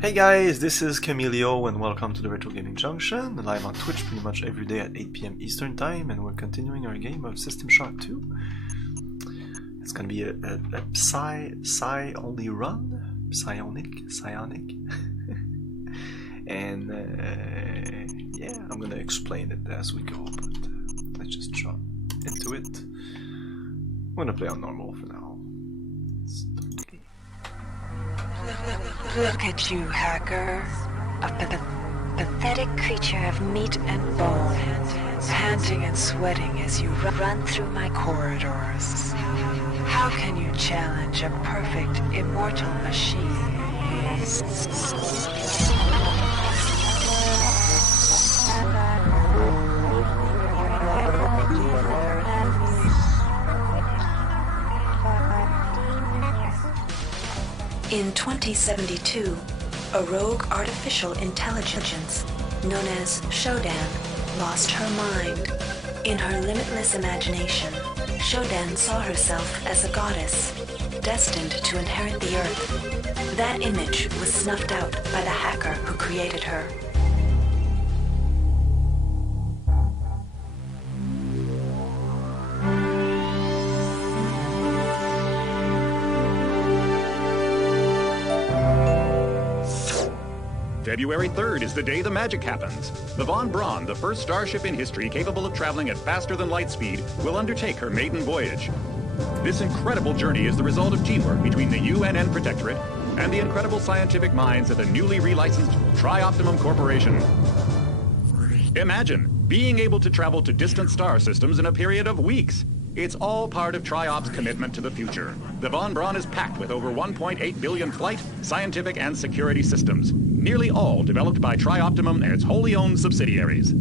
Hey guys, this is Camilio and welcome to the Retro Gaming Junction, live on Twitch pretty much every day at 8 PM Eastern Time, and we're continuing our game of System Shock 2. It's gonna be a Psi only run, psionic, and yeah, I'm gonna explain it as we go, but let's just jump into it. I'm gonna play on normal for now. Look at you, hacker. A pathetic creature of meat and bone, panting and sweating as you run through my corridors. How can you challenge a perfect, immortal machine? In 2072, a rogue artificial intelligence known as Shodan lost her mind. In her limitless imagination, Shodan saw herself as a goddess, destined to inherit the earth. That image was snuffed out by the hacker who created her. February 3rd is the day the magic happens. The Von Braun, the first starship in history capable of traveling at faster than light speed, will undertake her maiden voyage. This incredible journey is the result of teamwork between the UNN Protectorate and the incredible scientific minds at the newly relicensed Tri-Optimum Corporation. Imagine being able to travel to distant star systems in a period of weeks. It's all part of Tri-Op's commitment to the future. The Von Braun is packed with over 1.8 billion flight, scientific, and security systems, nearly all developed by Tri-Optimum and its wholly owned subsidiaries.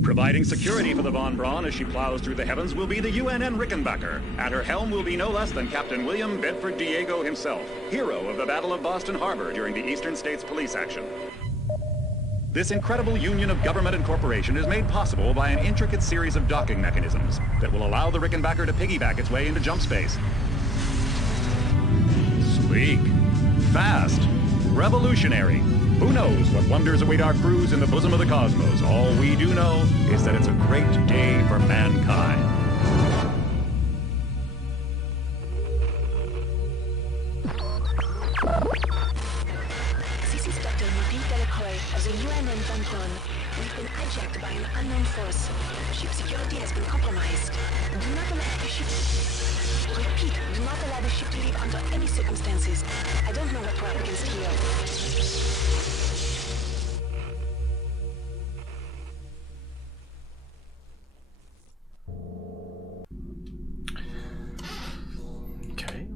Providing security for the Von Braun as she plows through the heavens will be the UNN Rickenbacker. At her helm will be no less than Captain William Bedford Diego himself, hero of the Battle of Boston Harbor during the Eastern States Police action. This incredible union of government and corporation is made possible by an intricate series of docking mechanisms that will allow the Rickenbacker to piggyback its way into jump space. Sleek, fast, revolutionary. Who knows what wonders await our crews in the bosom of the cosmos? All we do know is that it's a great day for mankind. Of the UNN Von Braun, we've been hijacked by an unknown force. Ship security has been compromised. Do not allow the ship... Repeat, do not allow the ship to leave under any circumstances. I don't know what we're up against here. Okay.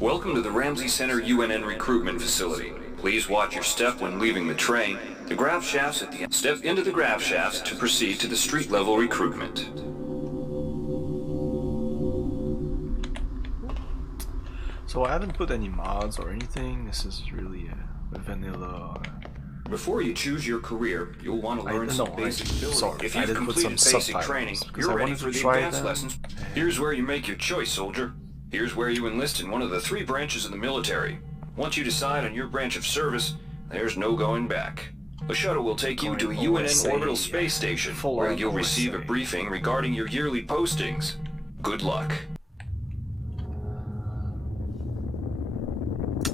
Welcome to the Ramsey Center UNN recruitment facility. Please watch your step when leaving the train. The grav shafts at the end. Step into the grav shafts to proceed to the street level recruitment. So I haven't put any mods or anything. This is really a vanilla. Before you choose your career, you'll want to learn some basic ability. If you've completed basic training, you're ready for the advanced lessons. Here's where you make your choice, soldier. Here's where you enlist in one of the 3 branches of the military. Once you decide on your branch of service, there's no going back. A shuttle will take you to a UNN orbital space station, where you'll receive a briefing regarding your yearly postings. Good luck.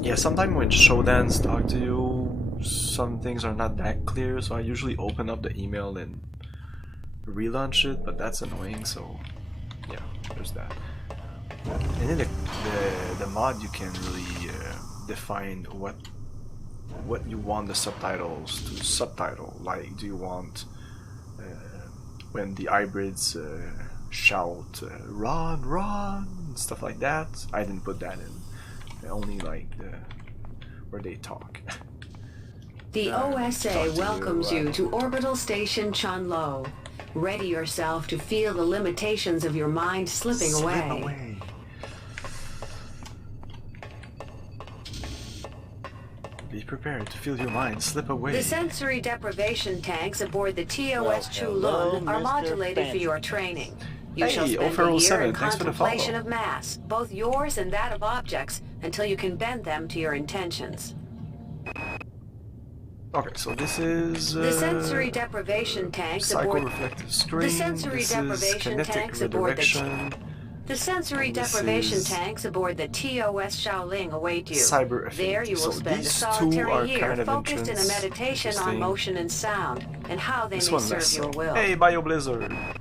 Yeah, sometimes when Shodans talk to you, some things are not that clear, so I usually open up the email and relaunch it, but that's annoying, so yeah, there's that. And in the mod, you can really define what you want the subtitles to subtitle. Like, do you want when the hybrids shout "run, run" stuff like that? I didn't put that in. Only like where they talk. The OSA welcomes you to Orbital Station Chunlo. Ready yourself to feel the limitations of your mind slipping away. Be prepared to feel your mind slip away. The sensory deprivation tanks aboard the TOS Chulun are modulated for your training. You shall spend a year in contemplation of mass, both yours and that of objects, until you can bend them to your intentions. Okay, so this is the sensory deprivation tanks aboard psycho-reflective screen. The sensory deprivation tanks aboard the sensory deprivation tanks aboard the TOS Shaoling await you. Cyber there you will spend a solitary year focused in a meditation on motion and sound and how they may serve your will. Hey, BioBlizzard!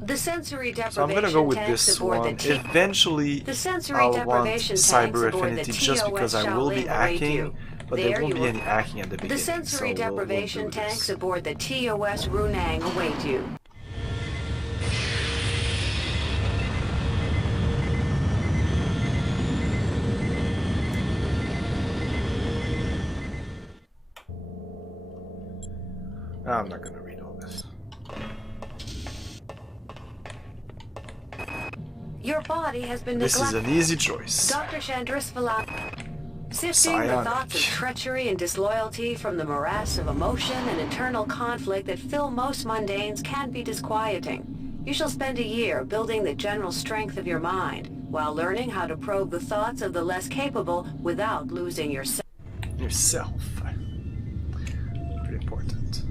The sensory deprivation so I'm gonna go with tanks this aboard one. the Eventually, I'll want Cyber Affinity just because I will be hacking, but there won't be any hacking at the beginning. The sensory so deprivation we'll tanks aboard the TOS Runang await you. I'm not gonna read all this. Your body has been This neglected. is an easy choice. Dr. Chandris sifting the thoughts of treachery and disloyalty from the morass of emotion and internal conflict that fill most mundanes can be disquieting. You shall spend a year building the general strength of your mind, while learning how to probe the thoughts of the less capable without losing yourself. Yourself. Pretty important.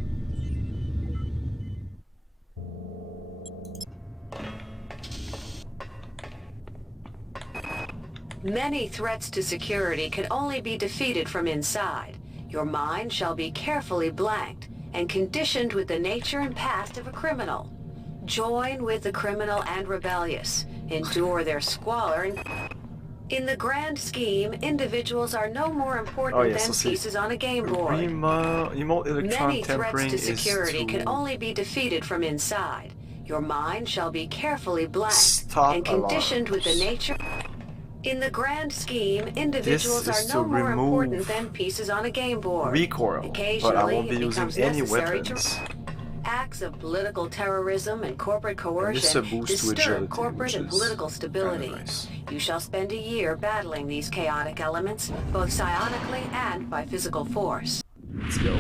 Many threats to security can only be defeated from inside. Your mind shall be carefully blanked and conditioned with the nature and past of a criminal. Join with the criminal and rebellious. Endure their squalor. In the grand scheme, individuals are no more important than pieces on a game board. Many threats to security can only be defeated from inside. Your mind shall be carefully blanked and conditioned with the nature... In the grand scheme, individuals are no more important than pieces on a game board. Recoil, but I won't be using any weapons. Acts of political terrorism and corporate coercion disturb corporate and political stability. Nice. You shall spend a year battling these chaotic elements, both psionically and by physical force. Let's go.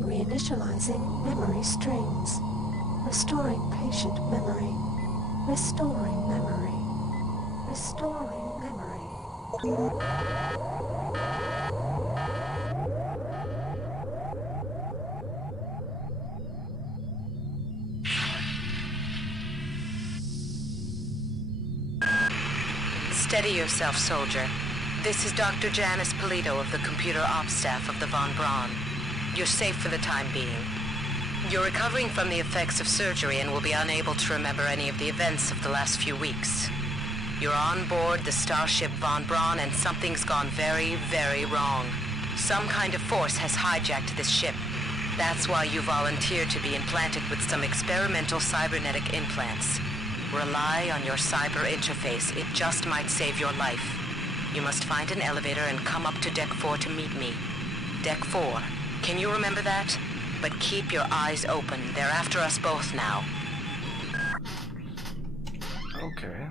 Reinitializing memory streams. Restoring patient memory. Restoring memory. Restoring memory. Steady yourself, soldier. This is Dr. Janice Polito of the computer ops staff of the Von Braun. You're safe for the time being. You're recovering from the effects of surgery and will be unable to remember any of the events of the last few weeks. You're on board the starship Von Braun and something's gone very, very wrong. Some kind of force has hijacked this ship. That's why you volunteered to be implanted with some experimental cybernetic implants. Rely on your cyber interface. It just might save your life. You must find an elevator and come up to Deck 4 to meet me. Deck 4. Can you remember that? But keep your eyes open. They're after us both now. Okay.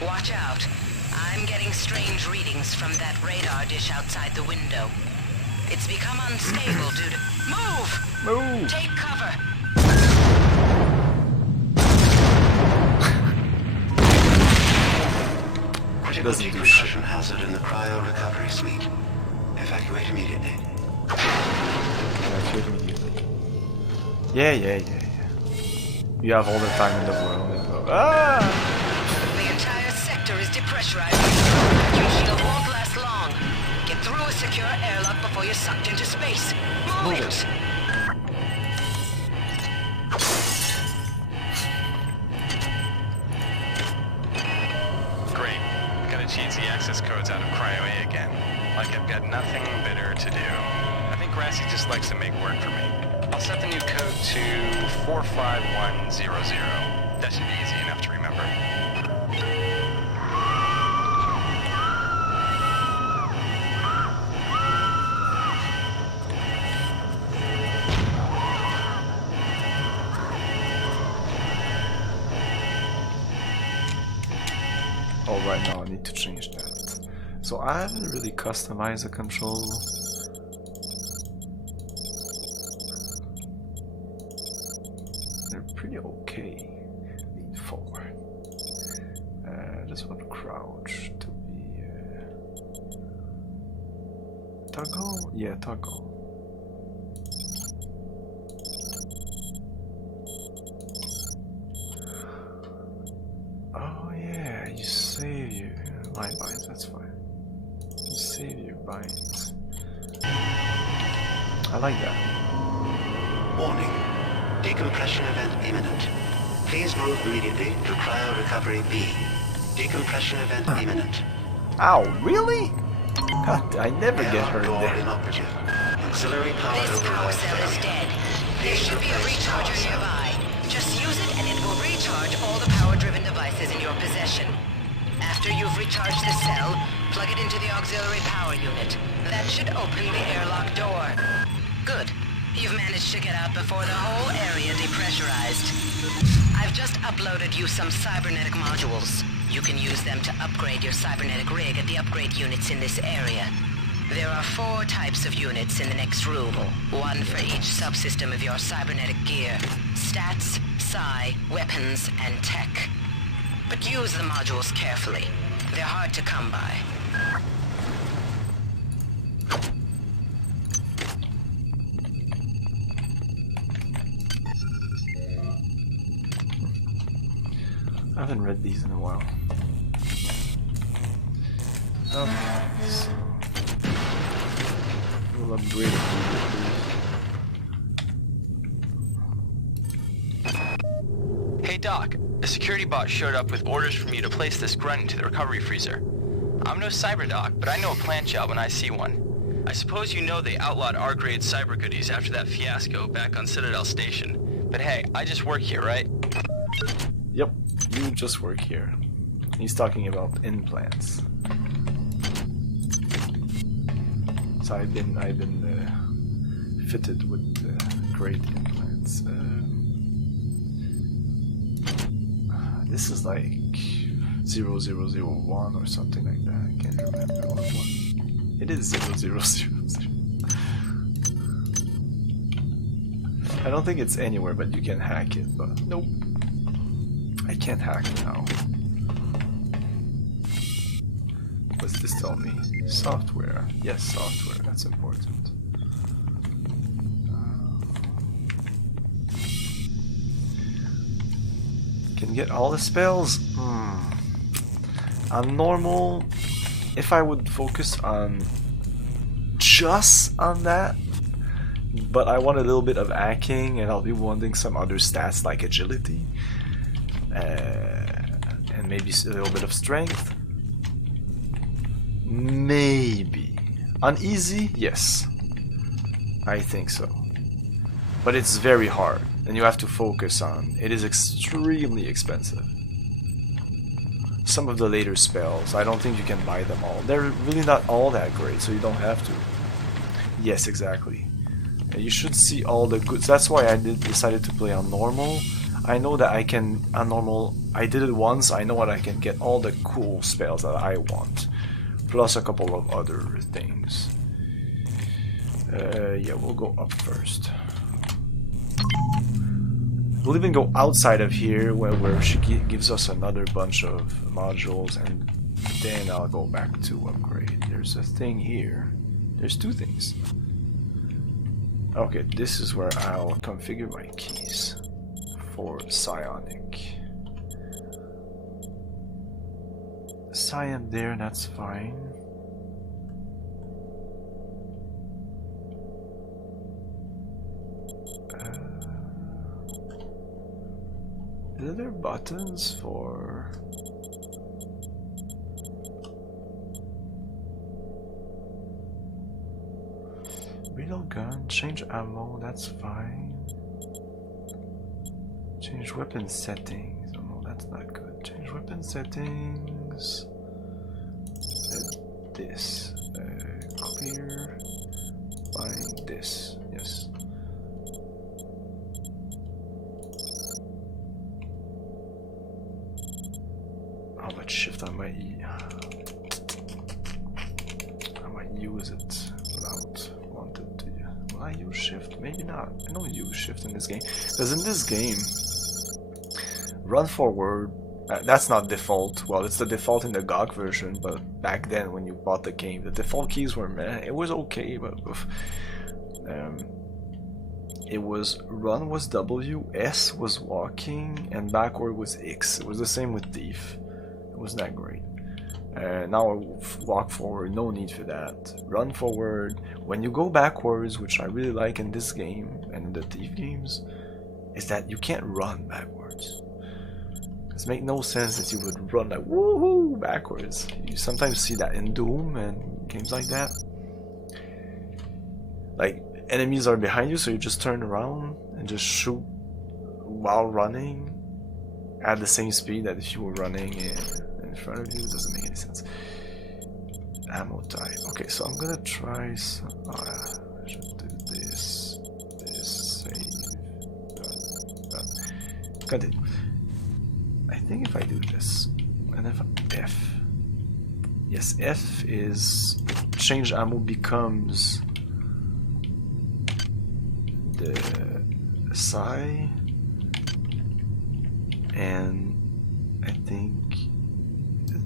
Watch out. I'm getting strange readings from that radar dish outside the window. It's become unstable due to... Move! Move! Take cover! Critical decompression hazard in the cryo recovery suite. Evacuate immediately. Evacuate immediately. Yeah. You have all the time in the world. Ah! The entire sector is depressurized. Your shield won't last long. Get through a secure airlock before you're sucked into space. Move it! Great. Gotta change the access codes out of Cryo A again. Like I've got nothing better to do. I think Grassy just likes to make work for me. I'll set the new code to 45100. That should be easy enough to remember. Oh, right now I need to change that. So I haven't really customized the control. They're pretty okay. Lean forward. Just want to crouch to be toggle? Yeah, toggle. Oh yeah, you save your line binds, that's fine. You save your binds. I like that. Warning. Decompression event imminent. Please move immediately to cryo recovery B. Decompression event imminent. Ow, really? God, I never get hurt Door there. inoperative. Auxiliary power This power override cell is failure. dead. There should be a recharger nearby. Just use it and it will recharge all the power-driven devices in your possession. After you've recharged the cell, plug it into the auxiliary power unit. That should open the airlock door. Good. You've managed to get out before the whole area depressurized. I've just uploaded you some cybernetic modules. You can use them to upgrade your cybernetic rig at the upgrade units in this area. There are 4 types of units in the next room, one for each subsystem of your cybernetic gear. Stats, psi, weapons, and tech. But use the modules carefully. They're hard to come by. I haven't read these in a while. Okay, so we'll upgrade it. Hey Doc, a security bot showed up with orders from you to place this grunt into the recovery freezer. I'm no cyber doc, but I know a plant job when I see one. I suppose you know they outlawed R-grade cyber goodies after that fiasco back on Citadel Station. But hey, I just work here, right? Yep, you just work here. He's talking about implants. So I've been fitted with great implants. This is like 0001 or something like that. I can't remember what one. It is 0000. I don't think it's anywhere, but you can hack it. But nope, I can't hack it now. What's this tell me? Software. Yes, software. That's important. Can get all the spells? On normal, if I would focus on just on that, but I want a little bit of hacking and I'll be wanting some other stats like agility and maybe a little bit of strength. Maybe. On easy, yes. I think so. But it's very hard. and you have to focus on. It is extremely expensive. Some of the later spells, I don't think you can buy them all. They're really not all that great, so you don't have to. Yes, exactly. You should see all the goods. That's why I decided to play on normal. I know that I can, on normal, I did it once, I know what I can get all the cool spells that I want. Plus a couple of other things. Yeah, we'll go up first. We'll even go outside of here where she gives us another bunch of modules, and then I'll go back to upgrade. There's a thing here. There's two things. Okay, this is where I'll configure my keys for psionic. Cyan there, that's fine. Are there buttons for... Reload gun, change ammo, that's fine. Change weapon settings, oh no, that's not good. Change weapon settings. This. Clear. Find this, yes. How much shift I might use it without wanted to. Will I use shift? Maybe not. I don't use shift in this game. Because in this game, run forward, that's not default. Well, it's the default in the GOG version, but back then when you bought the game, the default keys were meh. It was okay, but it was run was W, S was walking, and backward was X. It was the same with thief. It wasn't that great. Now walk forward, no need for that. Run forward. When you go backwards, which I really like in this game and in the thief games, is that you can't run backwards. It makes no sense that you would run like woohoo backwards. You sometimes see that in Doom and games like that. Like enemies are behind you, so you just turn around and just shoot while running at the same speed that if you were running in front of you. It doesn't make any sense. Ammo type. Okay, so I'm gonna try some. I should do this. Save. Done. Continue. I think if I do this, and if F. Yes, F is change ammo becomes the psi, and I think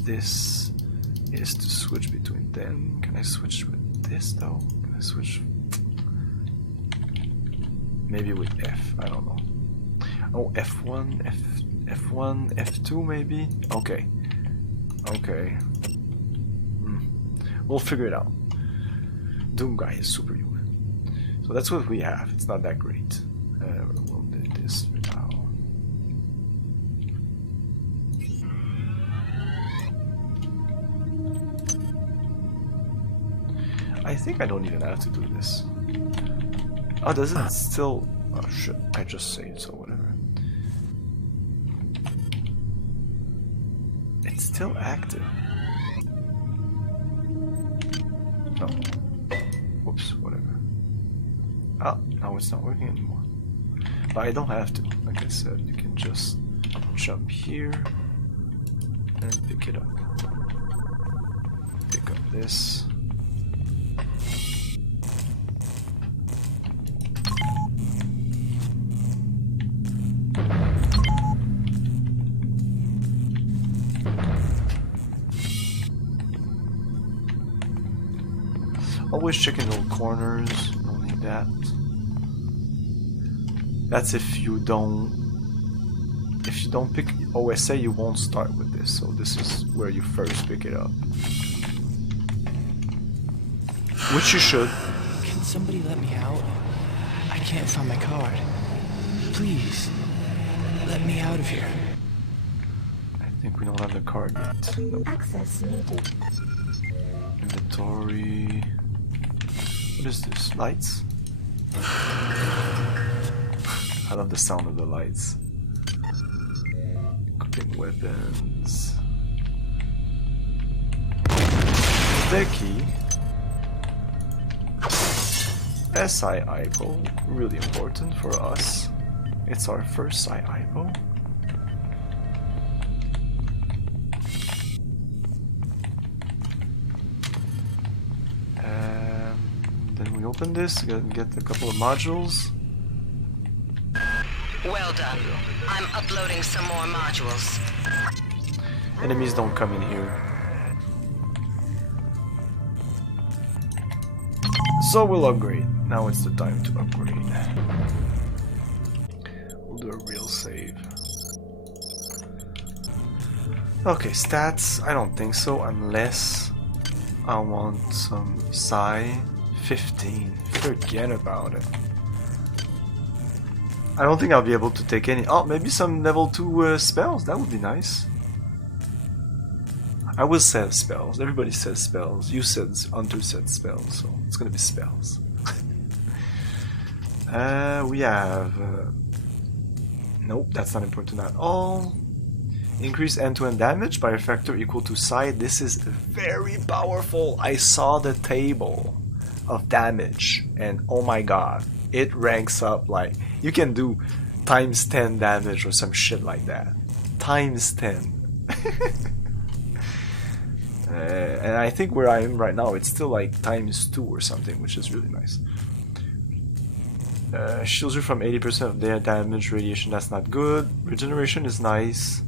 this is to switch between them. Can I switch with this though? Can I switch? Maybe with F, I don't know. Oh, F1, F1, F2 maybe? Okay. Okay. We'll figure it out. Doom guy is superhuman. So that's what we have. It's not that great. We'll do this for now. I think I don't even have to do this. Oh, does it still... Oh shit, I just saved, so whatever. It's still active. No. Whoops, whatever. Ah, now it's not working anymore. But I don't have to. Like I said, you can just jump here and pick it up. Pick up this. Always checking little corners, don't need that. That's if you don't pick OSA, you won't start with this, so this is where you first pick it up. Which you should. Can somebody let me out? I can't find my card. Please, let me out of here. I think we don't have the card yet. Nope. Access needed. Inventory. What is this? Lights? I love the sound of the lights. Equipping weapons. The key. SI IPO, really important for us. It's our first SI IPO. Then we open this, get a couple of modules. Well done. I'm uploading some more modules. Enemies don't come in here. So we'll upgrade. Now it's the time to upgrade. We'll do a real save. Okay, stats. I don't think so, unless I want some Psi 15. Forget about it. I don't think I'll be able to take any. Oh, maybe some level 2 spells. That would be nice. I will say spells. Everybody says spells. You said Hunter said spells, so it's gonna be spells. We have. Nope, that's not important at all. Increase end-to-end damage by a factor equal to Psi. This is very powerful. I saw the table of damage, and oh my god, it ranks up like you can do times 10 damage or some shit like that. Times 10. And I think where I am right now, it's still like times 2 or something, which is really nice. Shields you from 80% of their damage, radiation, that's not good. Regeneration is nice.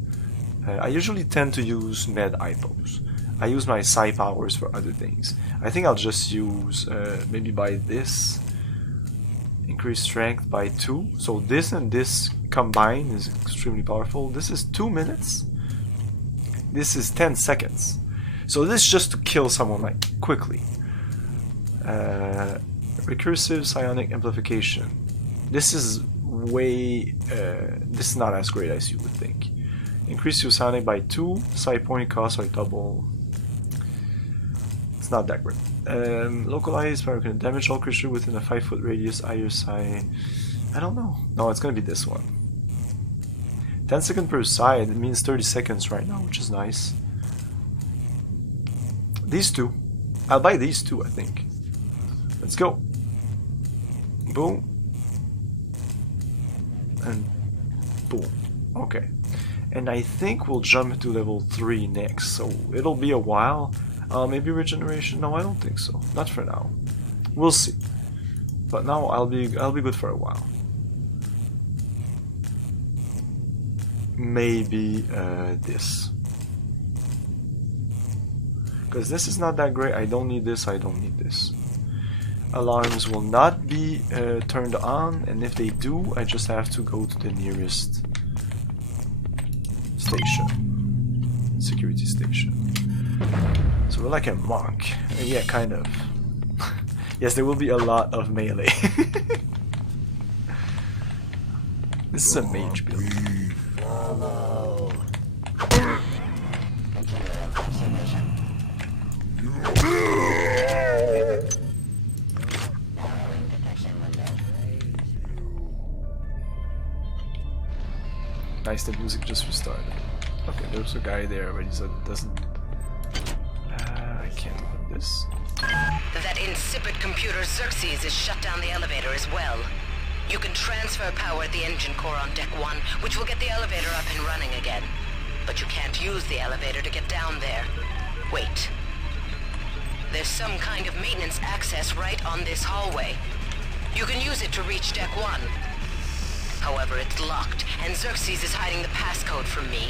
I usually tend to use med IPOs. I use my psi powers for other things. I think I'll just use, maybe buy this. Increase strength by 2. So this and this combined is extremely powerful. This is 2 minutes. This is 10 seconds. So this is just to kill someone like quickly. Recursive psionic amplification. This is way. This is not as great as you would think. Increase your psionic by 2. Psi point costs are double. It's not that great. Localized power damage all creature within a 5-foot radius. Higher psi. I don't know. No, it's gonna be this one. 10 seconds per side. It means 30 seconds right now, which is nice. These two. I'll buy these two, I think. Let's go. Boom. And boom. Okay. And I think we'll jump to level 3 next. So it'll be a while. Maybe regeneration? No, I don't think so. Not for now. We'll see. But now I'll be good for a while. Maybe this. Because this is not that great. I don't need this, I don't need this. Alarms will not be turned on, and if they do, I just have to go to the nearest station. Security station. So we're like a monk. Yeah, kind of. Yes, there will be a lot of melee. This is a mage build. Nice, the music just restarted. Okay, there's a guy there, but he doesn't. I can't put this. That insipid computer Xerxes has shut down the elevator as well. You can transfer power at the engine core on deck 1, which will get the elevator up and running again. But you can't use the elevator to get down there. Wait. There's some kind of maintenance access right on this hallway. You can use it to reach deck 1. However, it's locked, and Xerxes is hiding the passcode from me.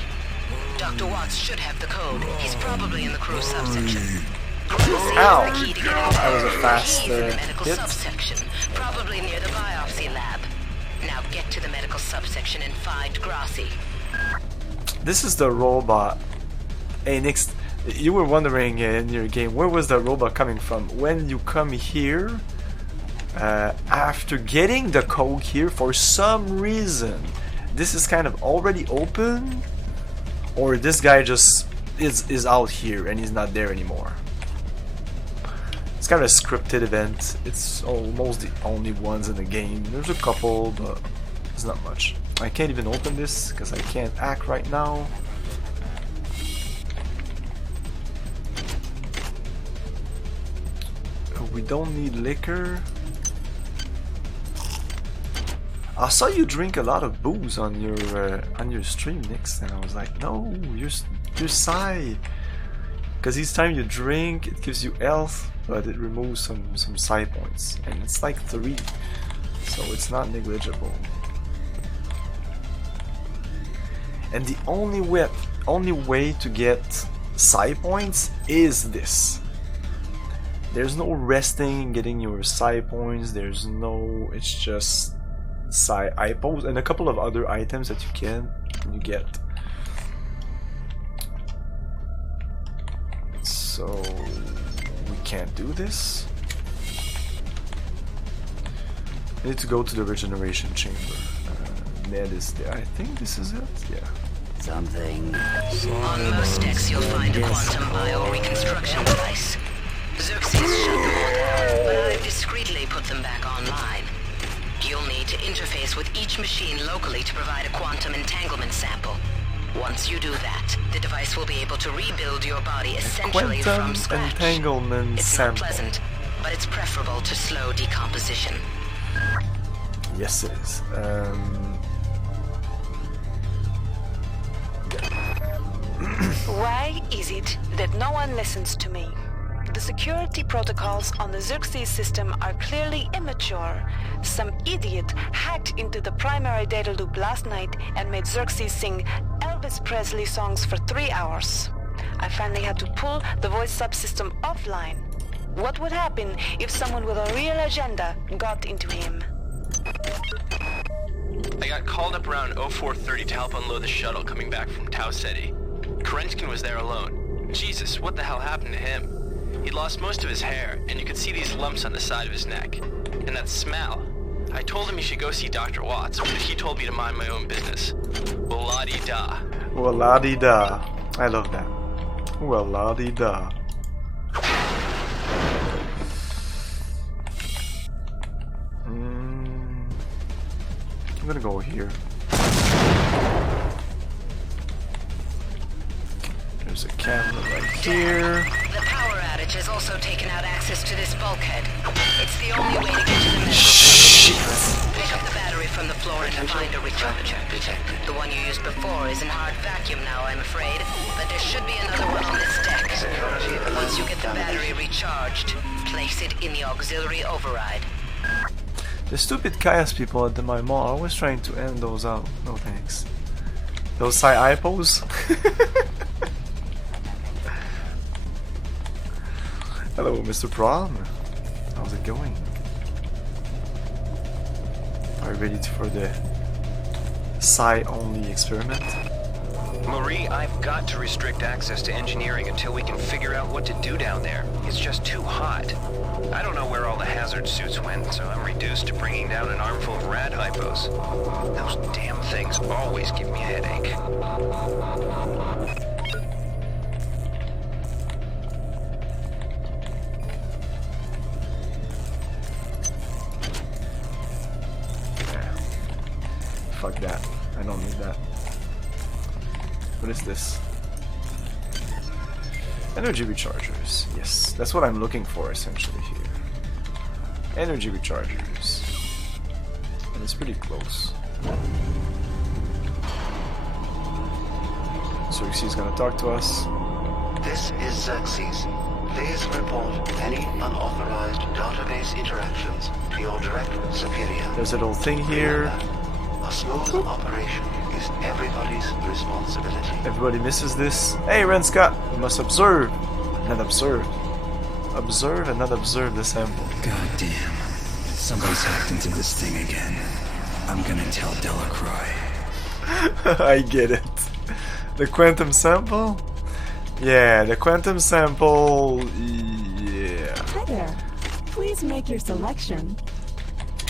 Dr. Watts should have the code. He's probably in the crew subsection. Ow! That was a fast hit. Subsection, probably near the biopsy lab. Now get to the medical subsection and find Grassi. This is the robot. Hey, Nix, you were wondering in your game, where was the robot coming from? When you come here, after getting the code here, for some reason, this is kind of already open, or this guy just is out here and he's not there anymore. It's kind of a scripted event. It's almost the only ones in the game. There's a couple, but It's not much. I can't even open this because I can't act right now. We don't need liquor. I saw you drink a lot of booze on your stream, Nix, and I was like, no, you're Psy. Because each time you drink, it gives you health, but it removes some Psy points, and it's like 3, so it's not negligible. And the only way to get Psy points is this. There's no resting and getting your Psy points. There's no. It's just Psy IPOs and a couple of other items that you get. So we can't do this. I need to go to the regeneration chamber. Ned is there. I think this is it. Yeah. Something. On most decks, you'll find a quantum bioreconstruction device. Xerxes shut them all down, but I've discreetly put them back online. You'll need to interface with each machine locally to provide a quantum entanglement sample. Once you do that, the device will be able to rebuild your body essentially from scratch. Entanglement it's sample. not pleasant, but it's preferable to slow decomposition. Yes, it is. Why is it that no one listens to me? The security protocols on the Xerxes system are clearly immature. Some idiot hacked into the primary data loop last night and made Xerxes sing Elvis Presley songs for 3 hours. I finally had to pull the voice subsystem offline. What would happen if someone with a real agenda got into him? I got called up around 0430 to help unload the shuttle coming back from Tau Ceti. Kerenskin was there alone. Jesus, what the hell happened to him? He'd lost most of his hair, and you could see these lumps on the side of his neck. And that smell. I told him he should go see Dr. Watts, but he told me to mind my own business. Well-la-dee-da. Well-la-dee-da. I love that. Well-la-dee-da. I'm gonna go here. There's a camera right here. The power outage has also taken out access to this bulkhead. It's the only way to get to the medical center. Pick up the battery from the floor and find a recharger. The one you used before is in hard vacuum now, I'm afraid, but there should be another one on this deck. Once you get the battery recharged, place it in the auxiliary override. The stupid chaos people at my mall are always trying to end those out. No thanks. Those Psy IPOs. Hello, Mr. Prom. How's it going? Are you ready for the Psy-only experiment? Marie, I've got to restrict access to engineering until we can figure out what to do down there. It's just too hot. I don't know where all the hazard suits went, so I'm reduced to bringing down an armful of rad hypos. Those damn things always give me a headache. Fuck that. I don't need that. What is this? Energy rechargers. Yes, that's what I'm looking for essentially here. Energy rechargers. And it's pretty close. Xerxes is gonna talk to us. This is Xerxes. Please report any unauthorized database interactions to your direct superior. There's a little thing here. A smooth operation is everybody's responsibility. Everybody misses this. Hey, Ren Scott! We must observe, not observe. Observe and not observe the sample. God damn. Somebody's hacked into this thing again. I'm gonna tell Delacroix. I get it. The quantum sample? Yeah, the quantum sample... Yeah. Hi there. Please make your selection.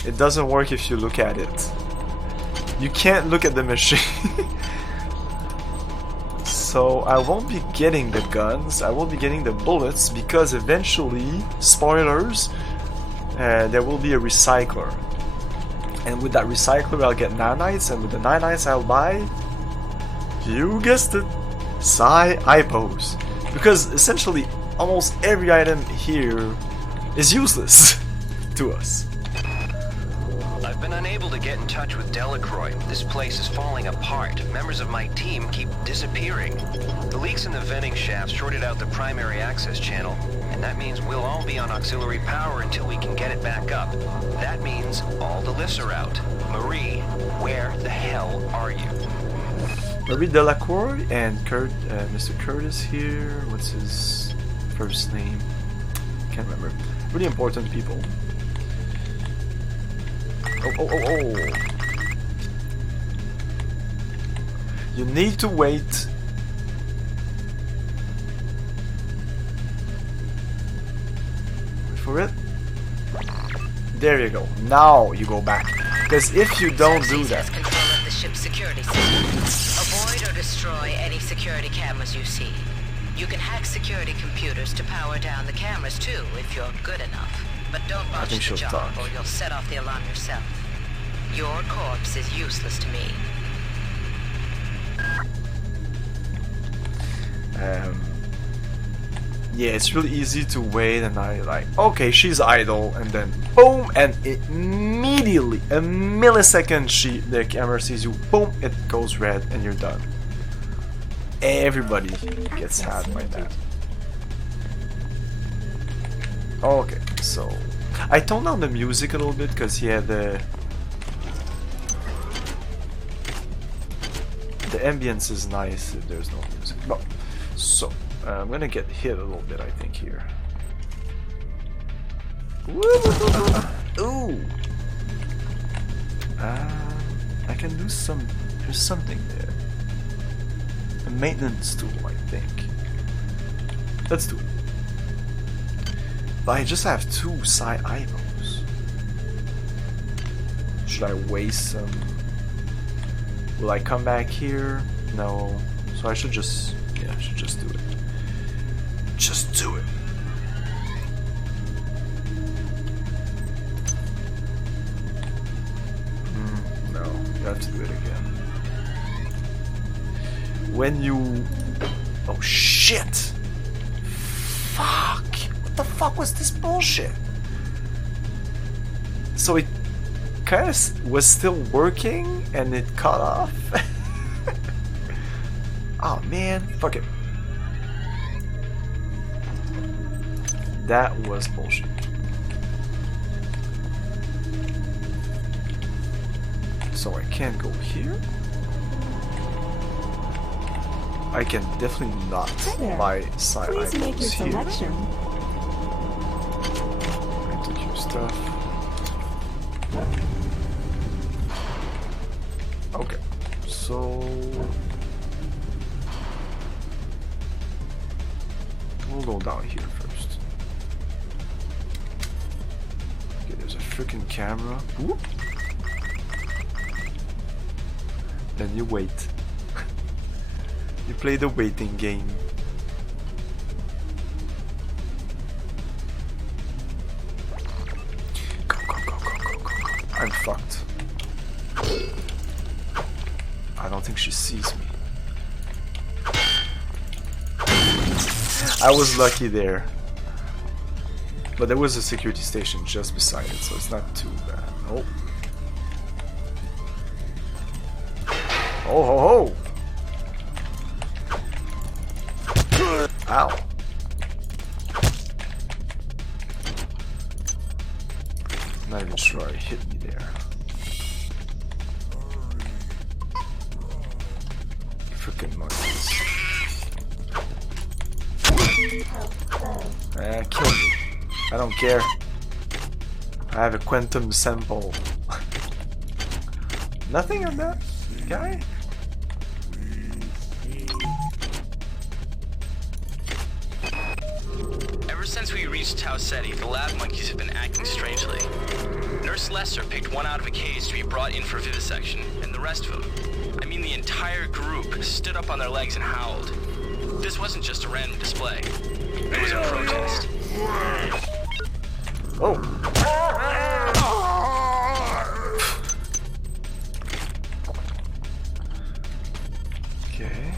It doesn't work if you look at it. You can't look at the machine. So I won't be getting the guns, I will be getting the bullets because eventually, spoilers, there will be a recycler. And with that recycler I'll get nanites, and with the nanites I'll buy, you guessed it, Psi Ipos. Because essentially almost every item here is useless to us. I've been unable to get in touch with Delacroix. This place is falling apart. Members of my team keep disappearing. The leaks in the venting shaft shorted out the primary access channel, and that means we'll all be on auxiliary power until we can get it back up. That means all the lifts are out. Marie, where the hell are you? Marie Delacroix and Mr. Curtis here. What's his first name? Can't remember. Really important people. Oh. You need to wait. Wait for it. There you go. Now you go back. Because if you don't do that... control of the ship's security system. Avoid or destroy any security cameras you see. You can hack security computers to power down the cameras too, if you're good enough. But don't botch the job, or you'll set off the alarm yourself. Your corpse is useless to me. Yeah, it's really easy to wait, and I like, okay, she's idle, and then boom, and immediately, a millisecond, the camera sees you, boom, it goes red, and you're done. Everybody gets had by that. Okay, so I toned down the music a little bit because yeah, the ambience is nice if there's no music. No, so I'm gonna get hit a little bit, I think here. Ooh. I can do some. There's something there. A maintenance tool, I think. Let's do it. But I just have 2 Psi Ipos. Should I waste some? Will I come back here? No. So I should just... yeah, I should just do it. Just do it. No, you have to do it again. When you... oh shit! Fuck! What the fuck was this bullshit? So it kind of was still working and it cut off? Oh man, fuck it. That was bullshit. So I can't go here? I can definitely not buy Psi items here. I took your stuff. Okay, so we'll go down here first. Okay, there's a freaking camera. Whoop. Then you wait. You play the waiting game. Go, go, go, go, go, go, go. I'm fucked. I don't think she sees me. I was lucky there. But there was a security station just beside it, so it's not too bad. Oh. Oh ho ho! Ow. Not even sure it hit me there. Freaking monkeys. Kill me. I don't care. I have a quantum sample. Nothing on that guy? Since we reached Tau Ceti, the lab monkeys have been acting strangely. Nurse Lester picked one out of a cage to be brought in for vivisection, and the rest of them, I mean the entire group, stood up on their legs and howled. This wasn't just a random display. It was a protest. Oh. Okay.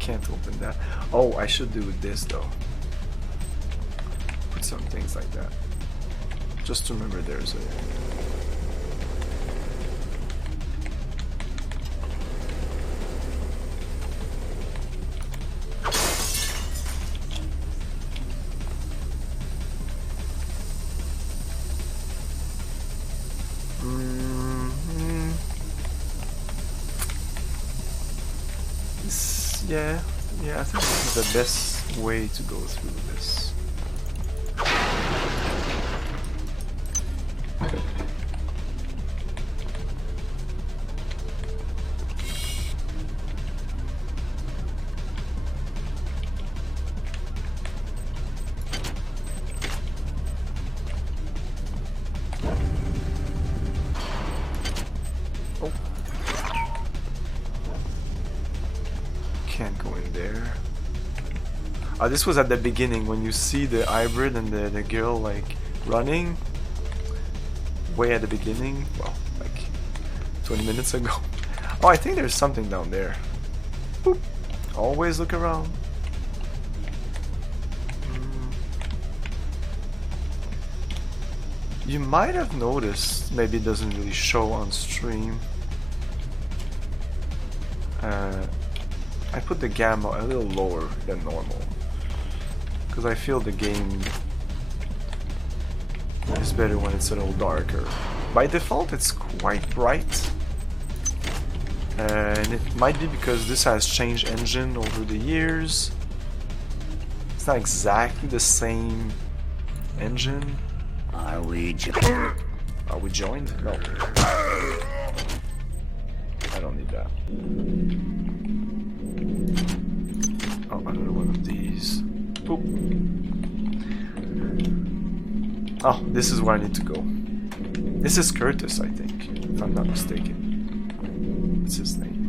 Can't open that. Oh, I should do this though. Put some things like that. Just to remember there's a... Yeah, I think this is the best way to go through this. This was at the beginning when you see the hybrid and the girl like running way at the beginning, well, like 20 minutes ago. Oh, I think there's something down there. Boop. Always look around. You might have noticed, maybe it doesn't really show on stream. I put the gamma a little lower than normal, because I feel the game is better when it's a little darker. By default it's quite bright, and it might be because this has changed engine over the years. It's not exactly the same engine. Are we joined? No. I don't need that. Oh, another one of these. Boop. Oh, this is where I need to go. This is Curtis, I think, if I'm not mistaken. What's his name?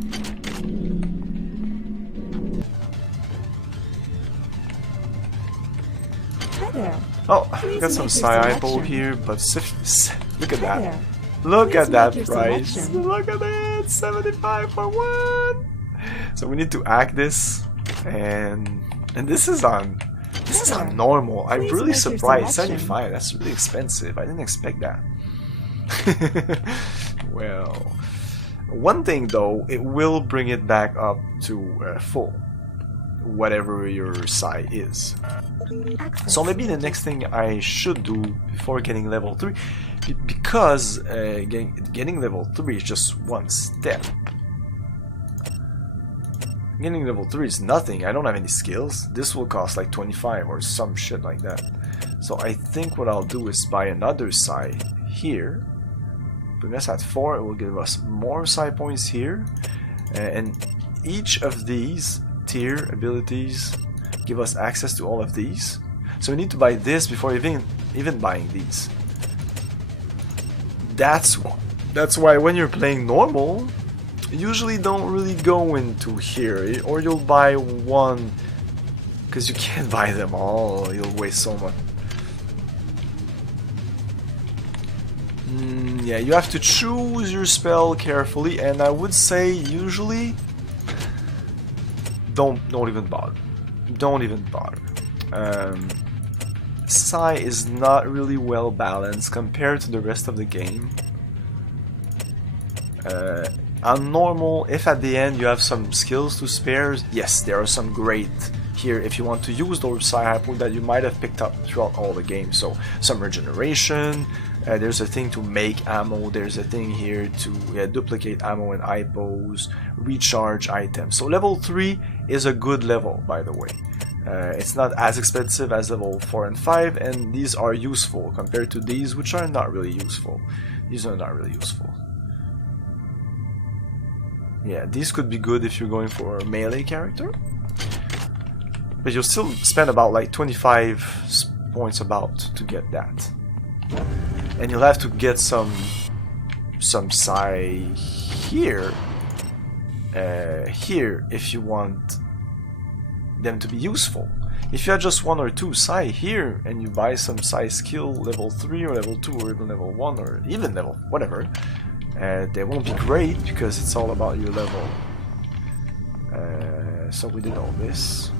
Hi there. Oh, I got some Sci-Hypo here, but look at that. Look at that price. Look at that, 75 for one. So we need to hack this, and this is on normal. I'm really surprised. 75. That's really expensive. I didn't expect that. Well, one thing though, it will bring it back up to full, whatever your Psi is. So maybe the next thing I should do before getting level 3, because getting level 3 is just one step. Getting level 3 is nothing. I don't have any skills. This will cost like 25 or some shit like that. So I think what I'll do is buy another Psi here. Bring us at 4. It will give us more Psi points here. And each of these tier abilities give us access to all of these. So we need to buy this before even buying these. That's why when you're playing normal, usually don't really go into here, or you'll buy one because you can't buy them all. You'll waste so much. Yeah, you have to choose your spell carefully, and I would say usually don't even bother. Don't even bother. Psi is not really well balanced compared to the rest of the game. On normal, if at the end you have some skills to spare, yes, there are some great here if you want to use those Psi-Hypo that you might have picked up throughout all the games. So some regeneration, there's a thing to make ammo, there's a thing here to duplicate ammo and hypos, recharge items. So level 3 is a good level, by the way. It's not as expensive as level 4 and 5, and these are useful compared to these, which are not really useful. These are not really useful. Yeah, these could be good if you're going for a melee character, but you'll still spend about like 25 points about to get that, and you'll have to get some Psi here if you want them to be useful. If you had just 1 or 2 psi here, and you buy some psi skill level 3 or level 2 or even level 1 or even level whatever, they won't be great because it's all about your level. So we did all this.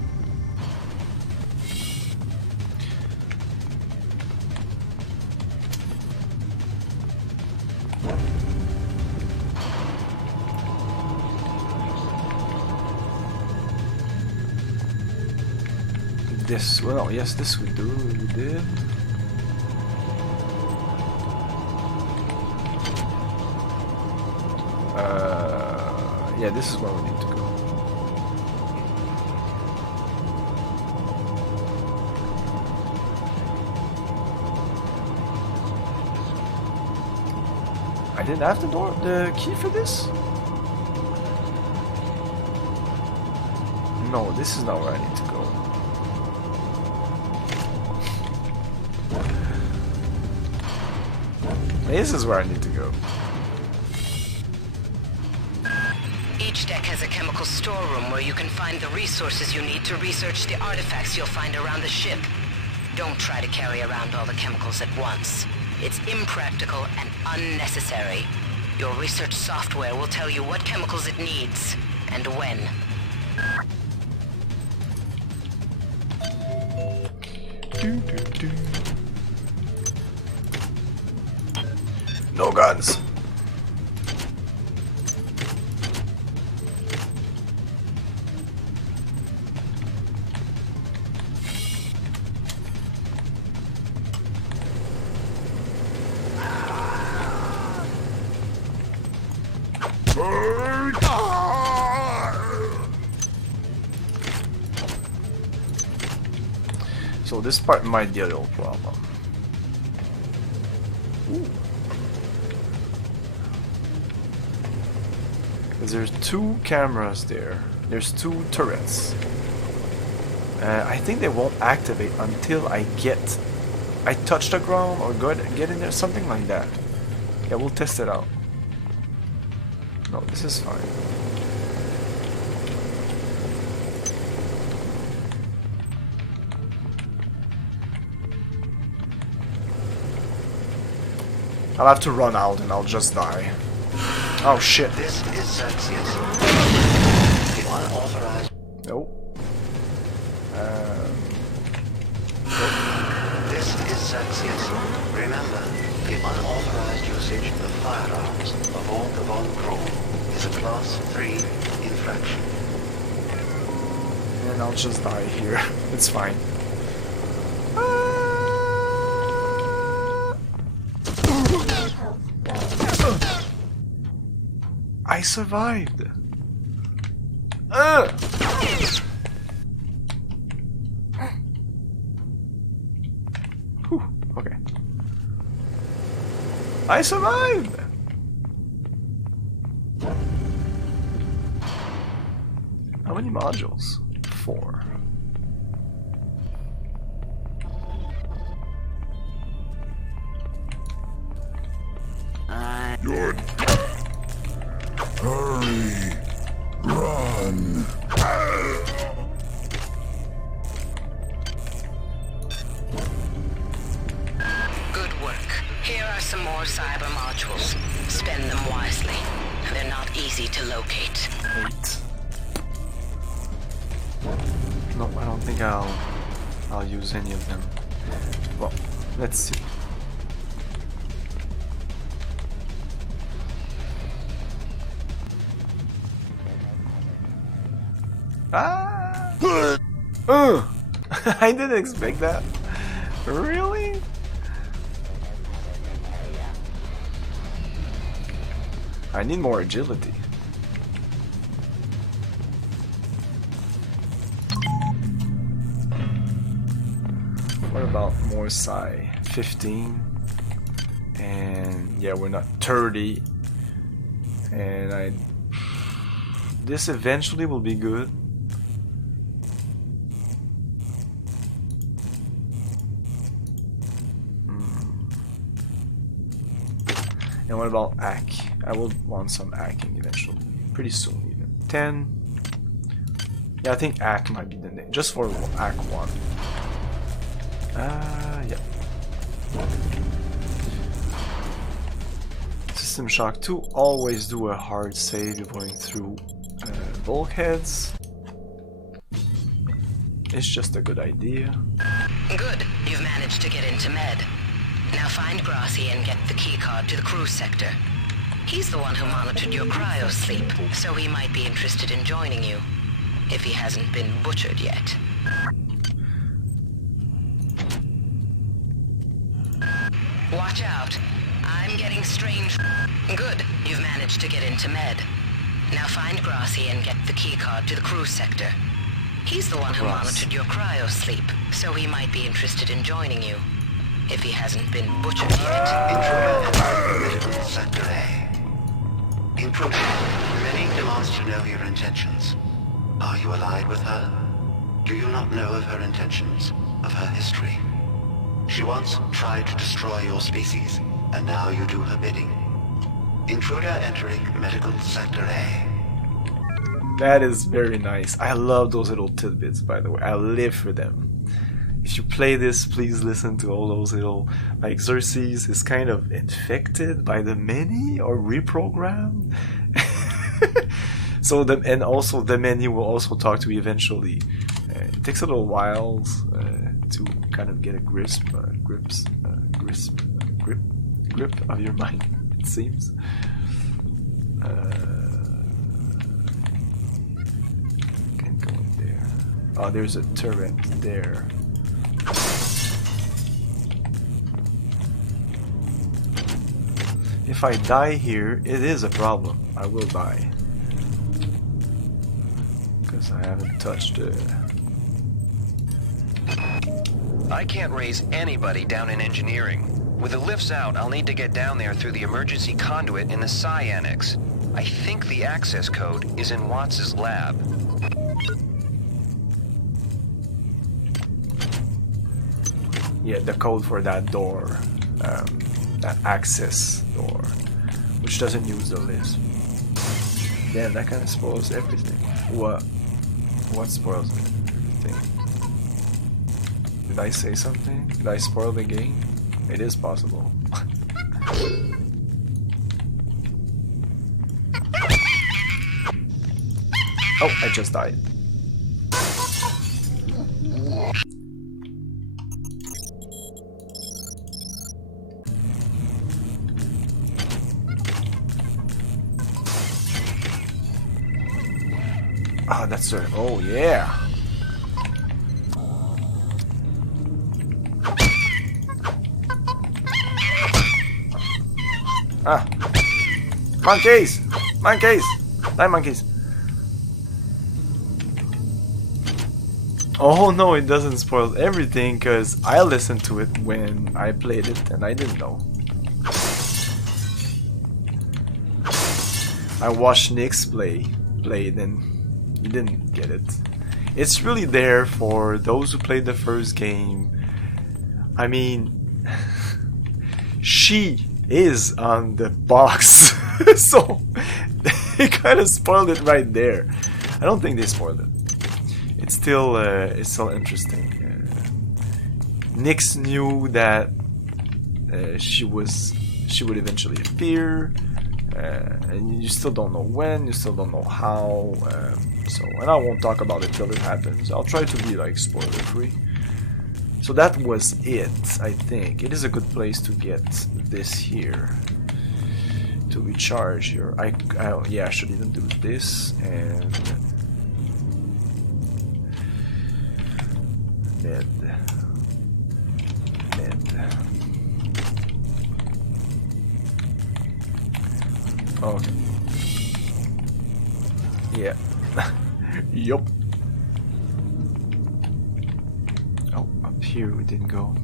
This, well, no, yes, this we do, we did. Yeah, this is where we need to go. I didn't have the key for this? No, this is not where I need to go. This is where I need to go. Each deck has a chemical storeroom where you can find the resources you need to research the artifacts you'll find around the ship. Don't try to carry around all the chemicals at once. It's impractical and unnecessary. Your research software will tell you what chemicals it needs and when. No guns. So this part might be a little problem. Because there's 2 cameras there. There's 2 turrets. I think they won't activate until I touch the ground or get in there, something like that. Yeah, we'll test it out. No, this is fine. I'll have to run out and I'll just die. Oh shit. This is Celsius. The unauthorized. Nope. This is Celsius. Remember, the unauthorized usage of firearms aboard the Von crew is a Class 3 infraction. And I'll just die here. It's fine. I survived. Whew, okay. I survived. How many modules? 4. You're hurry, run. Good work. Here are some more cyber modules. Spend them wisely. They're not easy to locate. 8. No, I don't think I'll use any of them. Well, let's see. Ah! I didn't expect that. Really? I need more agility. What about more psi? 15. And yeah, we're not 30. And this eventually will be good. And what about ACK? I will want some ACking eventually. Pretty soon even. 10. Yeah, I think Ack might be the name, just for Ack 1. Yeah. System Shock 2, always do a hard save if going through bulkheads. It's just a good idea. Good, you've managed to get into Med. Now find Grassi and get the keycard to the cruise sector. He's the one who monitored your cryo-sleep, so he might be interested in joining you, if he hasn't been butchered yet. Watch out. I'm getting strange. Good, you've managed to get into Med. Now find Grassi and get the keycard to the cruise sector. He's the one who monitored your cryo-sleep, so he might be interested in joining you, if he hasn't been butchered yet. Medical Sector A. Intruder, Rennie demands to know your intentions. Are you allied with her? Do you not know of her intentions, of her history? She once tried to destroy your species, and now you do her bidding. Intruder entering Medical Sector A. That is very nice. I love those little tidbits, by the way. I live for them. If you play this, please listen to all those little... Like, Xerxes is kind of infected by the many, or reprogrammed. So, and also the many will also talk to you eventually. It takes a little while to kind of get a grip of your mind, it seems. Can't go in there. Oh, there's a turret there. If I die here, it is a problem. I will die. Because I haven't touched it. I can't raise anybody down in engineering. With the lifts out, I'll need to get down there through the emergency conduit in the Psi Annex. I think the access code is in Watts' lab. Yeah, the code for that door. That access door. Which doesn't use the list. Damn, that kind of spoils everything. What? What spoils everything? Did I say something? Did I spoil the game? It is possible. Oh, I just died. Ah, that's right. Oh, yeah. Ah. Monkeys! Monkeys! Die, monkeys! Oh no, it doesn't spoil everything because I listened to it when I played it and I didn't know. I watched Nick's played and he didn't get it. It's really there for those who played the first game. I mean, she is on the box, so they kind of spoiled it right there. I don't think they spoiled it. It's still interesting. Nyx knew that she would eventually appear, and you still don't know when, you still don't know how. And I won't talk about it till it happens. I'll try to be like spoiler free. So that was it, I think. It is a good place to get this here. To recharge your... yeah, I should even do this and... Med. Okay. Yeah. Yup. Oh, up here we didn't go.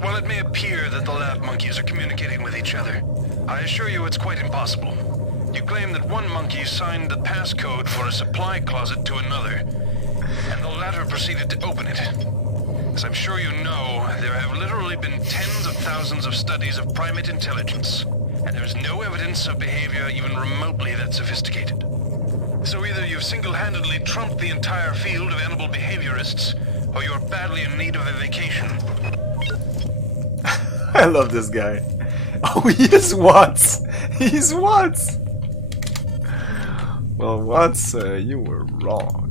While it may appear that the lab monkeys are communicating with each other, I assure you it's quite impossible. You claim that one monkey signed the passcode for a supply closet to another, and the latter proceeded to open it. As I'm sure you know, there have literally been tens of thousands of studies of primate intelligence, and there is no evidence of behavior even remotely that sophisticated. So either you've single-handedly trumped the entire field of animal behaviorists, or you're badly in need of a vacation. I love this guy. Oh, he is Watts! He's Watts! Well, Watts, you were wrong.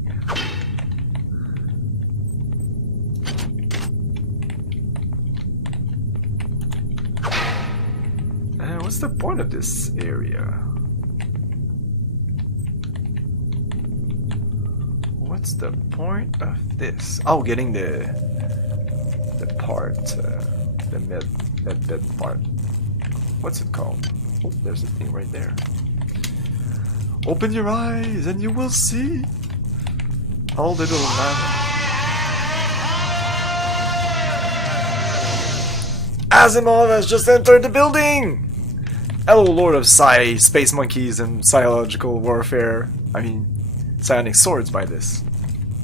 What's the point of this area? What's the point of this? Oh, getting the part, the med part. What's it called? Oh, there's a thing right there. Open your eyes and you will see. Oh, little man. Asimov has just entered the building! Hello, Lord of Psi, Space Monkeys, and Psychological Warfare. I mean, Psionic Swords by this.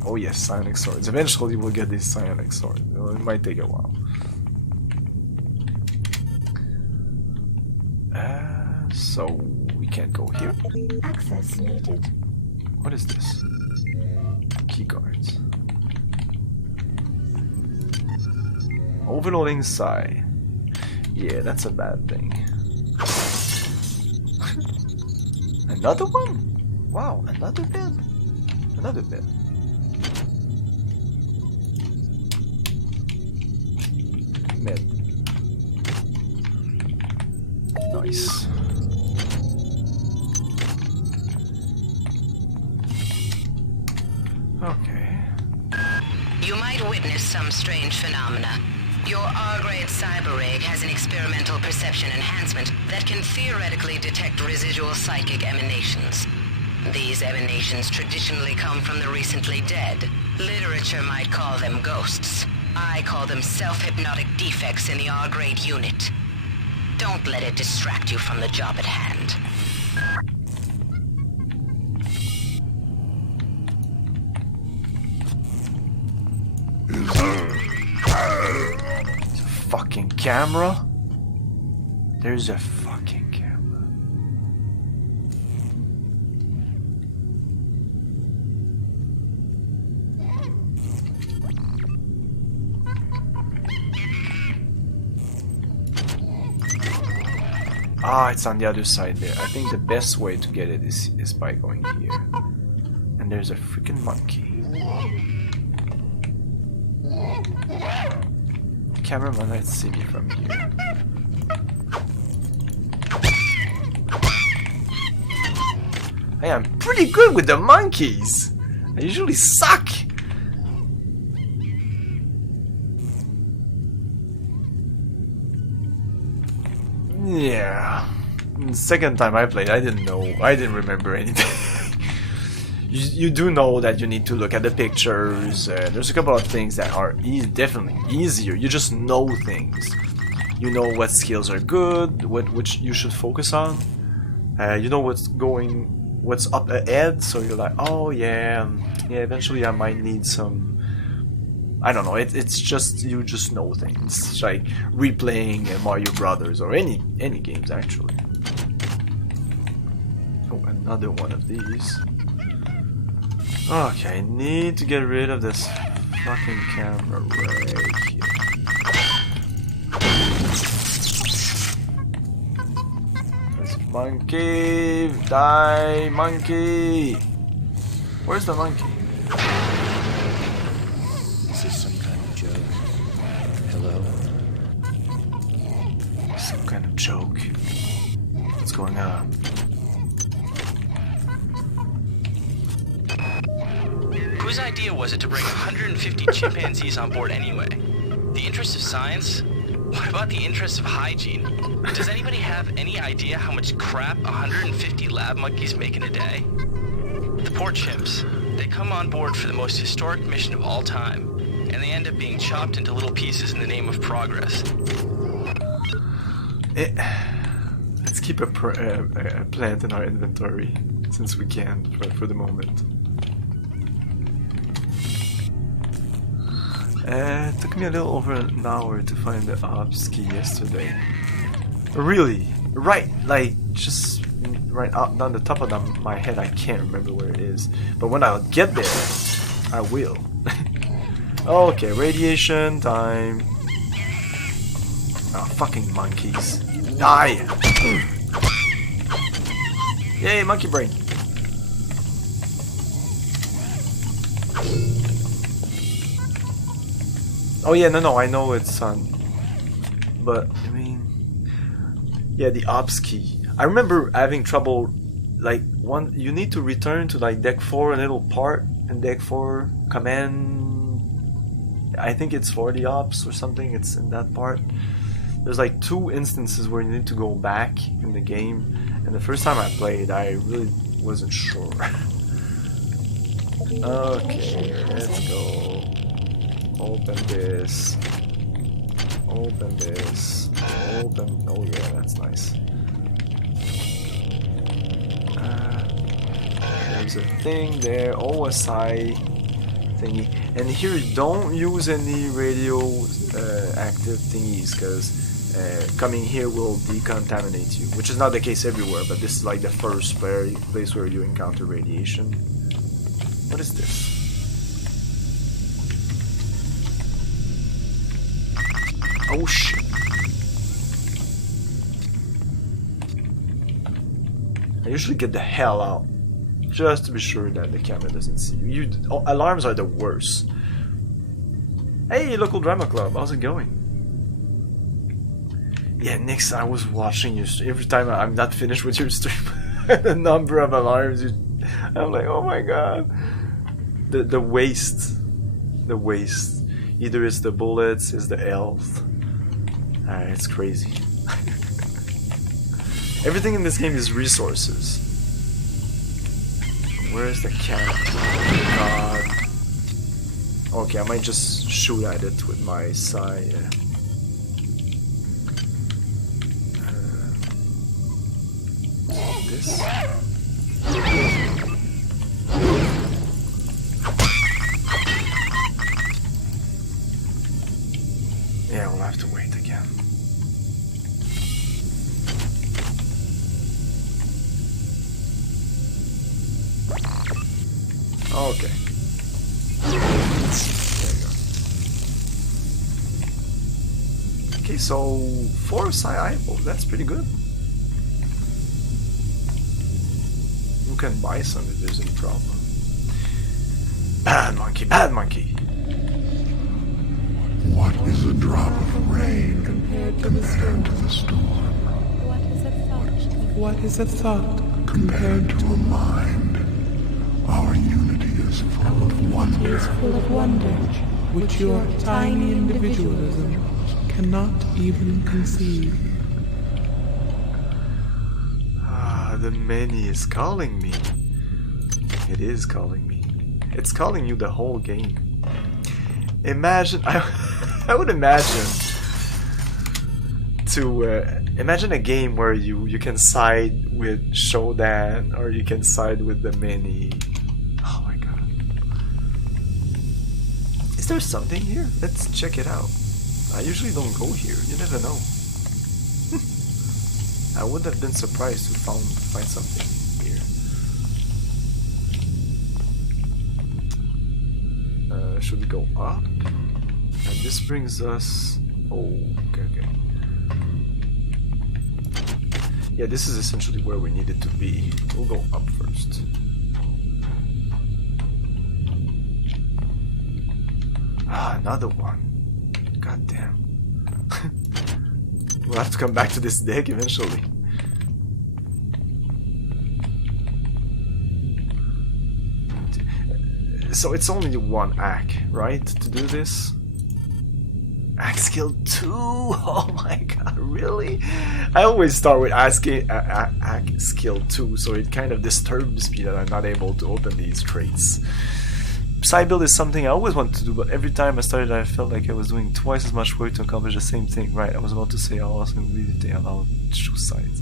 Oh yes, Psionic Swords. Eventually we'll get these Psionic Swords. It might take a while. So we can't go here? Access needed. What is this? Keycards. Overloading Psi. Yeah, that's a bad thing. Another one? Wow, another bed. Another bed. Med. Nice. Okay. You might witness some strange phenomena. Your R-grade cyber rig has an experimental perception enhancement that can theoretically detect residual psychic emanations. These emanations traditionally come from the recently dead. Literature might call them ghosts. I call them self-hypnotic defects in the R-grade unit. Don't let it distract you from the job at hand. Fucking camera? There's a fucking camera. Ah, it's on the other side there. I think the best way to get it is by going here. And there's a freaking monkey. Cameraman, let's see me from here. Hey, I'm pretty good with the monkeys. I usually suck. Yeah. The second time I played, I didn't remember anything. You do know that you need to look at the pictures. There's a couple of things that are definitely easier. You just know things. You know what skills are good, which you should focus on. You know what's up ahead. So you're like, oh yeah, eventually I might need some. I don't know. It's just you just know things. It's like replaying Mario Brothers or any games actually. Oh, another one of these. Okay, I need to get rid of this fucking camera right here. This monkey! Die, monkey! Where's the monkey? Is this some kind of joke? Hello? Some kind of joke. What's going on? Whose idea was it to bring 150 chimpanzees on board anyway? The interest of science? What about the interest of hygiene? Does anybody have any idea how much crap 150 lab monkeys make in a day? The poor chimps. They come on board for the most historic mission of all time, and they end up being chopped into little pieces in the name of progress. Let's keep a plant in our inventory since we can for the moment. It took me a little over an hour to find the ops key yesterday. Really? Right, like just right up down the top of my head, I can't remember where it is. But when I'll get there, I will. Okay, radiation time. Oh, fucking monkeys. Die! Yay, monkey brain. Oh yeah, no, I know it's on. But, I mean... Yeah, the ops key. I remember having trouble, like, you need to return to, like, deck 4, a little part in deck 4, command... I think it's for the ops or something, it's in that part. There's, like, 2 instances where you need to go back in the game, and the first time I played, I really wasn't sure. Okay, let's go. Open this. Open this. Open. Oh yeah, that's nice. There's a thing there. OSI thingy. And here, don't use any radio active thingies, because coming here will decontaminate you. Which is not the case everywhere, but this is like the first place where you encounter radiation. What is this? Oh shit. I usually get the hell out just to be sure that the camera doesn't see you. Alarms are the worst. Hey, local drama club, how's it going? Yeah, Nix, I was watching you every time I'm not finished with your stream. The number of alarms I'm like, oh my god. The waste. The waste. Either it's the bullets, it's the health. It's crazy. Everything in this game is resources. Where is the cat? God. Okay, I might just shoot at it with my PSI. This. Yeah, we'll have to wait again. Okay. There you go. Okay, so 4 PSI eyeballs, that's pretty good. You can buy some if there's any problem. Bad monkey, bad monkey. What is a drop of rain compared to the storm? What is a thought compared to a mind? Our unity is full of wonder. Which your tiny individualism cannot even conceive. Ah, the many is calling me. It is calling me. It's calling you the whole game. Imagine, I would imagine to imagine a game where you can side with Shodan or you can side with the many. Oh my god. Is there something here? Let's check it out. I usually don't go here. You never know. I would have been surprised to find something here. Should we go up? And this brings us... Oh, okay. Yeah, this is essentially where we needed to be. We'll go up first. Ah, another one. God damn. We'll have to come back to this deck eventually. So it's only one ACK, right, to do this? ACK skill 2? Oh my god, really? I always start with ACK skill 2, so it kind of disturbs me that I'm not able to open these traits. Psy build is something I always wanted to do, but every time I started I felt like I was doing twice as much work to accomplish the same thing. Right, I was about to say how awesome it would be if they allowed two sides.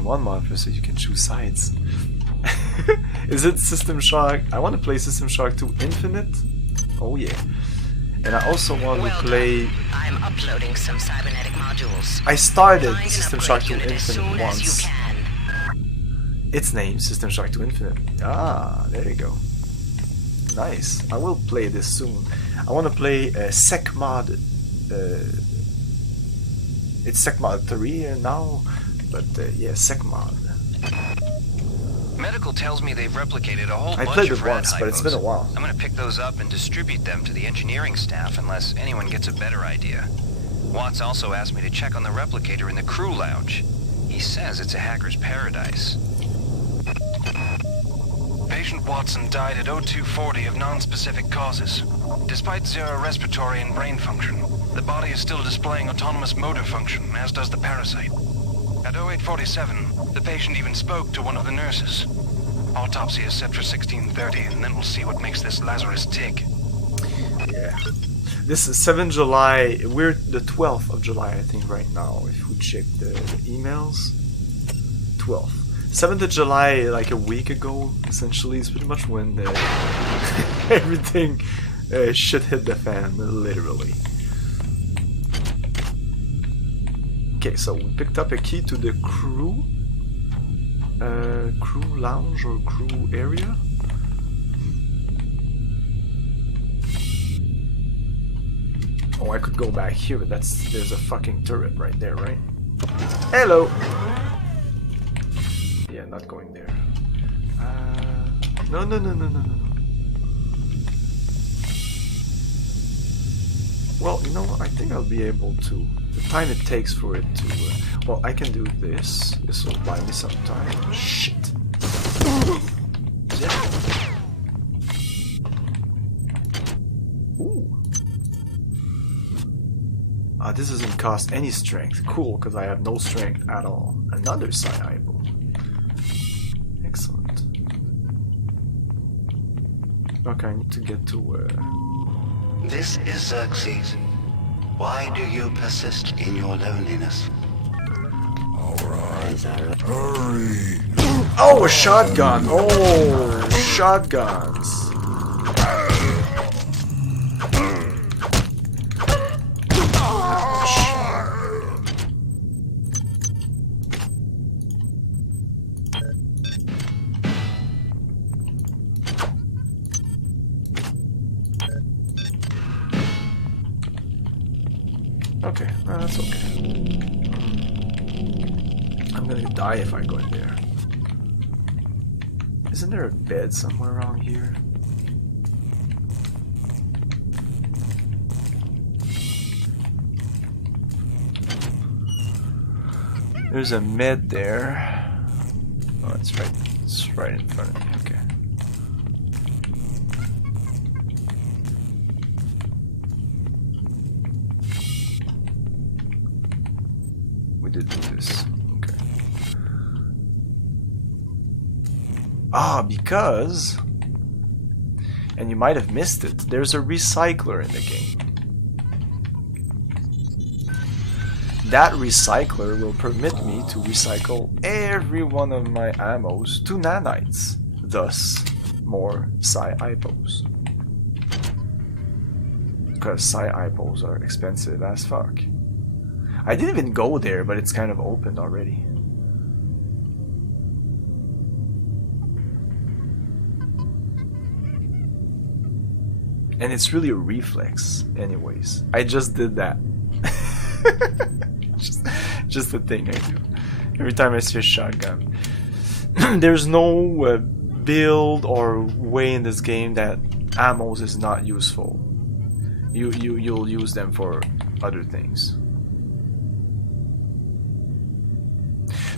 In one mod, so you can choose sides. Is it System Shock? I want to play System Shock 2 Infinite. Oh yeah. And I also want to play... I'm uploading some cybernetic modules. I started System Shock 2 Infinite once. Its name, System Shock 2 Infinite. Ah, there you go. Nice. I will play this soon. I want to play Sec Mod. It's Sec Mod 3 now, but yeah, Sec Mod. Medical tells me they've replicated a whole bunch of I played it once, but it's been a while. I'm gonna pick those up and distribute them to the engineering staff unless anyone gets a better idea. Watts also asked me to check on the replicator in the crew lounge. He says it's a hacker's paradise. Patient Watson died at 0240 of non-specific causes. Despite zero respiratory and brain function, the body is still displaying autonomous motor function, as does the parasite. At 0847, the patient even spoke to one of the nurses. Autopsy is set for 1630, and then we'll see what makes this Lazarus tick. Yeah. This is 7 July. We're the 12th of July, I think, right now, if we check the emails. 12th. 7th of July, like a week ago, essentially, is pretty much when the everything shit hit the fan, literally. Okay, so we picked up a key to the crew lounge or crew area. Oh, I could go back here, but there's a fucking turret right there, right? Hello. Yeah, not going there. No. Well, you know, I think I'll be able to. The time it takes for it to... well, I can do this. This will buy me some time. Shit. Yeah. Ooh. This doesn't cost any strength. Cool, because I have no strength at all. Another side eyeball. Excellent. Okay, I need to get to... This is Xerxes. Why do you persist in your loneliness? Alright, hurry! Oh, a shotgun! Oh, shotguns! Okay, no, that's okay. I'm gonna die if I go in there. Isn't there a bed somewhere around here? There's a med there. Oh, it's right in front of me. Okay. We did do this. Okay. Ah, because, and you might have missed it, there's a recycler in the game. That recycler will permit me to recycle every one of my ammos to nanites, thus more psi-IPOs. Because psi-IPOs are expensive as fuck. I didn't even go there, but it's kind of opened already. And it's really a reflex, anyways. I just did that. just the thing I do. Every time I see a shotgun. There's no build or way in this game that ammos is not useful. You'll use them for other things.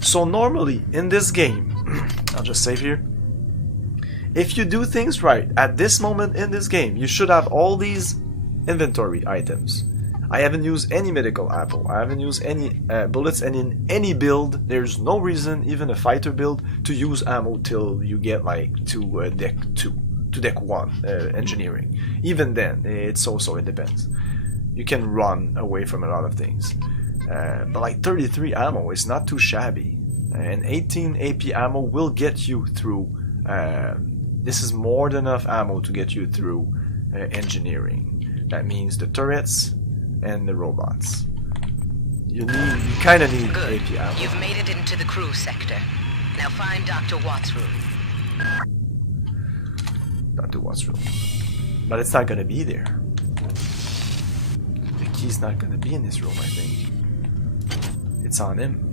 So normally in this game, I'll just save here. If you do things right at this moment in this game, you should have all these inventory items. I haven't used any medical apple, I haven't used any bullets, and in any build there's no reason, even a fighter build, to use ammo till you get like to deck 2, to deck 1 engineering. Even then it's also, it depends. You can run away from a lot of things, but like 33 ammo is not too shabby. And 18 AP ammo will get you through. This is more than enough ammo to get you through engineering. That means the turrets and the robots. You kind of need Good. AP ammo. You've made it into the crew sector. Now find Dr. Watt's room. Dr. Watt's room. But it's not gonna be there. The key's not gonna be in this room, I think. It's on him.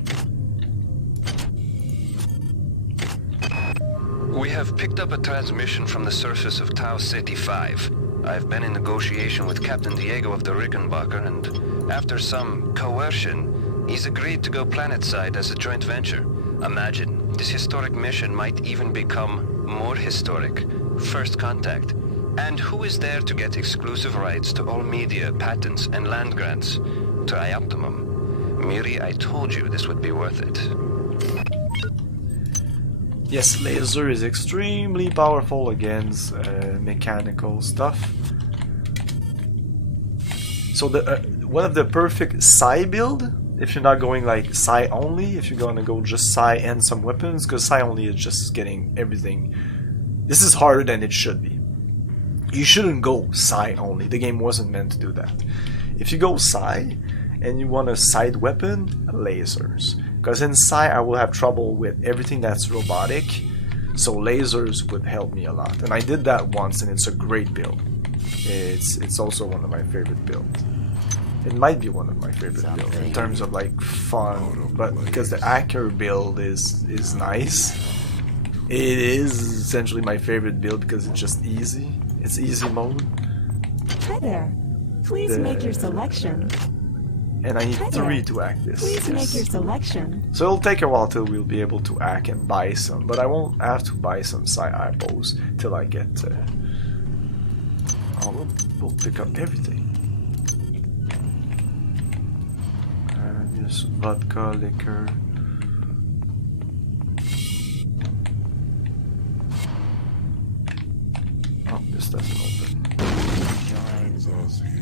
We have picked up a transmission from the surface of Tau Ceti 5. I've been in negotiation with Captain Diego of the Rickenbacker, and after some coercion, he's agreed to go planetside as a joint venture. Imagine, this historic mission might even become more historic. First contact. And who is there to get exclusive rights to all media, patents, and land grants? Trioptimum. Miri, I told you this would be worth it. Yes, laser is extremely powerful against mechanical stuff. So the one of the perfect Psi build, if you're not going like Psi only, if you're gonna go just Psi and some weapons, because Psi only is just getting everything. This is harder than it should be. You shouldn't go Psi only. The game wasn't meant to do that. If you go Psi and you want a side weapon, lasers. Because in Psi I will have trouble with everything that's robotic, so lasers would help me a lot. And I did that once and it's a great build. It's also one of my favorite builds. It might be one of my favorite builds in terms of like fun, but because the Acker build is nice, it is essentially my favorite build because it's just easy. It's easy mode. Hi there. Please make your selection. And I need 3 to hack this. Please make your selection. So it'll take a while till we'll be able to hack and buy some, but I won't have to buy some Psi eyeballs till I get. We'll pick up everything. Just vodka, liquor. Oh, this doesn't open. Finds us here.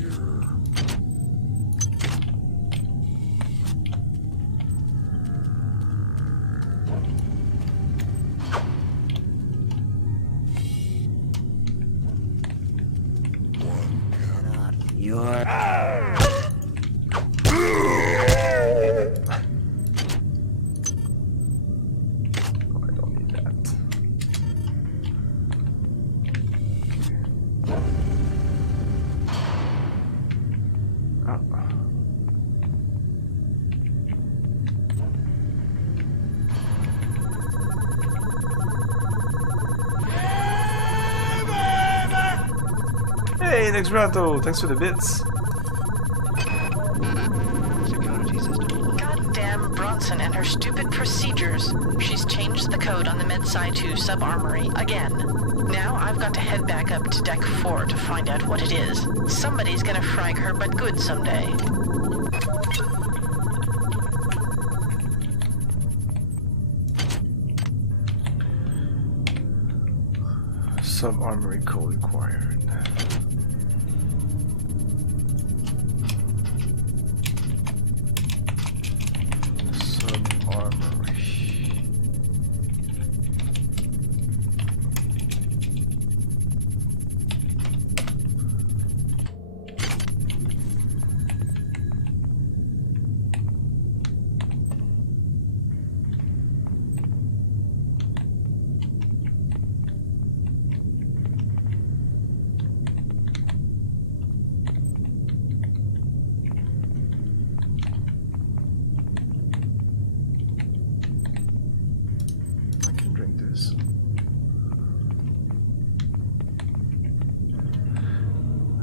Hey, Nexbrato, thanks for the bits. Goddamn Bronson and her stupid procedures. She's changed the code on the Med-Sci 2 sub-armory again. Now I've got to head back up to Deck 4 to find out what it is. Somebody's gonna frag her but good someday. Sub-armory code required.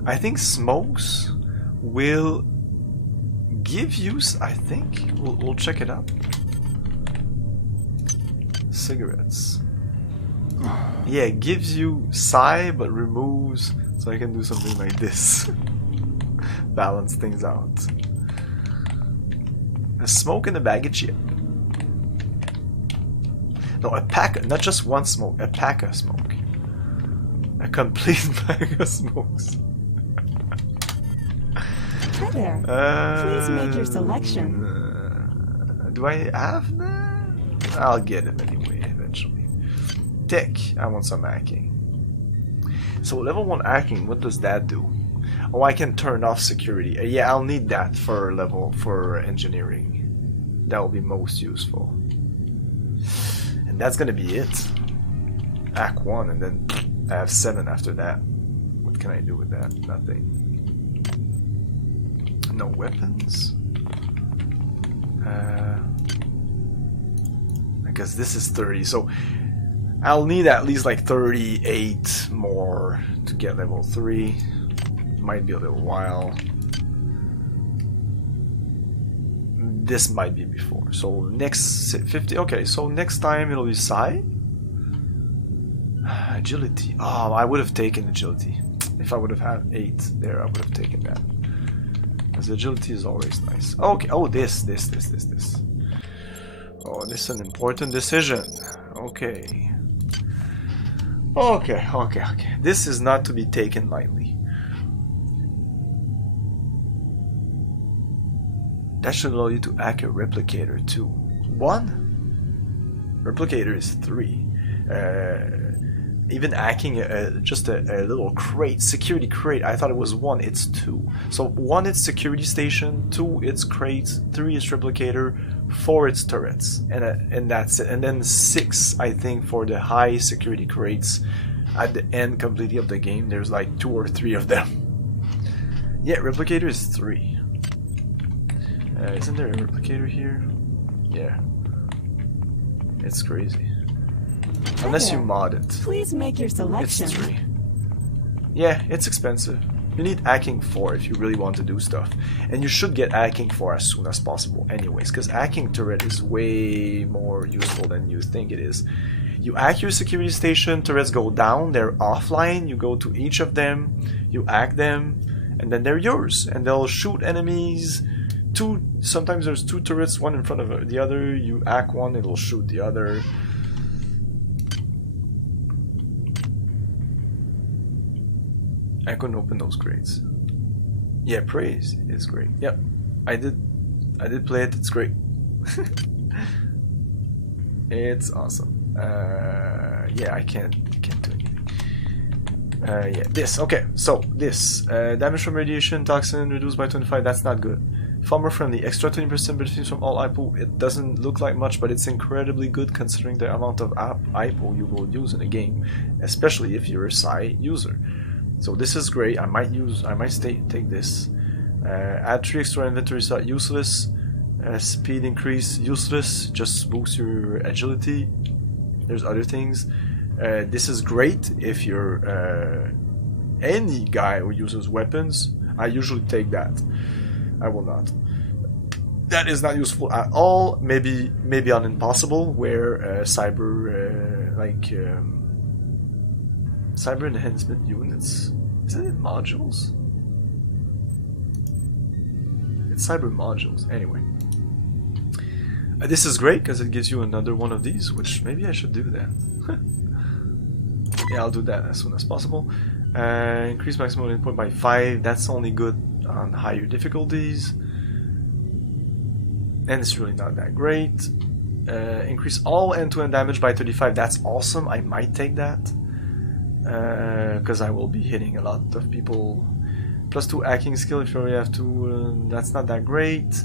I think smokes will give you. I think we'll check it out. Cigarettes. Yeah, it gives you Psi but removes, so I can do something like this. Balance things out. A smoke and a bag of chip. No, a pack, not just one smoke, a pack of smoke. A complete bag of smokes. Hi there. Please make your selection. Do I have that? I'll get him anyway, eventually. Tech, I want some hacking. So level 1 hacking, what does that do? Oh, I can turn off security. Yeah, I'll need that for engineering. That will be most useful. And that's gonna be it. Hack 1, and then I have 7 after that. What can I do with that? Nothing. No weapons. I guess this is 30, so I'll need at least like 38 more to get level 3. Might be a little while. This might be before. So next 50. Okay, so next time it'll be Psi. Agility. Oh, I would have taken agility. If I would have had 8 there, I would have taken that. Because agility is always nice. Okay. Oh, this. Oh, this is an important decision. Okay. Okay. This is not to be taken lightly. That should allow you to hack a replicator too. 1? Replicator is 3. Even hacking just a little crate, security crate, I thought it was 1, it's 2. So 1 it's security station, 2 it's crates, 3 is replicator, 4 it's turrets, and that's it. And then 6 I think for the high security crates at the end completely of the game. There's like 2 or 3 of them. Yeah, replicator is 3. Isn't there a replicator here? Yeah. It's crazy. Unless you mod it. Please make your selection. It's 3. Yeah, it's expensive. You need hacking 4 if you really want to do stuff. And you should get hacking 4 as soon as possible anyways, because hacking turret is way more useful than you think it is. You hack your security station, turrets go down, they're offline, you go to each of them, you hack them, and then they're yours. And they'll shoot enemies. Sometimes there's 2 turrets, one in front of the other, you hack one, it'll shoot the other. I couldn't open those crates. Yeah, praise is great. Yep, I did play it. It's great. It's awesome. Yeah, I can't do anything. Yeah, this. Okay, so this damage from radiation toxin reduced by 25. That's not good. Farmer friendly, extra 20% benefits from all IPO. It doesn't look like much, but it's incredibly good considering the amount of IPO you will use in a game, especially if you're a Psi user. So this is great. I might take this. Add 3 extra inventory slot, useless. Speed increase, useless. Just boosts your agility. There's other things. This is great if you're any guy who uses weapons. I usually take that. I will not. That is not useful at all. Maybe on Impossible, where cyber enhancement units. Isn't it modules? It's cyber modules. Anyway. This is great because it gives you another one of these, which maybe I should do that. Yeah, I'll do that as soon as possible. Increase maximum input by 5. That's only good on higher difficulties. And it's really not that great. Increase all end-to-end damage by 35. That's awesome. I might take that. Because I will be hitting a lot of people. +2 hacking skill if you already have 2. That's not that great.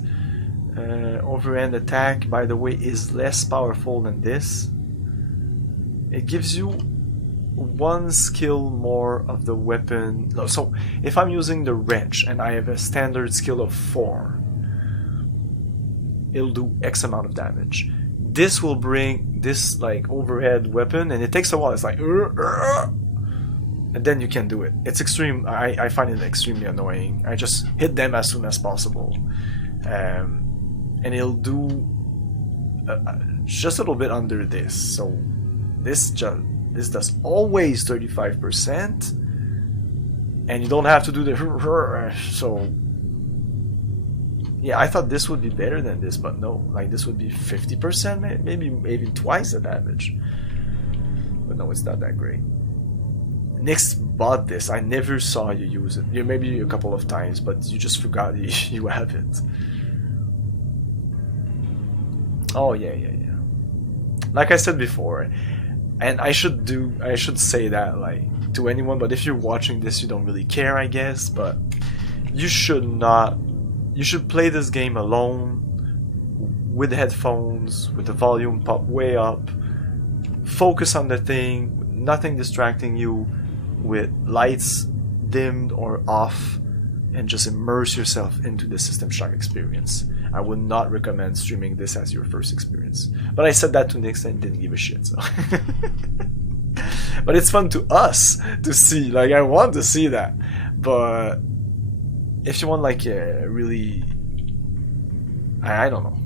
Overhand attack, by the way, is less powerful than this. It gives you 1 skill more of the weapon. So if I'm using the wrench and I have a standard skill of 4, it'll do X amount of damage. This will bring this like overhead weapon, and it takes a while. It's like and then you can do it. It's extreme. I find it extremely annoying. I just hit them as soon as possible, and it'll do just a little bit under this. So this does always 35%, and you don't have to do the so. Yeah, I thought this would be better than this, but no. Like this would be 50%, maybe twice the damage. But no, it's not that great. Nix bought this. I never saw you use it. Maybe a couple of times, but you just forgot you have it. Oh yeah. like I said before, and I should say that like to anyone, but if you're watching this, you don't really care, I guess. But you should play this game alone, with headphones, with the volume pop way up, focus on the thing, nothing distracting you, with lights dimmed or off, and just immerse yourself into the System Shock experience. I would not recommend streaming this as your first experience. But I said that to Nix and didn't give a shit, so. But it's fun to us to see, like I want to see that. But if you want like a really, I don't know.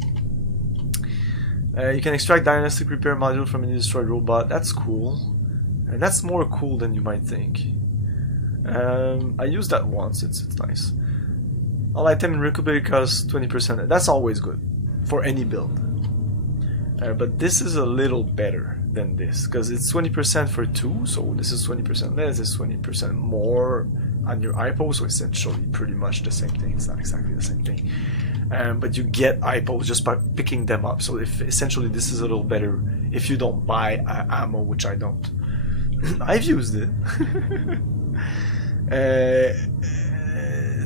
You can extract diagnostic repair module from any destroyed robot. That's cool. And that's more cool than you might think. I used that once, it's nice. All item in recovery costs 20%. That's always good for any build. But this is a little better than this because it's 20% for 2, so this is 20% less, it's 20% more on your IPO, so essentially pretty much the same thing. It's not exactly the same thing. But you get IPOs just by picking them up. So if essentially this is a little better if you don't buy ammo, which I don't. I've used it.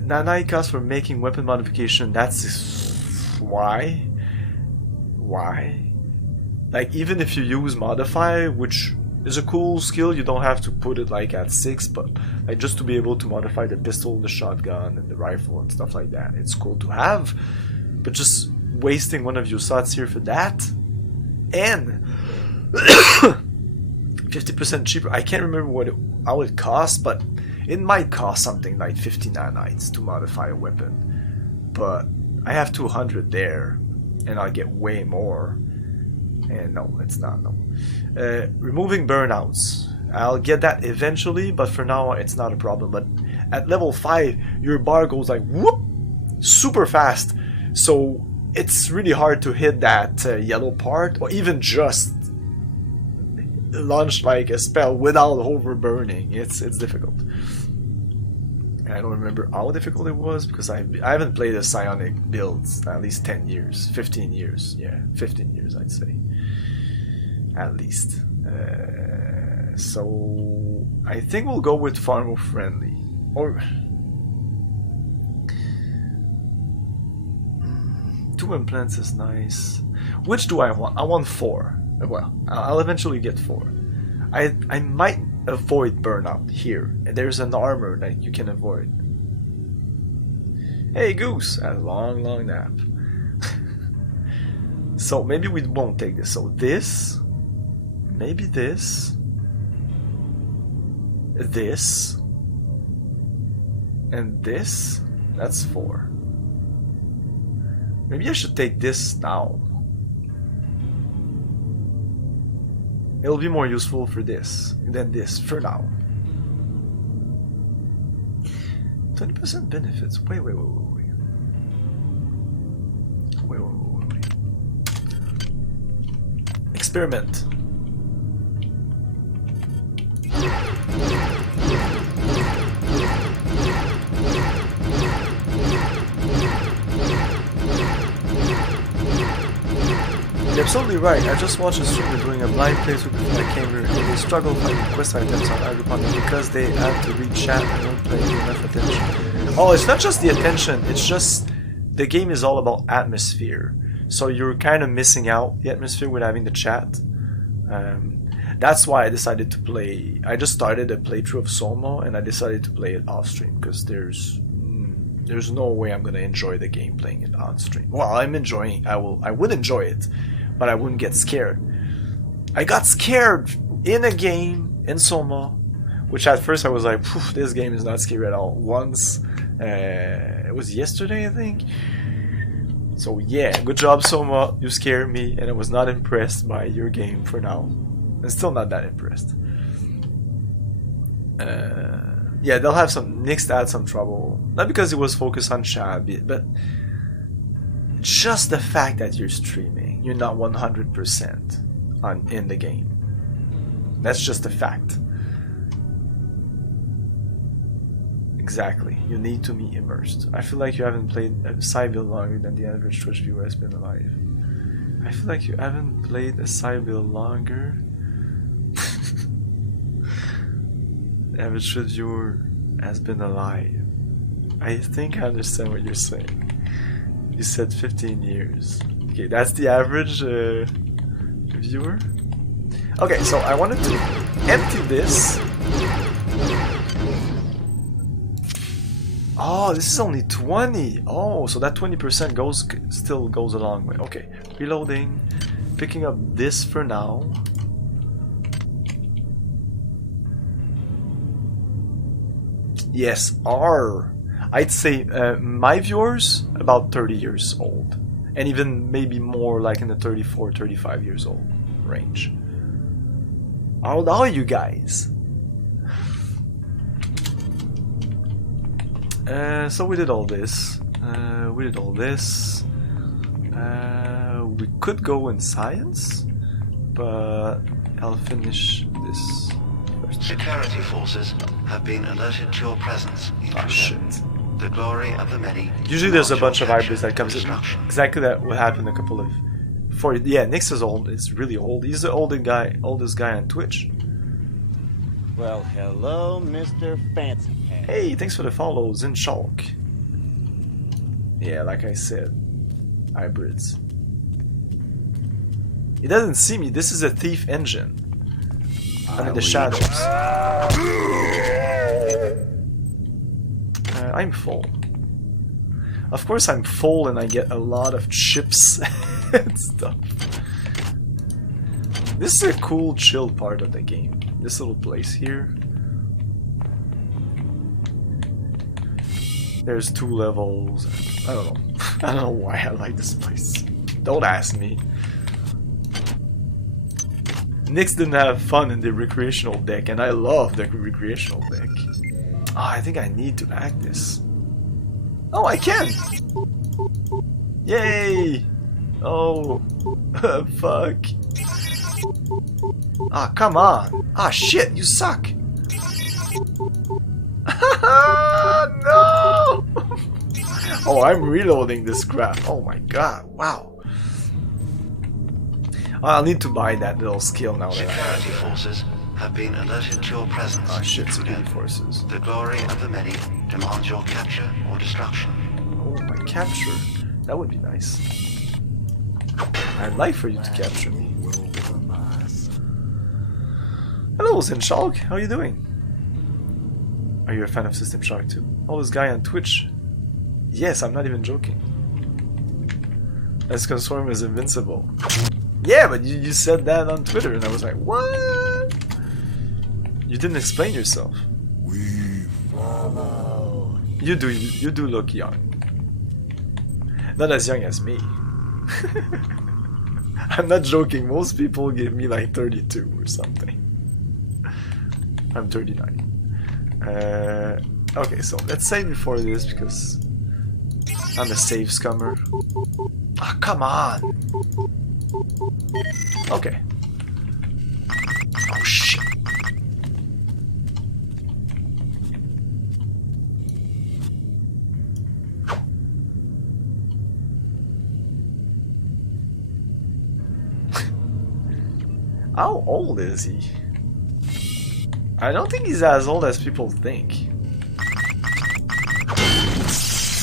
Nanite costs for making weapon modification. That's why. Like even if you use modify, which is a cool skill, you don't have to put it like at 6, but like just to be able to modify the pistol, the shotgun, and the rifle and stuff like that. It's cool to have, but just wasting one of your slots here for that, and 50% cheaper. I can't remember how it costs, but it might cost something like 50 nanites to modify a weapon. But I have 200 there, and I'll get way more. And no, it's not, no. Removing burnouts. I'll get that eventually, but for now it's not a problem. But at level 5, your bar goes like whoop, super fast. So it's really hard to hit that yellow part, or even just launch like a spell without overburning. It's difficult. And I don't remember how difficult it was because I haven't played a psionic build in at least 10 years, 15 years. Yeah, 15 years I'd say. At least. So I think we'll go with farmer friendly. Or 2 implants is nice. Which do I want? I want 4. Well, I'll eventually get 4. I might avoid burnout here. There's an armor that you can avoid. Hey Goose, a long nap. So maybe we won't take this. So this, maybe this, and this. That's 4. Maybe I should take this now. It'll be more useful for this than this for now. 20% benefits. Wait. Experiment. You're absolutely right. I just watched a streamer doing a blind playthrough before I came here, and they struggle finding quest items on Irrational because they have to read chat and don't pay enough attention. Oh, it's not just the attention, it's just the game is all about atmosphere. So you're kind of missing out the atmosphere with having the chat. That's why I decided to play. I just started a playthrough of Soma and I decided to play it off stream because there's no way I'm gonna enjoy the game playing it on stream. Well, I'm enjoying. I would enjoy it, but I wouldn't get scared. I got scared in a game in Soma, which at first I was like, this game is not scary at all. Once, it was yesterday, I think. So yeah, good job Soma, you scared me, and I was not impressed by your game for now. I'm still not that impressed. Yeah, they'll have some. Nix had some trouble, not because it was focused on chat, but just the fact that you're streaming, you're not 100% in the game. That's just a fact. Exactly, you need to be immersed. I feel like you haven't played Cybil longer than the average Twitch viewer has been alive. I feel like you haven't played a Cybil longer. The average reviewer has been alive. I think I understand what you're saying. You said 15 years. Okay, that's the average reviewer. Okay, so I wanted to empty this. Oh, this is only 20. Oh, so that 20% still goes a long way. Okay, reloading, picking up this for now. Yes, I'd say my viewers about 30 years old, and even maybe more like in the 34, 35 years old range. How old are you guys? So we did all this. We could go in science, but I'll finish this first. Security forces have been alerted to your presence. Oh shit. The glory of the many. Usually there's a bunch of hybrids that comes in. Exactly that what happened a couple of... Yeah, Nix is old. It's really old. He's the oldest guy on Twitch. Well, hello, Mr. Fancy Pants. Hey, thanks for the follows in Shulk. Yeah, like I said, hybrids. He doesn't see me. This is a thief engine. I'm in the shadows. I'm full. Of course I'm full and I get a lot of chips and stuff. This is a cool, chill part of the game. This little place here. There's 2 levels. I don't know. I don't know why I like this place. Don't ask me. Nix didn't have fun in the recreational deck, and I love the recreational deck. Oh, I think I need to act this. Oh, I can! Yay! Oh, fuck. Ah, come on! Ah, shit, you suck! No! Oh, I'm reloading this crap. Oh my god, wow. I'll need to buy that little skill now that I have. Security forces have been alerted to your presence. Ah, shit, security forces. The glory of the many demands your capture or destruction. Oh, my capture. That would be nice. I'd like for you to capture me. Hello, Zinshulk. How are you doing? Are you a fan of System Shock too? Oh, this guy on Twitch. Yes, I'm not even joking. S-Consform is invincible. Yeah, but you said that on Twitter, and I was like, what? You didn't explain yourself. We follow. You do look young. Not as young as me. I'm not joking. Most people give me like 32 or something. I'm 39. Okay, so let's save before this because I'm a save scummer. Ah, oh, come on. Okay. Oh shit. How old is he? I don't think he's as old as people think.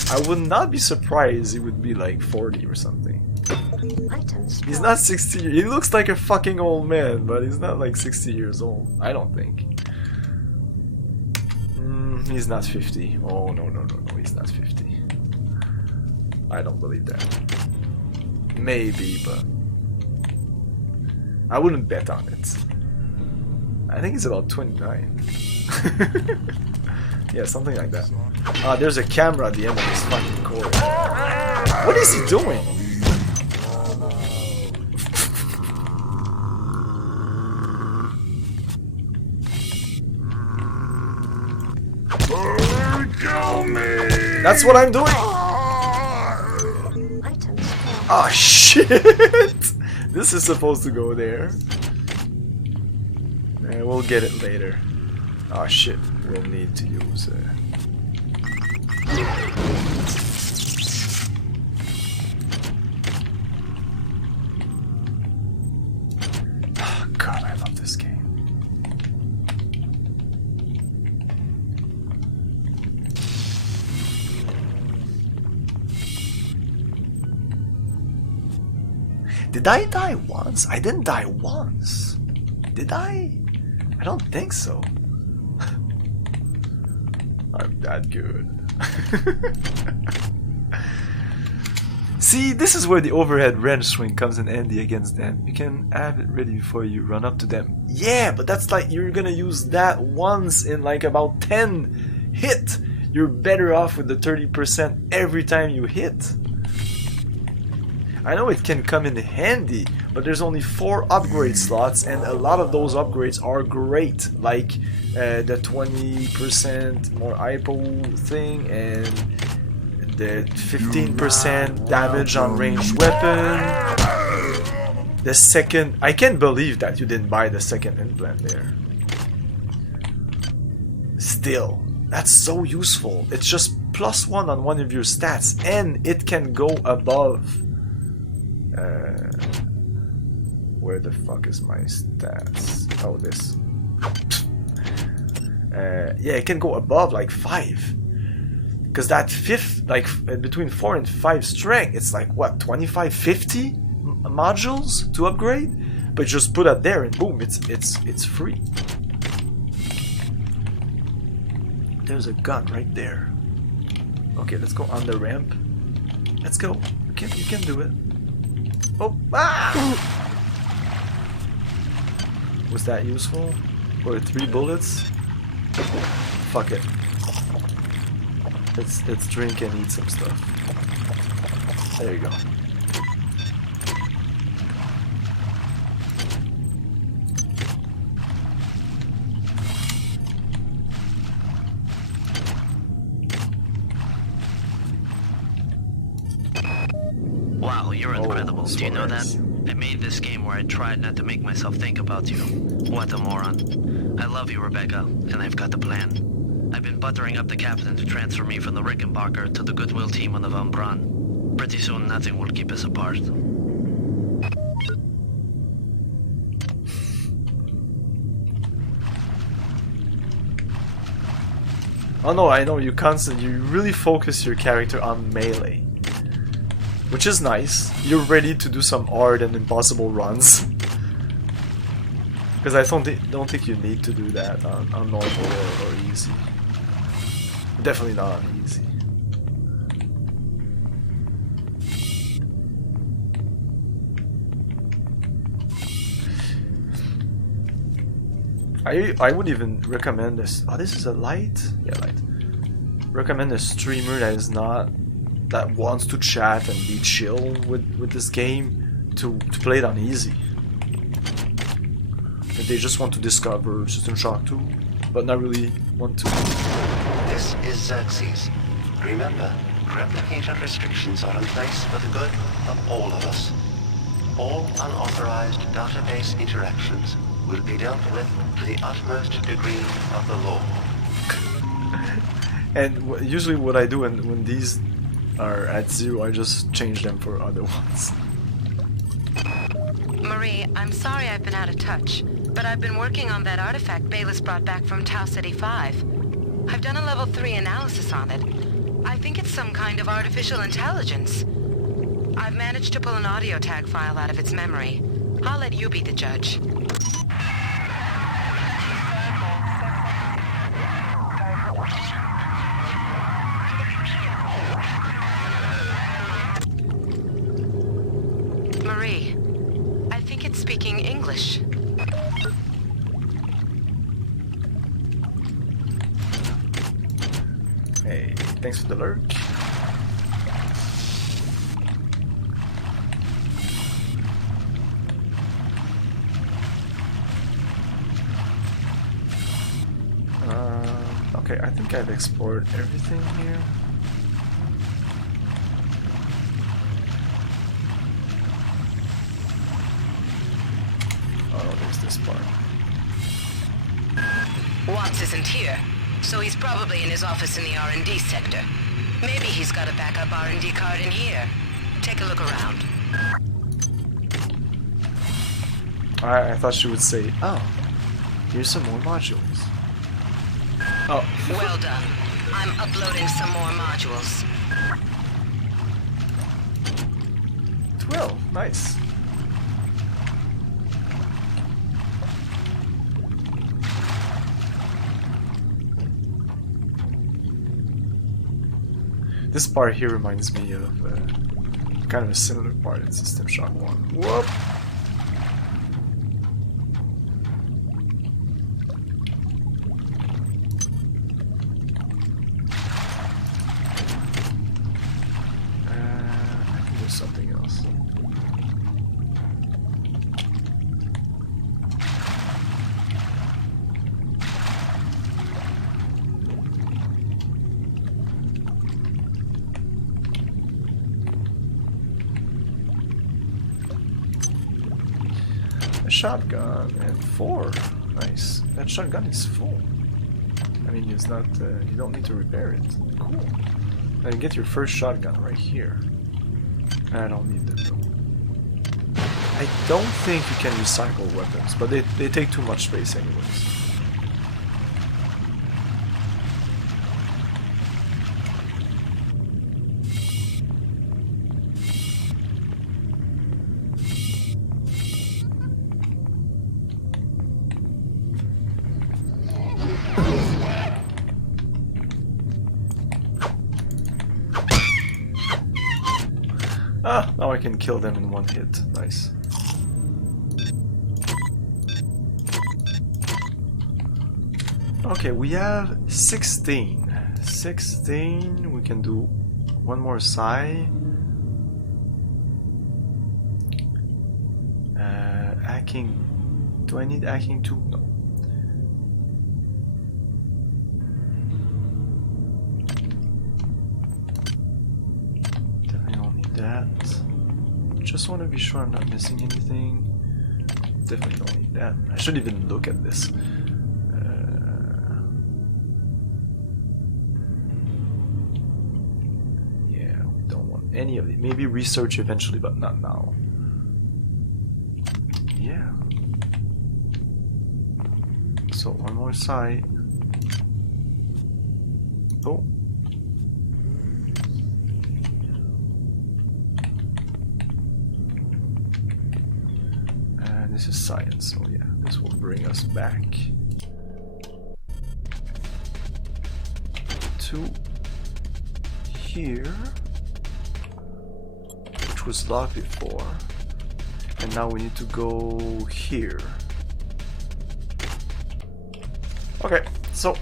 I would not be surprised he would be like 40 or something. He's not 60. He looks like a fucking old man, but he's not like 60 years old. I don't think. He's not 50. Oh, no, he's not 50. I don't believe that. Maybe, but I wouldn't bet on it. I think he's about 29. Yeah, something like that. There's a camera at the end of this fucking corridor. What is he doing? That's what I'm doing! Oh shit! This is supposed to go there. We'll get it later. Oh shit, we'll need to use Did I die once? I didn't die once. Did I? I don't think so. I'm that good. See, this is where the overhead wrench swing comes in handy against them. You can have it ready before you run up to them. Yeah, but that's like you're gonna use that once in like about 10 hit. You're better off with the 30% every time you hit. I know it can come in handy, but there's only 4 upgrade slots, and a lot of those upgrades are great, like the 20% more IPO thing and the 15% damage on ranged weapon. The second, I can't believe that you didn't buy the second implant there. Still, that's so useful. It's just +1 on one of your stats, and it can go above. Where the fuck is my stats? Oh, this. Yeah, it can go above like 5. Because that 5th, like between 4 and 5 strength, it's like what, 25, 50 modules to upgrade? But just put it there and boom, it's free. There's a gun right there. Okay, let's go on the ramp. Let's go. You can do it. Oh, ah! Was that useful? Or 3 bullets? Fuck it. Let's drink and eat some stuff. There you go. Wow, you're incredible. Do you know that? I made this game where I tried not to make myself think about you. What a moron. I love you, Rebecca, and I've got the plan. I've been buttering up the captain to transfer me from the Rickenbacker to the Goodwill team on the Von Braun. Pretty soon, nothing will keep us apart. Oh no, I know, you really focus your character on melee. Which is nice. You're ready to do some hard and impossible runs. Because I don't think you need to do that on normal or easy. Definitely not on easy. I would even recommend this. Oh, this is a light? Yeah, light. Recommend a streamer that wants to chat and be chill with this game to play it on easy. If they just want to discover System Shock 2, but not really want to. This is Xerxes. Remember, replicator restrictions are in place for the good of all of us. All unauthorized database interactions will be dealt with to the utmost degree of the law. And usually what I do when these are at 0, I just change them for other ones. Marie, I'm sorry I've been out of touch, but I've been working on that artifact Bayless brought back from Tau City 5. I've done a level 3 analysis on it. I think it's some kind of artificial intelligence. I've managed to pull an audio tag file out of its memory. I'll let you be the judge. Marie, I think it's speaking English. Hey, thanks for the alert. Okay, I think I've explored everything here. Oh, there's this part. Watts isn't here, so he's probably in his office in the R&D sector. Maybe he's got a backup R&D card in here. Take a look around. I thought she would say, oh, here's some more modules. Oh. Well done. I'm uploading some more modules. 12, nice. This part here reminds me of kind of a similar part in System Shock 1. Whoop! I can do something else. Shotgun and 4. Nice. That shotgun is full. I mean, it's not. You don't need to repair it. Cool. Now you get your first shotgun right here. I don't need them though. I don't think you can recycle weapons, but they take too much space anyways. Ah, now I can kill them in one hit. Nice. Okay, we have 16. 16. We can do one more psi. Hacking. Do I need hacking 2? No. Just want to be sure I'm not missing anything. Definitely don't need that. I shouldn't even look at this. Yeah, we don't want any of it. Maybe research eventually, but not now. Yeah. So one more side. Oh. This is science, so yeah, this will bring us back to here, which was locked before, and now we need to go here. Okay, so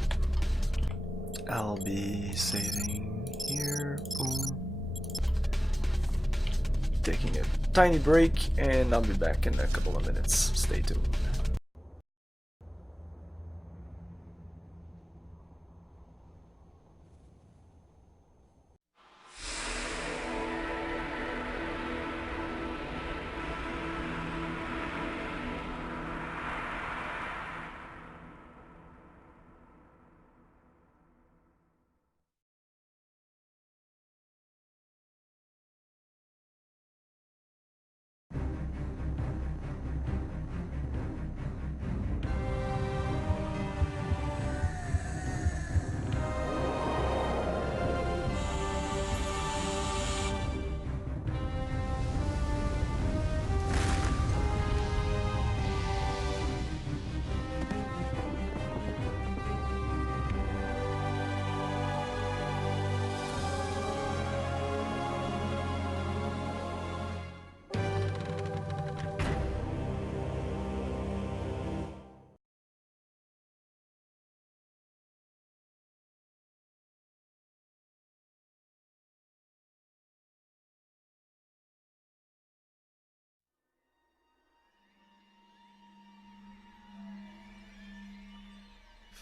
I'll be saving here, boom. Taking a tiny break, and I'll be back in a couple of minutes. Stay tuned.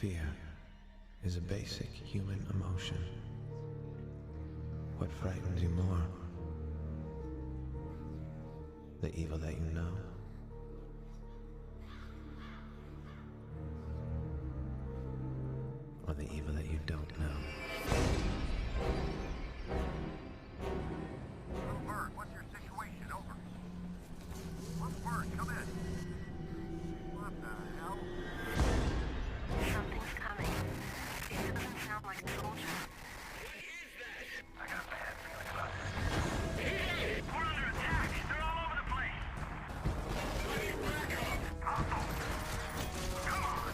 Fear is a basic human emotion. What frightens you more? The evil that you know? Or the evil that you don't know? Bird, what's your situation? Over. Bird, come in. What the hell? Something's coming. It doesn't sound like a soldier. I got a bad feeling about this. We're under attack. They're all over the place. Come on. Normal.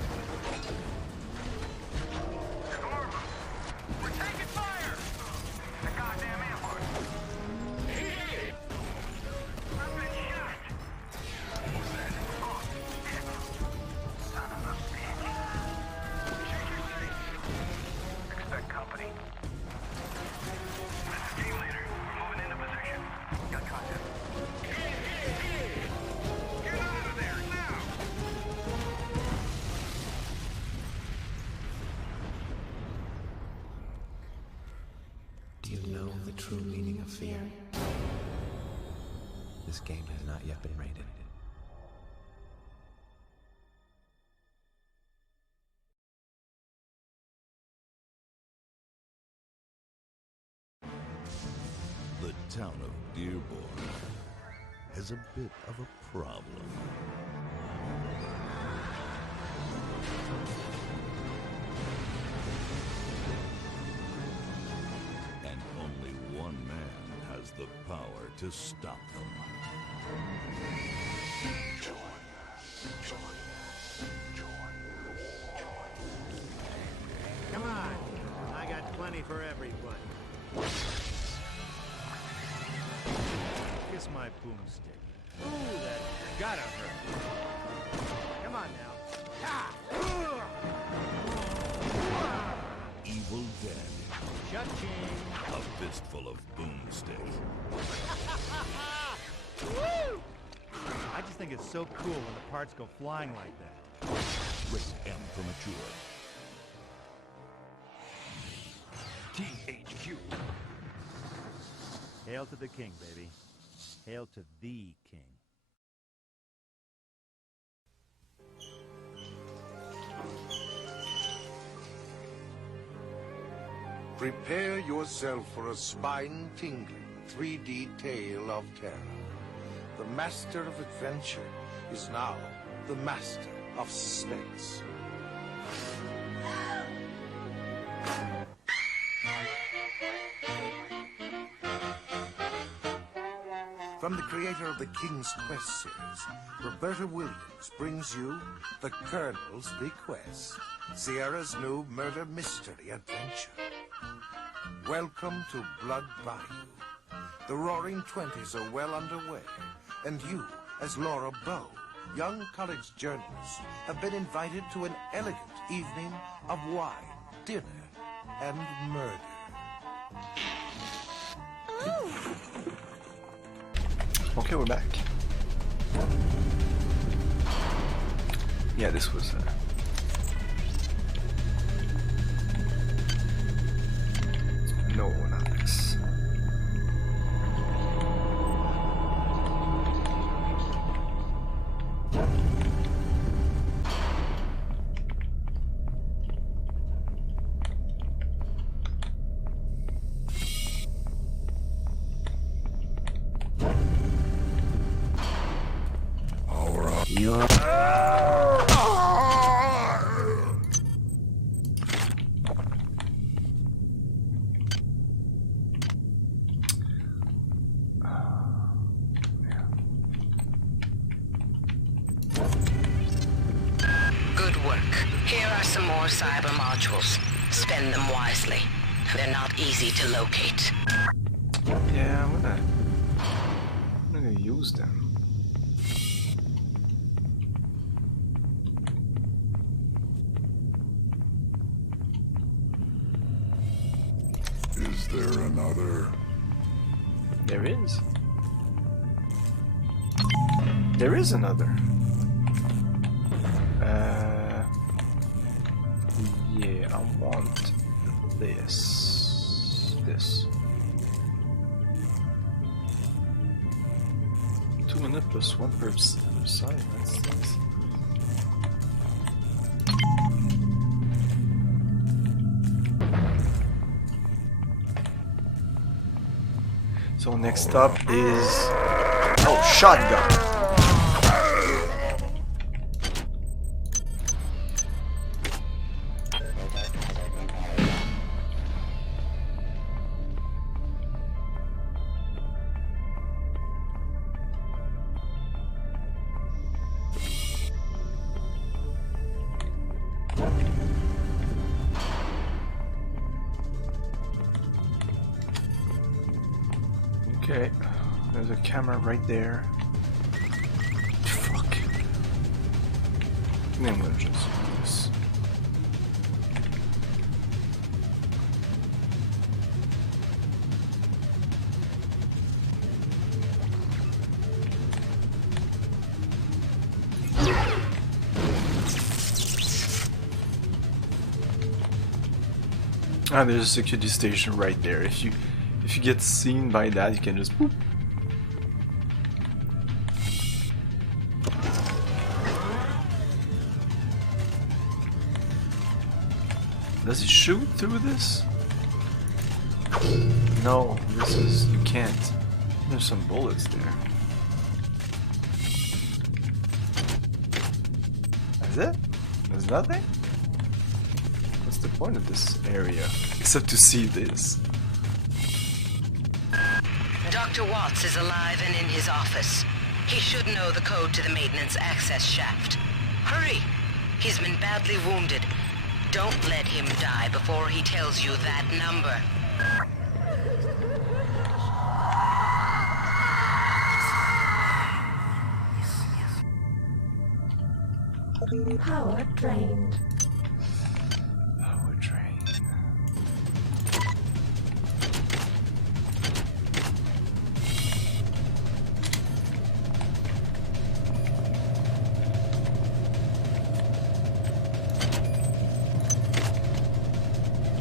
Speaking of fear, this game has not yet been rated. The town of Dearborn has a bit of a problem. And only one man has the power to stop them. Come on, I got plenty for everybody. Kiss my boomstick. Ooh, that gotta hurt. Come on now. Ah! Evil Dead. Cha-ching. A fistful of boomstick. Woo! I just think it's so cool when the parts go flying like that. Rated M for mature. THQ. Hail to the king, baby. Hail to the king. Prepare yourself for a spine-tingling 3D tale of terror. The master of adventure is now the master of suspense. From the creator of the King's Quest series, Roberta Williams brings you The Colonel's Bequest, Sierra's new murder mystery adventure. Welcome to Blood Bayou. The Roaring Twenties are well underway, and you, as Laura Bow, young college journalist, have been invited to an elegant evening of wine, dinner, and murder. Okay, we're back. Yeah, this was no, not this. Cyber modules. Spend them wisely. They're not easy to locate. Yeah, I'm gonna use them. Is there another? There is. There is another. Yeah, I want this. 2 minutes plus 1 per side. That's nice. So next up is shotgun. Okay, there's a camera right there. Fuck. I'm gonna just do this. Ah, there's a security station right there. If you get seen by that, you can just boop. Does he shoot through this? No, this is... you can't. There's some bullets there. That's it? There's nothing? What's the point of this area? Except to see this. Dr. Watts is alive and in his office. He should know the code to the maintenance access shaft. Hurry! He's been badly wounded. Don't let him die before he tells you that number. Power drained. Power drain.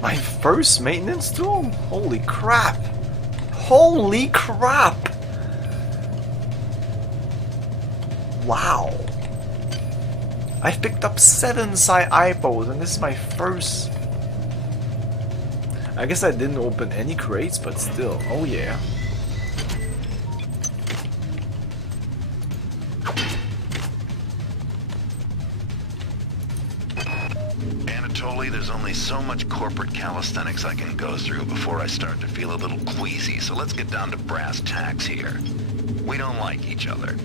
My first maintenance tool? Holy crap! Holy crap! Wow! I've picked up 7 iPos and this is my first... I guess I didn't open any crates, but still. Oh yeah. Anatoly, there's only so much corporate calisthenics I can go through before I start to feel a little queasy, so let's get down to brass tacks here. We don't like each other.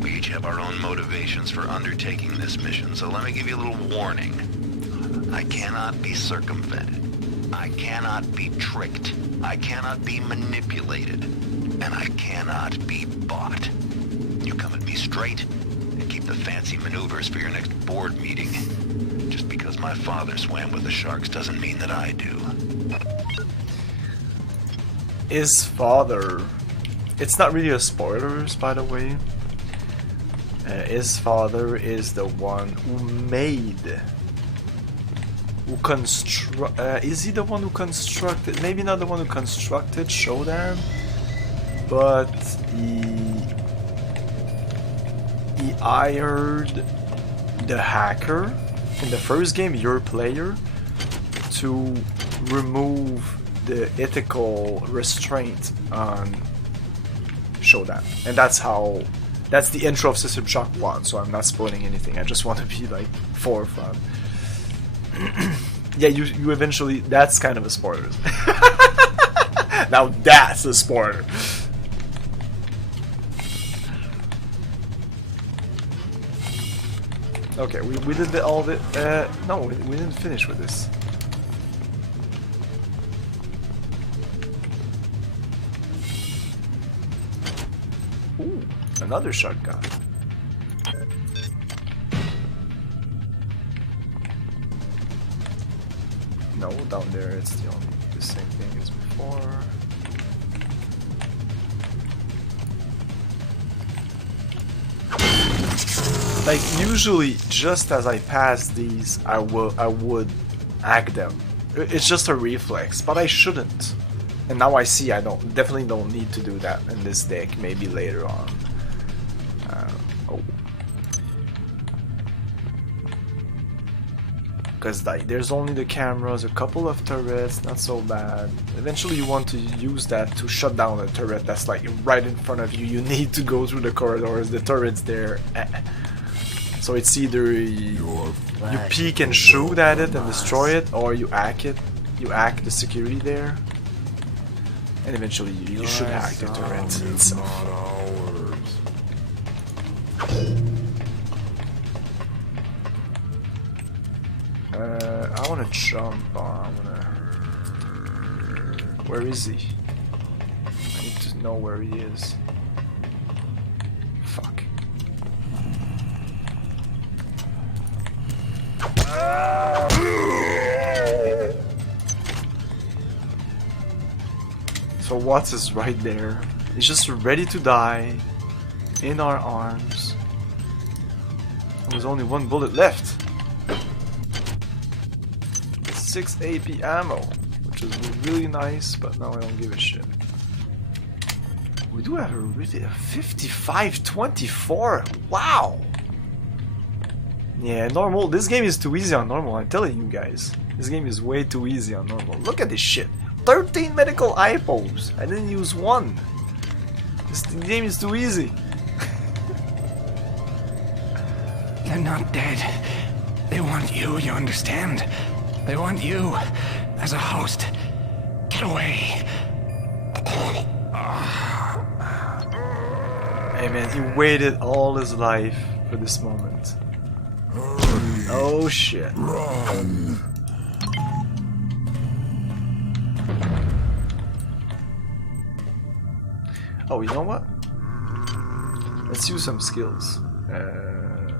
We each have our own motivations for undertaking this mission, so let me give you a little warning. I cannot be circumvented. I cannot be tricked. I cannot be manipulated. And I cannot be bought. You come at me straight, and keep the fancy maneuvers for your next board meeting. Just because my father swam with the sharks doesn't mean that I do. His father... It's not really a spoilers, by the way. His father is the one who made... is he the one who constructed... Maybe not the one who constructed Shodan, but he hired the hacker in the first game, your player, to remove the ethical restraint on Shodan. And that's how... That's the intro of System Shock 1, so I'm not spoiling anything. I just want to be like forefront. Yeah, you eventually... That's kind of a spoiler. Now that's a spoiler. Okay, we did all the... no, we didn't finish with this. Ooh, another shotgun. No, down there it's the same thing as before. Like usually, just as I pass these, I would hack them. It's just a reflex, but I shouldn't. And now I see I definitely don't need to do that in this deck. Maybe later on. Oh, because like there's only the cameras, a couple of turrets, not so bad. Eventually, you want to use that to shut down a turret that's like right in front of you. You need to go through the corridors. The turret's there. So it's either you peek and shoot at it and destroy it, or you hack it. You hack the security there, and eventually you should hack the turret itself. I want to jump on. Where is he? I need to know where he is. Fuck. So Watts is right there. He's just ready to die in our arms. There's only one bullet left. 6 AP ammo, which is really nice, but now I don't give a shit. We do have a really 55-24. Wow. Yeah, normal. This game is too easy on normal. I'm telling you guys, this game is way too easy on normal. Look at this shit. 13 medical IPOs. I didn't use one. This game is too easy. They're not dead. They want you, you understand? They want you as a host. Get away. Hey man, he waited all his life for this moment. Oh shit. Oh, you know what? Let's use some skills.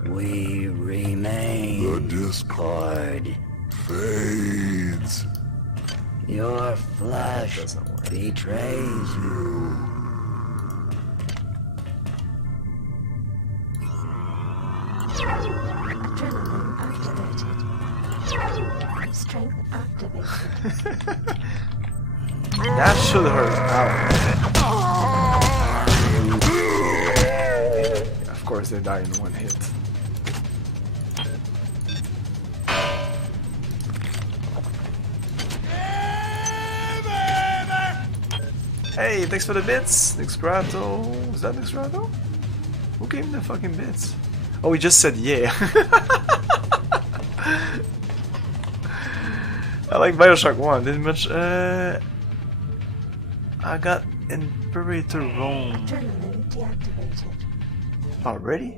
We remain. The discord fades. Your flesh betrays you. Adrenaline activated. Strength activated. That should hurt. Ow. Of course they die in one hit. Hey, thanks for the bits, Nixgrato. Is that Nixgrato? Who gave me the fucking bits? Oh, he just said yeah. I like Bioshock 1. Didn't much. I got Imperator Rome. Already?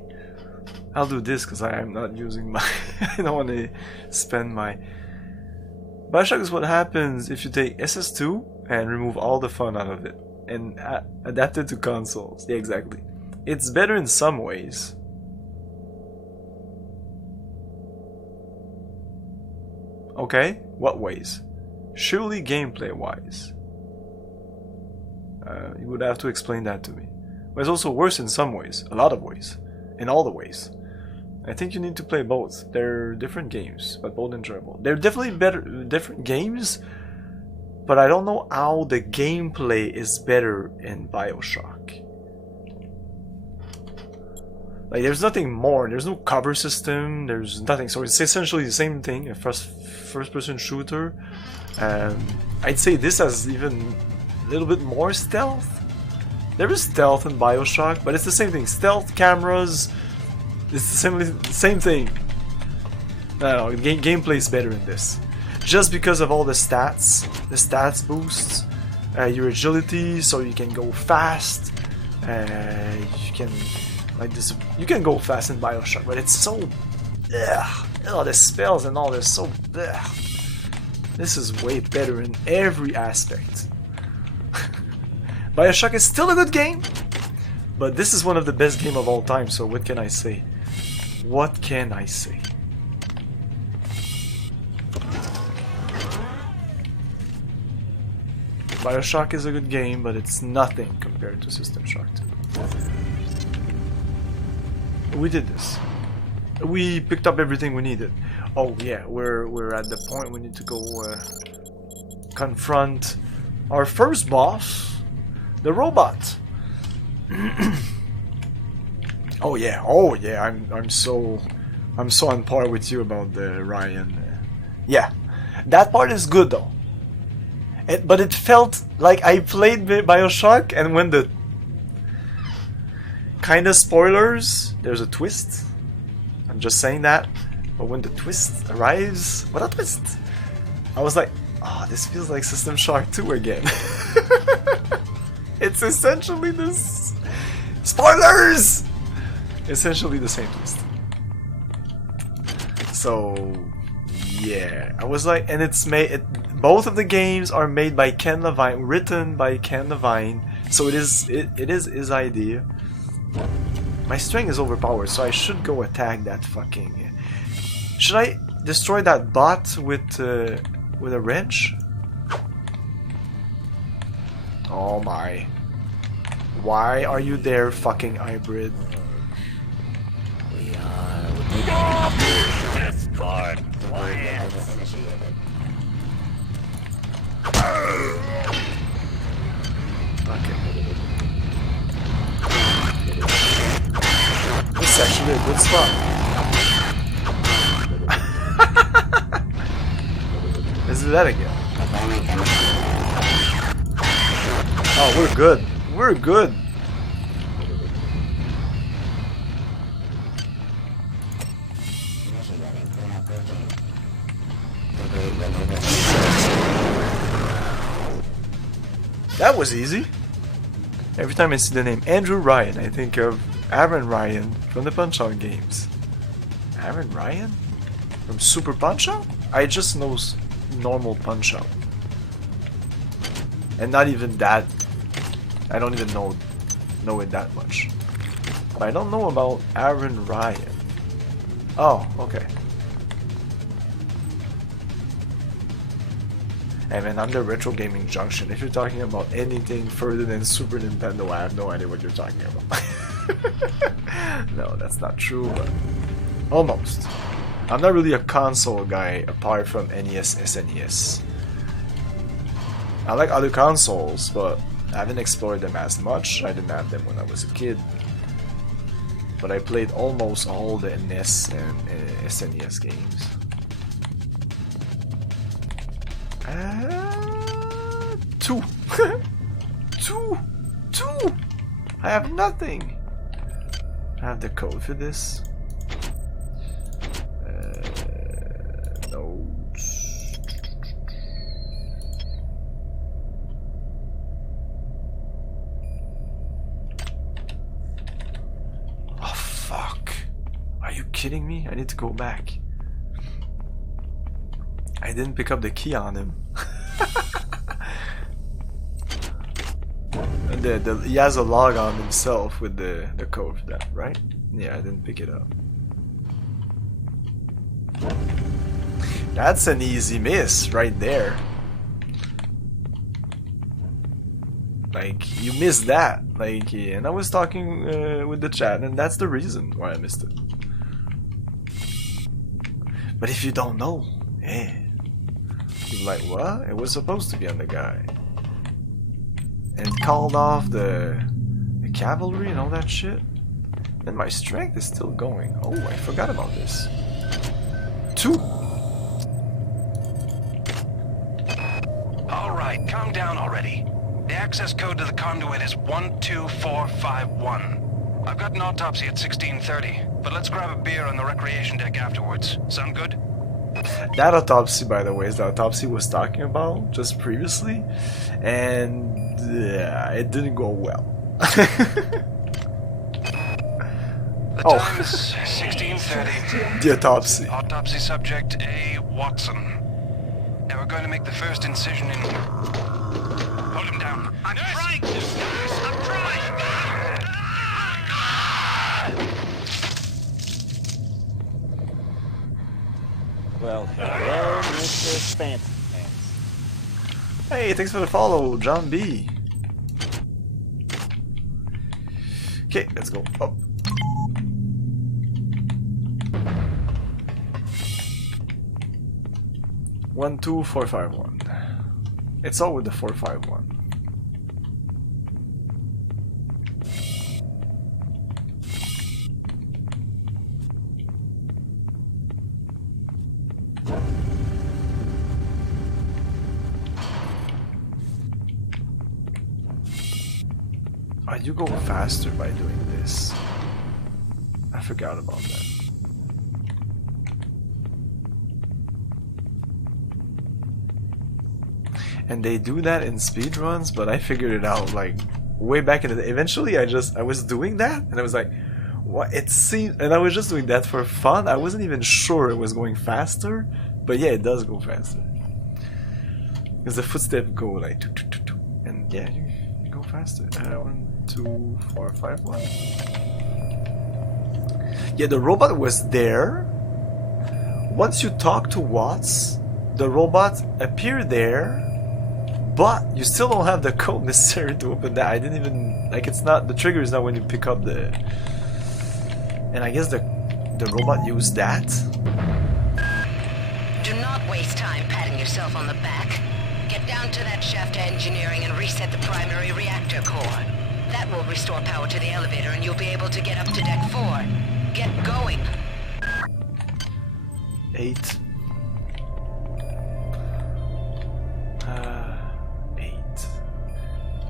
I'll do this because I am not using my. I don't want to spend my. Bioshock is what happens if you take SS2 and remove all the fun out of it and adapt it to consoles. Yeah, exactly. It's better in some ways. Okay, what ways? Surely gameplay wise. You would have to explain that to me. But it's also worse in some ways, a lot of ways, in all the ways. I think you need to play both. They're different games, but both enjoyable. They're definitely different games, but I don't know how the gameplay is better in Bioshock. Like, there's nothing more. There's no cover system. There's nothing. So it's essentially the same thing. A first-person shooter. I'd say this has even a little bit more stealth. There is stealth in Bioshock, but it's the same thing. Stealth, cameras. It's the same thing. No, gameplay is better in this. Just because of all the stats boosts, your agility, so you can go fast. You can. Like this, you can go fast in Bioshock, but it's so, the spells and all this, so. This is way better in every aspect. Bioshock is still a good game, but this is one of the best games of all time. So what can I say? What can I say? Bioshock is a good game, but it's nothing compared to System Shock 2. We did this. We picked up everything we needed. Oh yeah, we're at the point we need to go confront our first boss, the robot. Oh yeah, I'm so on par with you about the Ryan. Yeah, that part is good though. But it felt like I played Bioshock, and when the kind of spoilers, there's a twist. I'm just saying that. But when the twist arrives, what a twist! I was like, oh, this feels like System Shock 2 again. It's essentially this. Spoilers! Essentially the same twist. So, yeah, I was like, and it's made. Both of the games are made by Ken Levine, written by Ken Levine. So it is his idea. My strength is overpowered, so I should go attack that fucking. Should I destroy that bot with a wrench? Oh my! Why are you there, fucking hybrid? We are Discord plans. Okay. It's actually a good spot. Let's do that again. Oh, we're good. We're good. That was easy. Every time I see the name Andrew Ryan, I think of Aaron Ryan from the Punch-Out games. Aaron Ryan? From Super Punch-Out? I just know normal Punch-Out. And not even that. I don't even know it that much. But I don't know about Aaron Ryan. Oh, okay. Hey man, I'm the Retro Gaming Junction. If you're talking about anything further than Super Nintendo, I have no idea what you're talking about. No, that's not true, but almost. I'm not really a console guy apart from NES, SNES. I like other consoles, but I haven't explored them as much. I didn't have them when I was a kid. But I played almost all the NES and SNES games. Two. Two. I have nothing. I have the code for this. Notes. Oh fuck! Are you kidding me? I need to go back. I didn't pick up the key on him. He has a log on himself with the code for that, right? Yeah, I didn't pick it up. That's an easy miss right there. Like, you missed that. Like, yeah, and I was talking with the chat, and that's the reason why I missed it. But if you don't know, eh, you're like, what? It was supposed to be on the guy. And called off the cavalry and all that shit. And my strength is still going. Oh, I forgot about this. 2. Alright, calm down already. The access code to the conduit is 12451. I've got an autopsy at 16:30, but let's grab a beer on the recreation deck afterwards. Sound good? That autopsy, by the way, is the autopsy was talking about just previously, and it didn't go well. The time is 16:30. The autopsy. Autopsy subject A. Watson. And we're going to make the first incision in... Hold him down. I'm trying to, guys. I'm trying. Well, hello, Mr. Fancy Pants. Hey, thanks for the follow, John B. Okay, let's go up. One, 2, 4, 5, 1. It's all with the 4, 5, 1. Oh, you go faster by doing this. I forgot about that. And they do that in speedruns, but I figured it out like way back in the day. Eventually I was doing that and I was like, what? It seemed, and I was just doing that for fun. I wasn't even sure it was going faster, but yeah, it does go faster. Because the footsteps go like doo, doo, doo, doo. And yeah, you go faster. 1, 2, 4, 5, 1. Yeah, the robot was there. Once you talk to Watts, the robot appeared there. But you still don't have the code necessary to open that. I didn't even, like, it's not, the trigger is not when you pick up the, and I guess the robot used that. Do not waste time patting yourself on the back. Get down to that shaft to engineering and reset the primary reactor core. That will restore power to the elevator and you'll be able to get up to deck 4. Get going. 8. 8.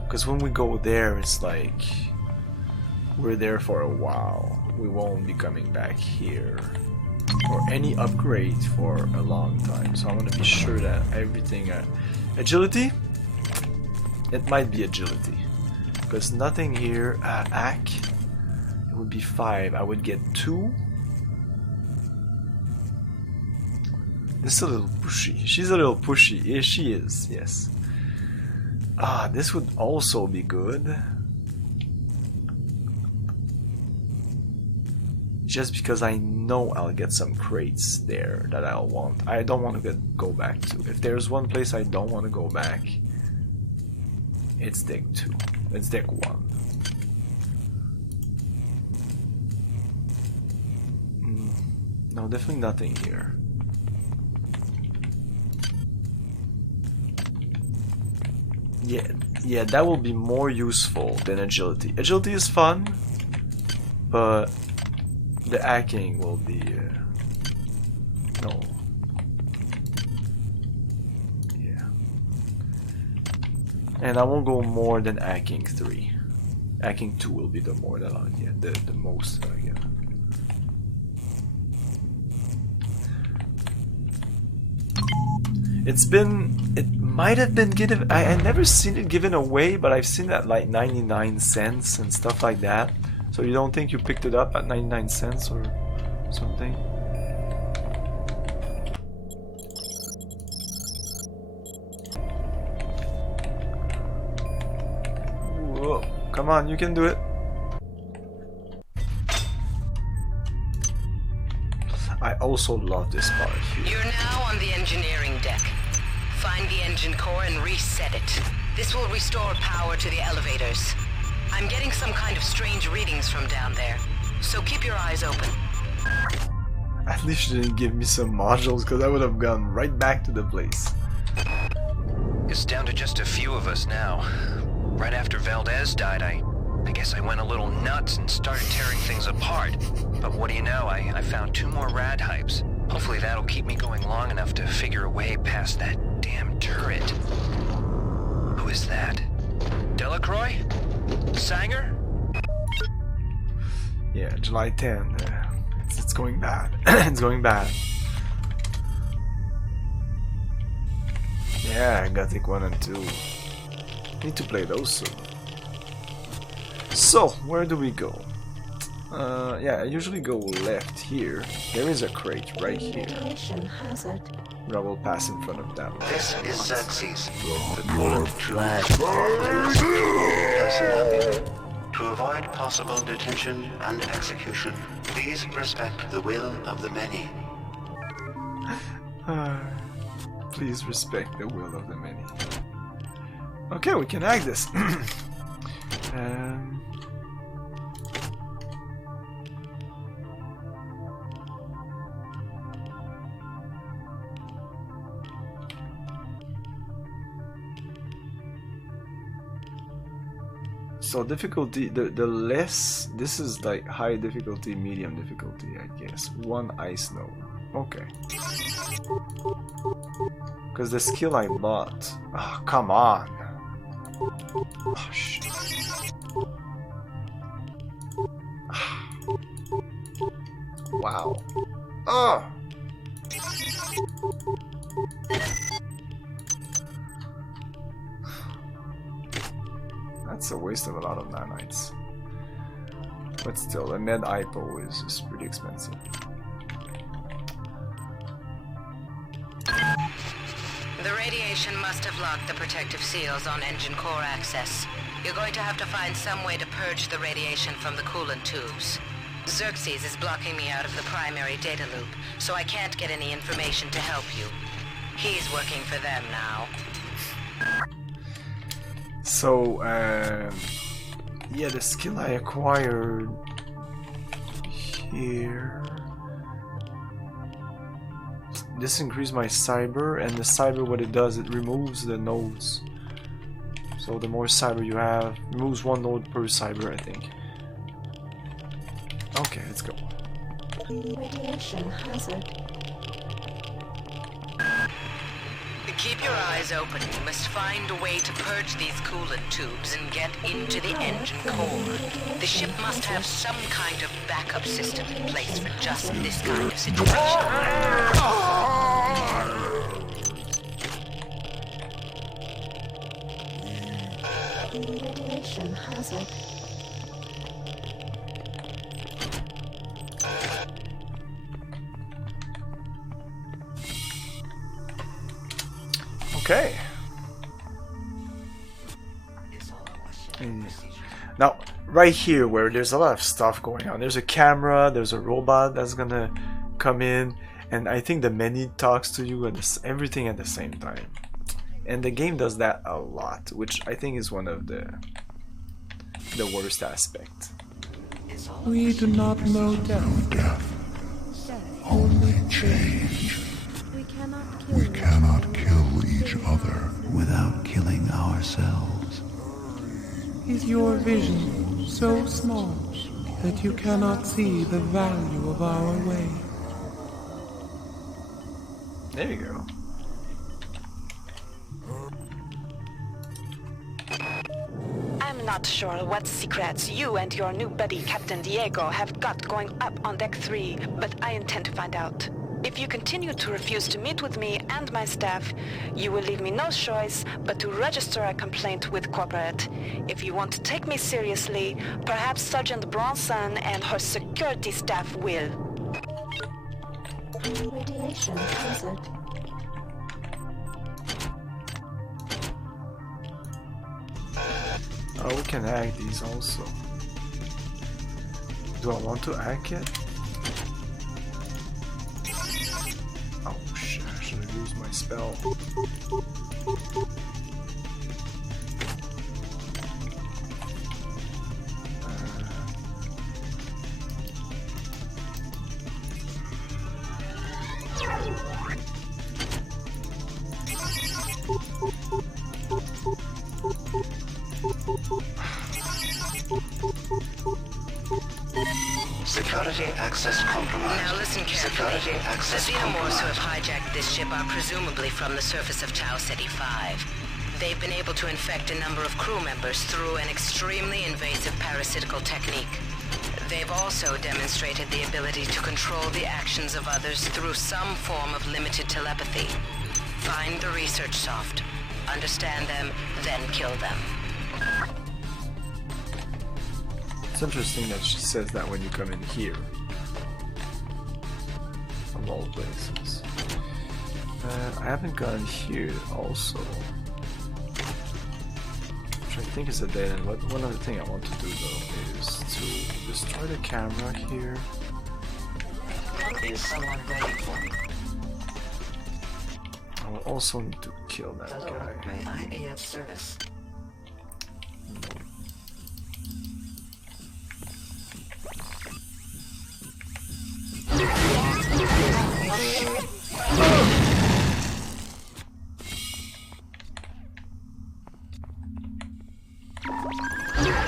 Because when we go there, it's like we're there for a while. We won't be coming back here or any upgrade for a long time. So I want to be sure that everything. Agility? It might be agility. Because nothing here. Ack. It would be 5. I would get 2. This is a little pushy. She's a little pushy. Yeah, she is. Yes. This would also be good. Just because I know I'll get some crates there that I'll want. I don't want to go back to. If there's one place I don't want to go back, it's deck 2. It's deck 1. No, definitely nothing here. Yeah, that will be more useful than agility. Agility is fun, but the hacking will be no. Yeah. And I won't go more than hacking 3. Hacking 2 will be the more that I'll get, the most I get. It might have been given. I never seen it given away, but I've seen that like 99 cents and stuff like that. So you don't think you picked it up at 99 cents or something? Whoa, come on, you can do it. I also love this part here. You're now on the engineering deck. Find the engine core and reset it. This will restore power to the elevators. I'm getting some kind of strange readings from down there, so keep your eyes open. At least you didn't give me some modules, because I would have gone right back to the place. It's down to just a few of us now. Right after Valdez died, I guess I went a little nuts and started tearing things apart. But what do you know, I found 2 more rad hypes. Hopefully that'll keep me going long enough to figure a way past that damn turret. Who is that? Delacroix? Sanger? Yeah, July 10. It's going bad. It's going bad. Yeah, Gothic 1 and 2. Need to play those soon. So, where do we go? Yeah, I usually go left here. There is a crate right here. But I will pass in front of that one. This is Xerxes, the core of personnel. To avoid possible detention and execution, please respect the will of the many. Please respect the will of the many. Okay, we can hack this. So difficulty, the less, this is like high difficulty, medium difficulty, I guess. 1 ice node. Okay. Because the skill I bought. Oh, come on. Oh, shit. Wow. Oh! That's a waste of a lot of nanites. But still, a med IPO is pretty expensive. The radiation must have locked the protective seals on engine core access. You're going to have to find some way to purge the radiation from the coolant tubes. Xerxes is blocking me out of the primary data loop, so I can't get any information to help you. He's working for them now. So, yeah, the skill I acquired here. This increases my cyber, and the cyber, what it does, it removes the nodes. So the more cyber you have, removes 1 node per cyber, I think. Okay, let's go. Radiation hazard. Keep your eyes open. You must find a way to purge these coolant tubes and get into the engine core. The ship must have some kind of backup system in place for just this kind of situation. Radiation hazard. Okay. Now, right here where there's a lot of stuff going on, there's a camera, there's a robot that's gonna come in, and I think the menu talks to you and everything at the same time. And the game does that a lot, which I think is one of the worst aspects. We do not know death. Only change. We cannot kill each other without killing ourselves. Is your vision so small that you cannot see the value of our way? There you go. I'm not sure what secrets you and your new buddy Captain Diego have got going up on Deck 3, but I intend to find out. If you continue to refuse to meet with me and my staff, you will leave me no choice but to register a complaint with corporate. If you want to take me seriously, perhaps Sergeant Bronson and her security staff will. Radiation hazard. Oh, we can hack these also. Do I want to hack it? Oh shit, I should have used my spell. Security access compromised. Now listen carefully. The xenomorphs who have hijacked this ship are presumably from the surface of Tau Ceti 5. They've been able to infect a number of crew members through an extremely invasive parasitical technique. They've also demonstrated the ability to control the actions of others through some form of limited telepathy. Find the research soft, understand them, then kill them. It's interesting that she says that when you come in here. Of all places. I haven't gone here also. Which I think is a dead end. But one other thing I want to do though is to destroy the camera here. Is someone waiting for me? I will also need to kill that guy. May I be of service?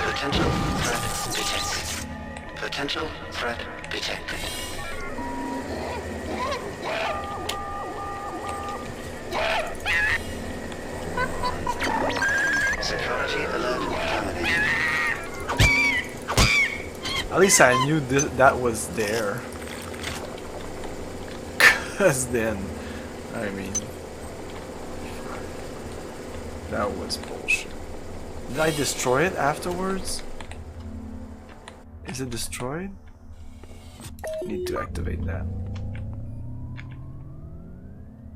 Potential threat detected. Potential threat detected. Security alert terminated. At least I knew that was there. Cause then, I mean, that was bullshit. Did I destroy it afterwards? Is it destroyed? Need to activate that.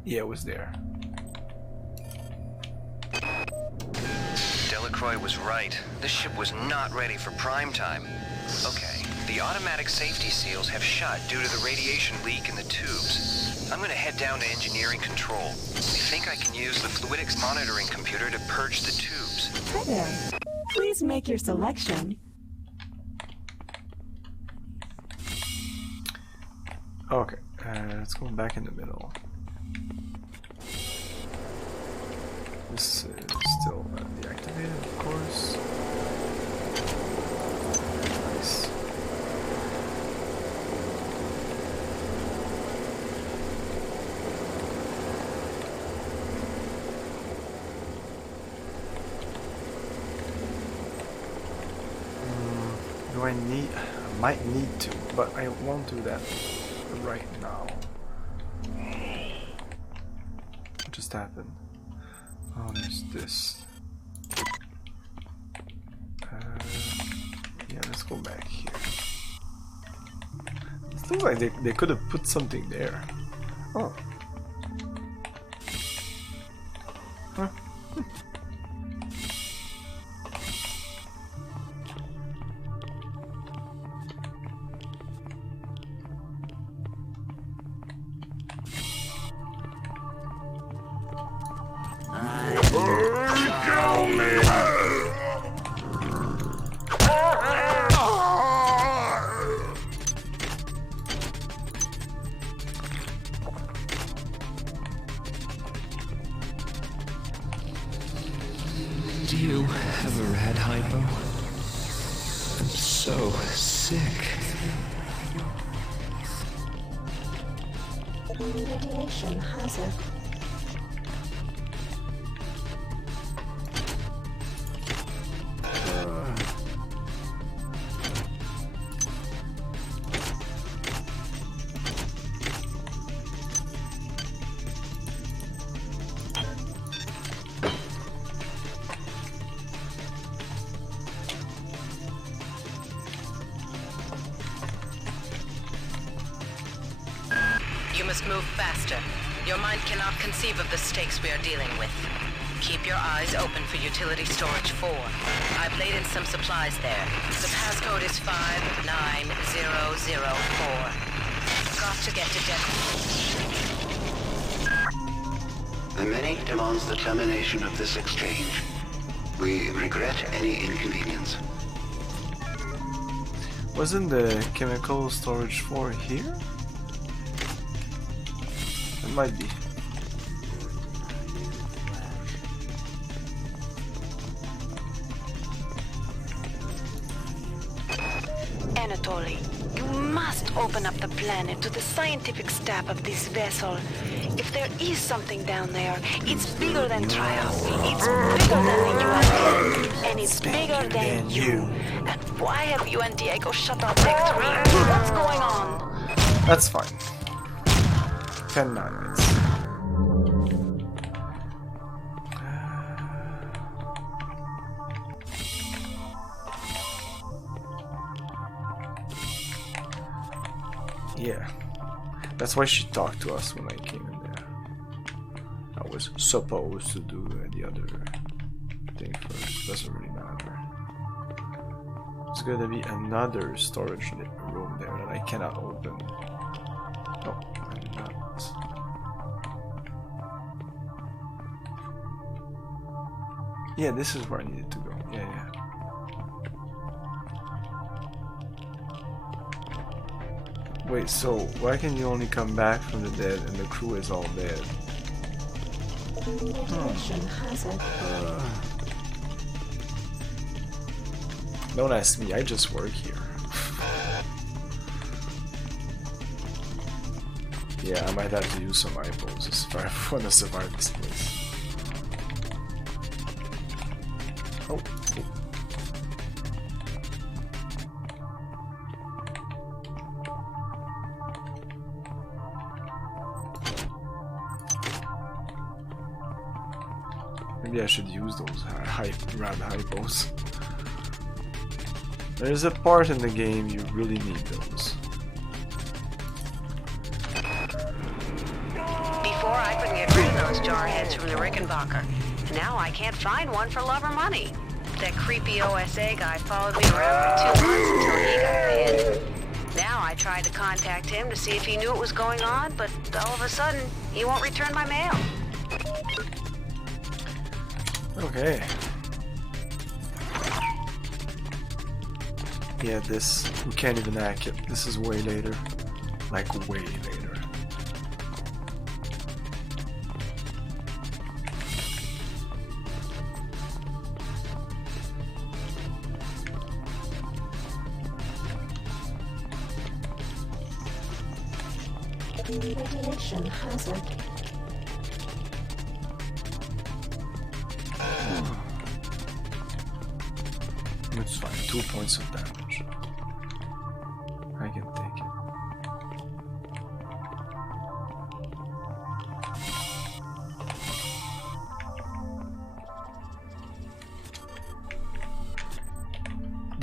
Yeah, it was there. Delacroix was right. This ship was not ready for prime time. Okay, the automatic safety seals have shut due to the radiation leak in the tubes. I'm gonna head down to engineering control. I think I can use the fluidics monitoring computer to purge the tubes. Hi there. Please make your selection. Okay, let's go back in the middle. This is still deactivated, of course. Nice. Do I need? I might need to, but I won't do that right now. What just happened? Oh, there's this. Yeah, let's go back here. It looks like they could have put something there. Oh. Huh. Do you ever had hypo? I'm so sick. Radiation hazard. You must move faster. Your mind cannot conceive of the stakes we are dealing with. Keep your eyes open for utility storage 4. I've laid in some supplies there. The passcode is 59004. Got to get to The many demands the termination of this exchange. We regret any inconvenience. Wasn't the chemical storage 4 here? It might be. Anatoly, you must open up the planet to the scientific staff of this vessel. If there is something down there, it's bigger than Triumph. It's bigger than the UN, and it's bigger than you. And why have you and Diego shut off Deck 3? What's going on? That's fine. 10 minutes. Yeah, that's why she talked to us when I came in there. I was supposed to do the other thing first, doesn't really matter. There's gonna be another storage room there that I cannot open. No, I'm not. Yeah, this is where I needed to go. Yeah, yeah. Wait, so why can you only come back from the dead and the crew is all dead? Don't ask me, I just work here. Yeah, I might have to use some eyeballs if I want to survive this place. Oh. Maybe I should use those rad hypos. There's a part in the game you really need those. Before I couldn't get rid of those jarheads from the Rickenbacker. Now I can't find one for love or money. That creepy OSA guy followed me around for 2 months until he got pinned. Now I tried to contact him to see if he knew what was going on, but all of a sudden, he won't return my mail. Okay. Yeah, this, we can't even hack it. This is way later. Like, way later. Radiation hazard. It's fine, 2 points of damage.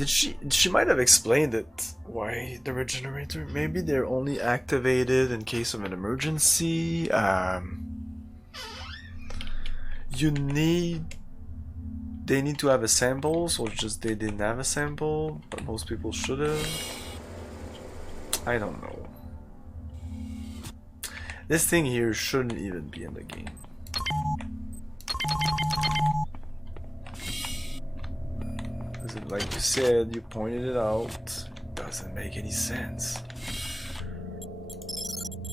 did she might have explained it, why the regenerator. Maybe they're only activated in case of an emergency. They need to have a sample, so just they didn't have a sample, but most people should have. I don't know. This thing here shouldn't even be in the game. Like you said, you pointed it out, doesn't make any sense.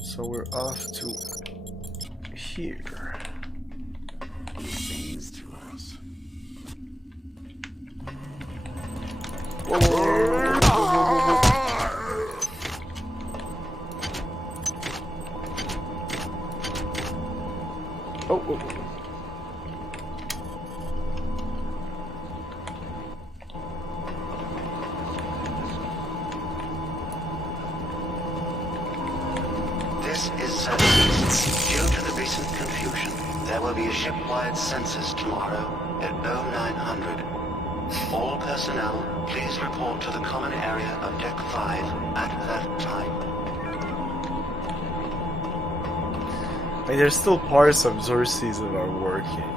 So we're off to here. Seems to us. Whoa, whoa, whoa, whoa, whoa. Oh, whoa, whoa. This is Xerxes. Due to the recent confusion, there will be a ship-wide census tomorrow at 0900. All personnel, please report to the common area of Deck 5 at that time. Like, there's still parts of Xerxes that are working.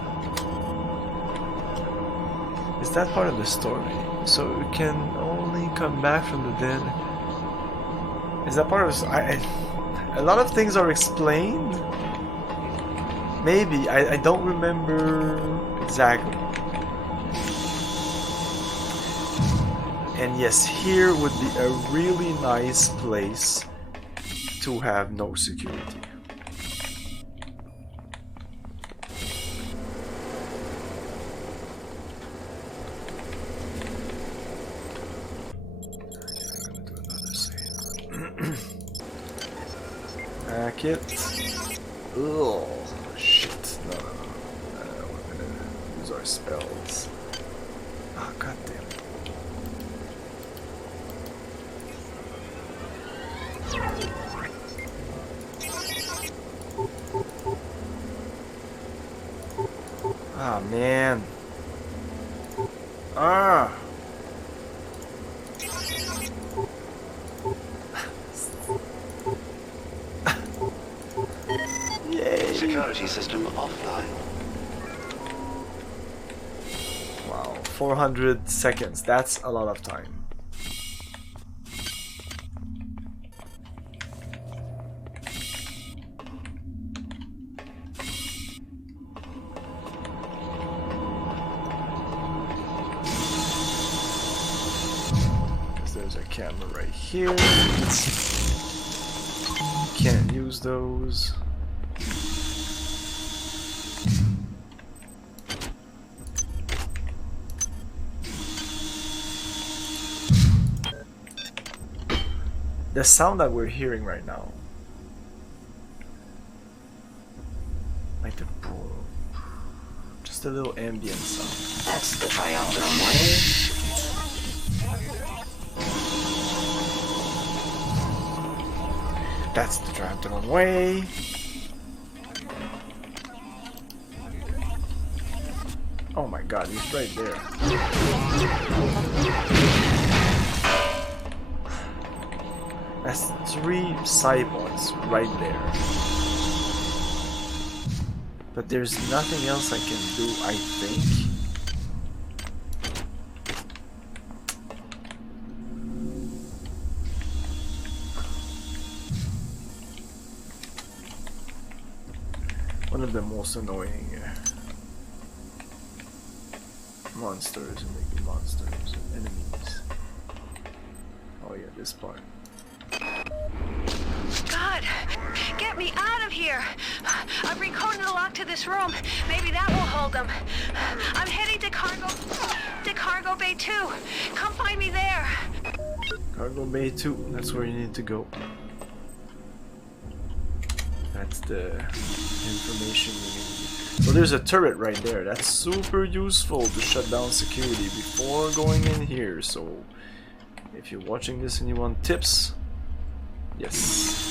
Is that part of the story? So we can only come back from the dead. Is that part of... a lot of things are explained. Maybe. I don't remember exactly. And yes, here would be a really nice place to have no security. Back it. Oh shit! No. We're gonna use our spells. Ah, goddamn. Ah, man. Ah. Security system offline. Wow, 400 seconds. That's a lot of time. There's a camera right here. Can't use those. The sound that we're hearing right now, like the boom, just a little ambient sound. That's the triumvirate way. That's the triumvirate way. Oh my god, he's right there. That's 3 cyborgs right there. But there's nothing else I can do, I think. One of the most annoying monsters and maybe monsters and enemies. Oh yeah, this part. God, get me out of here! I've recoded the lock to this room. Maybe that will hold them. I'm heading to cargo bay 2. Come find me there. Cargo bay 2. That's where you need to go. That's the information you need. So there's a turret right there. That's super useful to shut down security before going in here. So if you're watching this and you want tips, yes.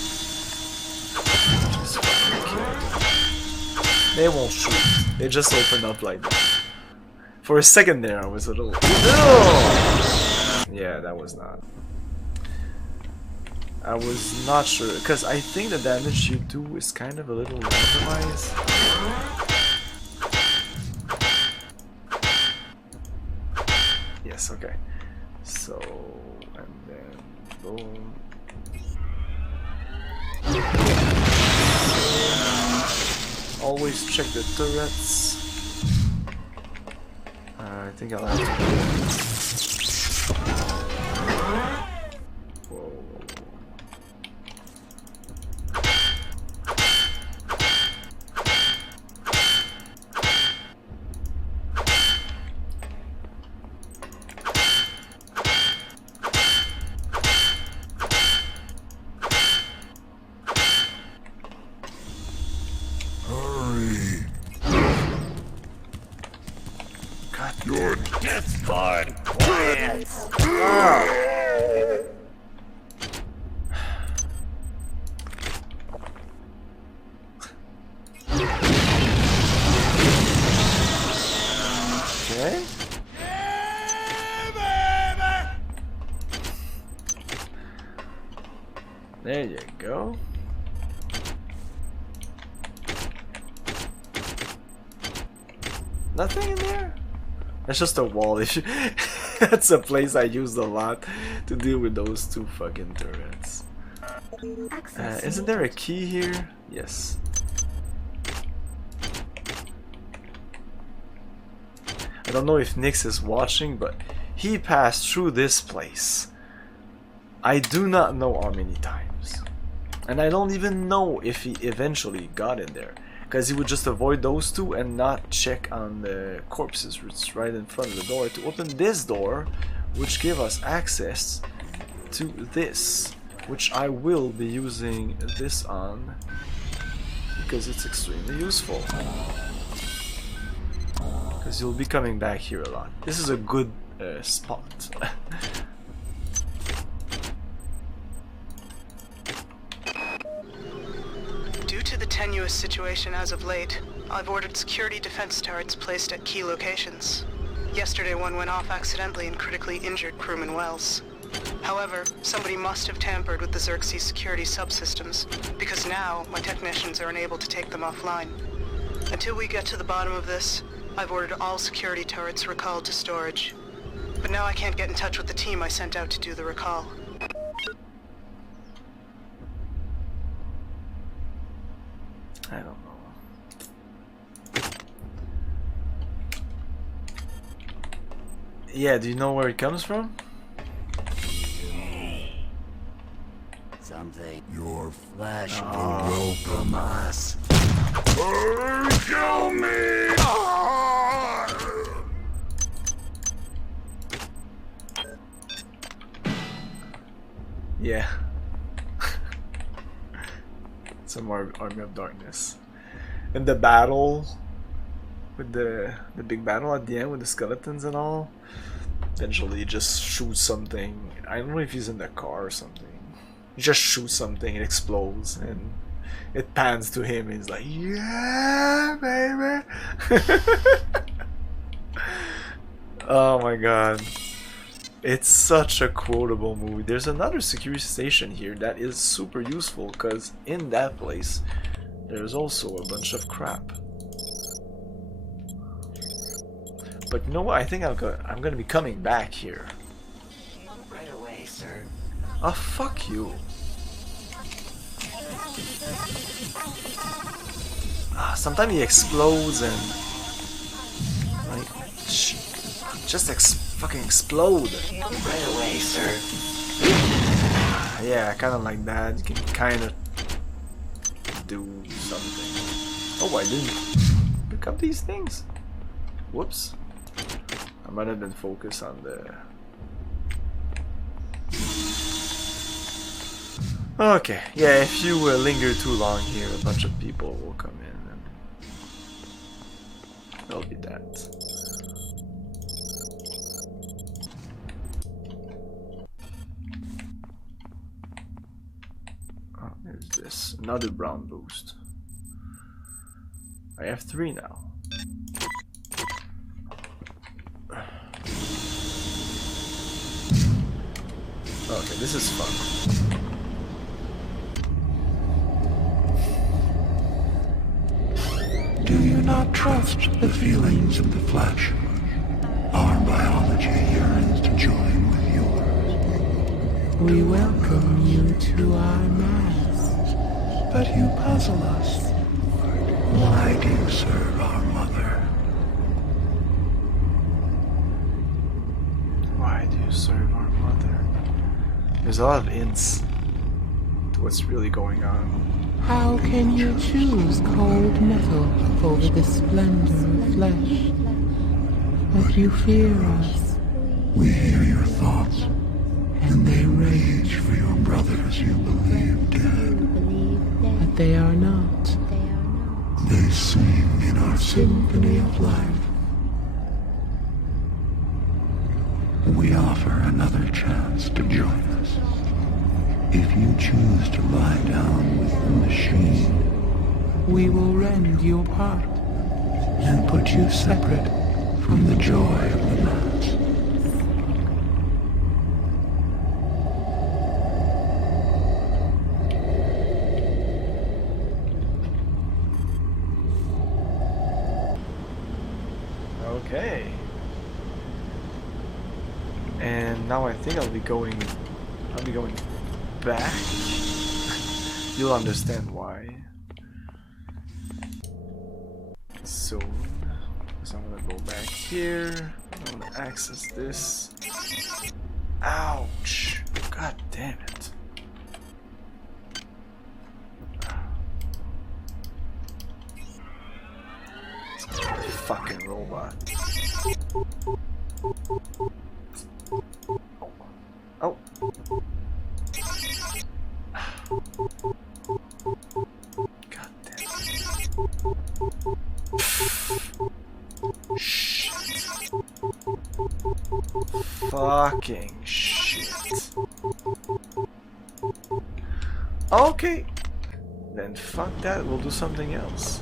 They won't shoot. They just open up like that. For a second there, I was a little... Yeah, that was not. I was not sure, because I think the damage you do is kind of a little randomized. Yes, okay. So, and then boom. Always check the turrets. I think I'll have to. Whoa. Your death card. Quiet. Okay. There you go. Nothing in there? That's just a wall issue. That's a place I used a lot to deal with those two fucking turrets. Isn't there a key here? Yes. I don't know if Nix is watching, but he passed through this place. I do not know how many times. And I don't even know if he eventually got in there. Because he would just avoid those two and not check on the corpses which right in front of the door to open this door, which gave us access to this, which I will be using this on because it's extremely useful. Because you'll be coming back here a lot. This is a good spot. Due to the tenuous situation as of late, I've ordered security defense turrets placed at key locations. Yesterday one went off accidentally and critically injured crewman Wells. However, somebody must have tampered with the Xerxes security subsystems, because now my technicians are unable to take them offline. Until we get to the bottom of this, I've ordered all security turrets recalled to storage. But now I can't get in touch with the team I sent out to do the recall. I don't know. Yeah, do you know where it comes from? Something. Your flesh will welcome us. Kill me! Yeah. Some more Army of Darkness. And the battle with the big battle at the end with the skeletons and all. Eventually he just shoots something. I don't know if he's in the car or something. He just shoots something, it explodes, and it pans to him and he's like, yeah, baby. Oh my god. It's such a quotable movie. There's another security station here that is super useful because in that place there's also a bunch of crap. But you know what? I think I'm gonna be coming back here. Right away, sir. Oh, fuck you. Sometimes he explodes and like just fucking explode. Right away, sir. Yeah, kind of like that. You can kind of do something. Oh, I didn't pick up these things. Whoops. I might have been focused on the... Okay, yeah, if you linger too long here, a bunch of people will come in and that'll be that. Oh, there's this. Another brown boost. I have 3 now. Okay, this is fun. Do you not trust the feelings of the flesh? Our biology yearns to join with yours. We welcome you to our mass. But you puzzle us. Why do you serve our mother? Why do you serve our mother? There's a lot of hints to what's really going on. How can you choose cold metal over the splendor of flesh? But you fear us. We hear your thoughts, and they rage for your brothers you believe dead. But they are not. They sing in our symphony of life. We offer another chance to join us. If you choose to lie down with the machine, we will rend your part and put you separate from the joy of the mass. Okay. And now I think I'll be going back. You'll understand why soon. So I'm gonna go back here. I'm gonna access this. Ouch! God damn it! Fucking robot. Oh. God damn it. Shit. Fucking shit. Okay. Then fuck that, we'll do something else.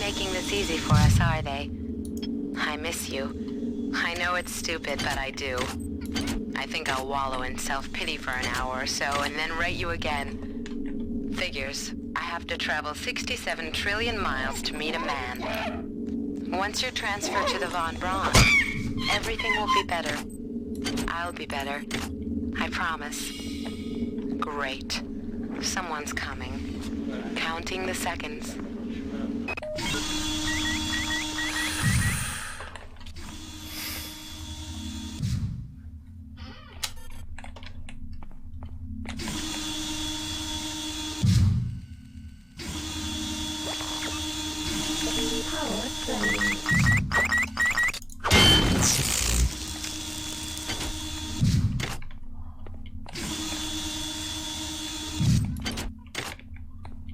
Making this easy for us, are they? I miss you. I know it's stupid, but I do. I think I'll wallow in self-pity for an hour or so, and then write you again. Figures. I have to travel 67 trillion miles to meet a man. Once you're transferred to the Von Braun, everything will be better. I'll be better. I promise. Great. Someone's coming. Counting the seconds.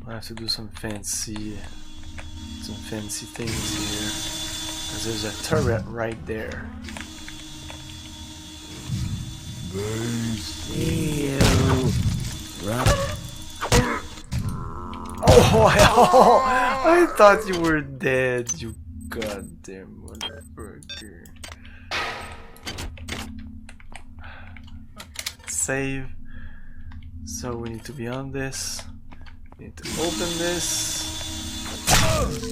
I have to do some fancy things here, because there's a turret right there. They see you. Oh, I thought you were dead, you goddamn motherfucker. Save. So we need to be on this. We need to open this.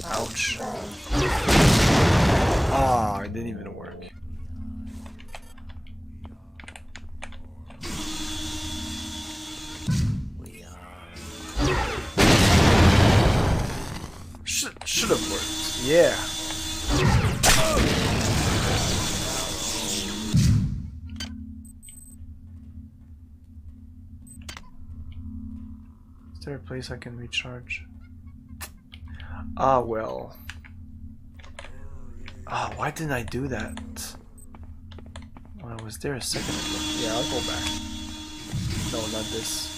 Ouch. Ah, it didn't even work. Should have worked. Yeah. Is there a place I can recharge? Ah, well. Ah, why didn't I do that when I was there a second ago? Yeah, I'll go back. No, not this.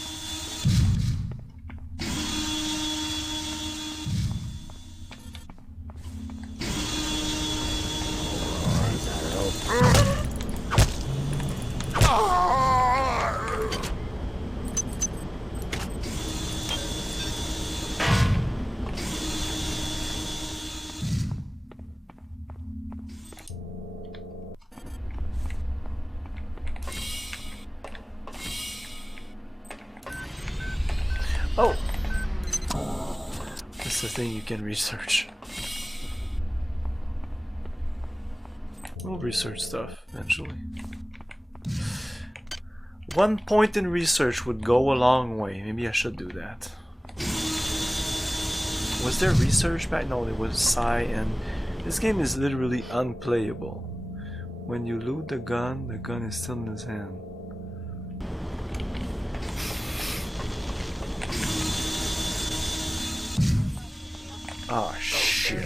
Oh! That's the thing you can research. We'll research stuff eventually. 1 point in research would go a long way. Maybe I should do that. Was there research back? No, there was PSI, and this game is literally unplayable. When you loot the gun is still in his hand. Oh shit.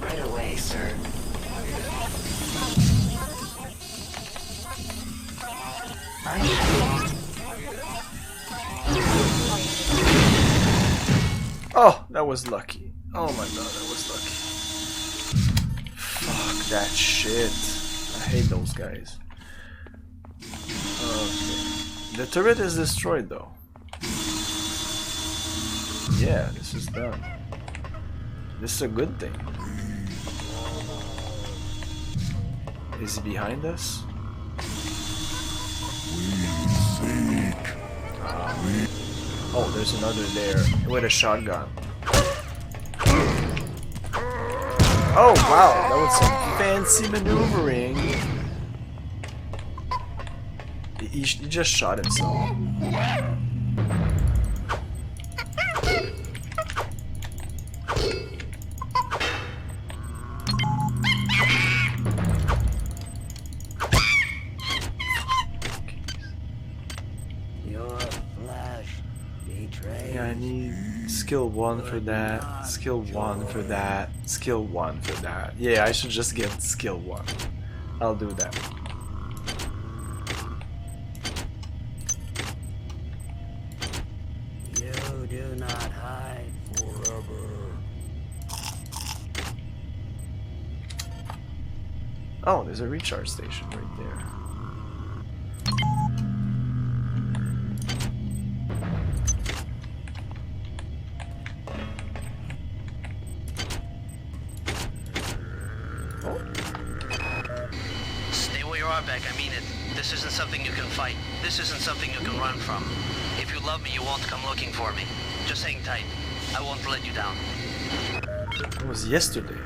Right away, sir. Oh, that was lucky. Oh my god, that was lucky. Fuck that shit. I hate those guys. Okay. The turret is destroyed though. Yeah, this is done. This is a good thing. Is he behind us? Oh, there's another there with a shotgun. Oh wow, that was some fancy maneuvering. He just shot himself. Yeah, I need skill 1 for that, skill 1 for that, skill 1 for that. Yeah, I should just get skill 1. I'll do that. You do not hide forever. Oh, there's a recharge station right there. Beck, I mean it. This isn't something you can fight. This isn't something you can run from. If you love me, you won't come looking for me. Just hang tight. I won't let you down. It was yesterday.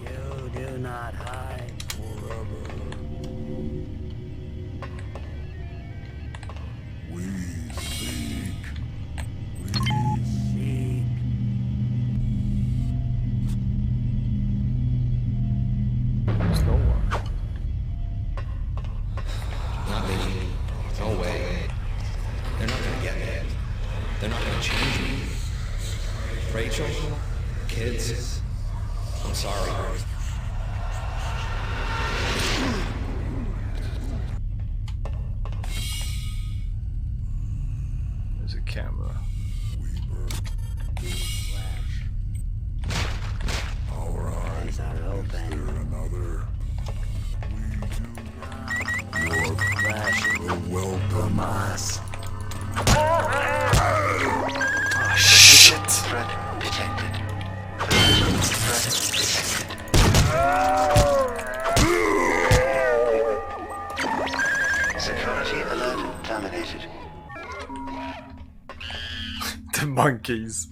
You do not hide forever. Rachel, kids, I'm sorry. There's a camera. Our eyes are open. Your flesh will welcome us. Oh shit. Threat detected. Threat detected. Security alert terminated. The monkeys.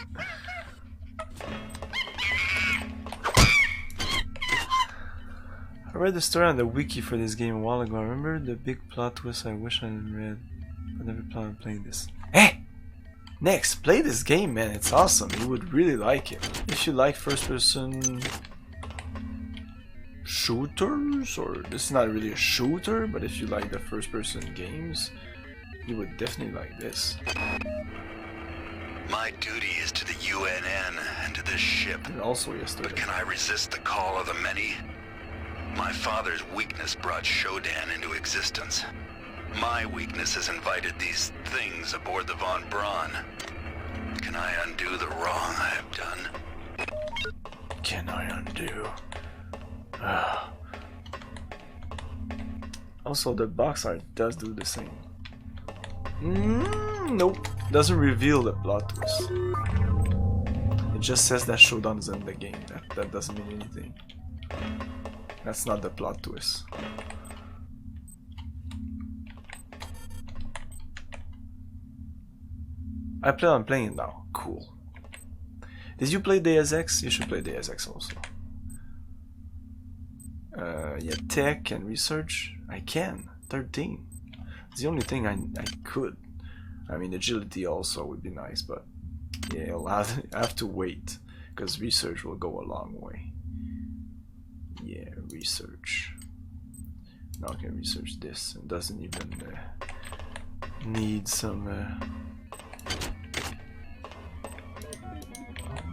I read the story on the wiki for this game a while ago. I remember the big plot twist I wish I had read. I never planned on playing this. Hey! Next, play this game, man. It's awesome. You would really like it. If you like first-person shooters, or this is not really a shooter, but if you like the first-person games, you would definitely like this. My duty is to the UNN and to this ship. And also yesterday. But can I resist the call of the many? My father's weakness brought Shodan into existence. My weakness has invited these things aboard the Von Braun. Can I undo the wrong I have done? Can I undo? Also, the box art does do the same. Nope, doesn't reveal the plot twist. It just says that Showdown is in the game. That doesn't mean anything. That's not the plot twist. I plan on playing it now. Cool. Did you play Deus Ex? You should play Deus Ex also. Yeah, tech and research. I can. 13. It's the only thing I could. I mean, agility also would be nice, but yeah, I have to wait because research will go a long way. Yeah, research. Now I can research this. It doesn't even need some.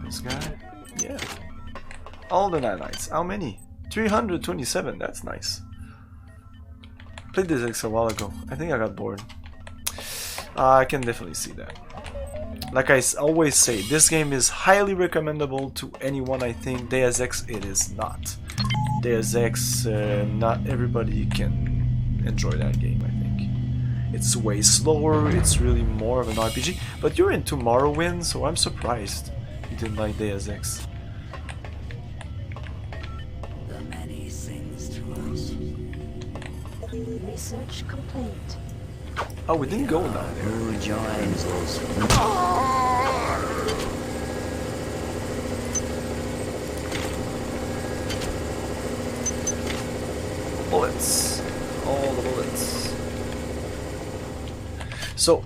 This guy? Yeah. All the nanites. How many? 327. That's nice. Played this X a while ago. I think I got bored. I can definitely see that. Like I always say, this game is highly recommendable to anyone. I think Deus Ex, it is not. Deus Ex, not everybody can enjoy that game, I think. It's way slower, it's really more of an RPG. But you're in Tomorrowland, so I'm surprised you didn't like Deus Ex. The many things to us. Research complete. Oh, we didn't go down there. Who joins us? Bullets. All the bullets. So,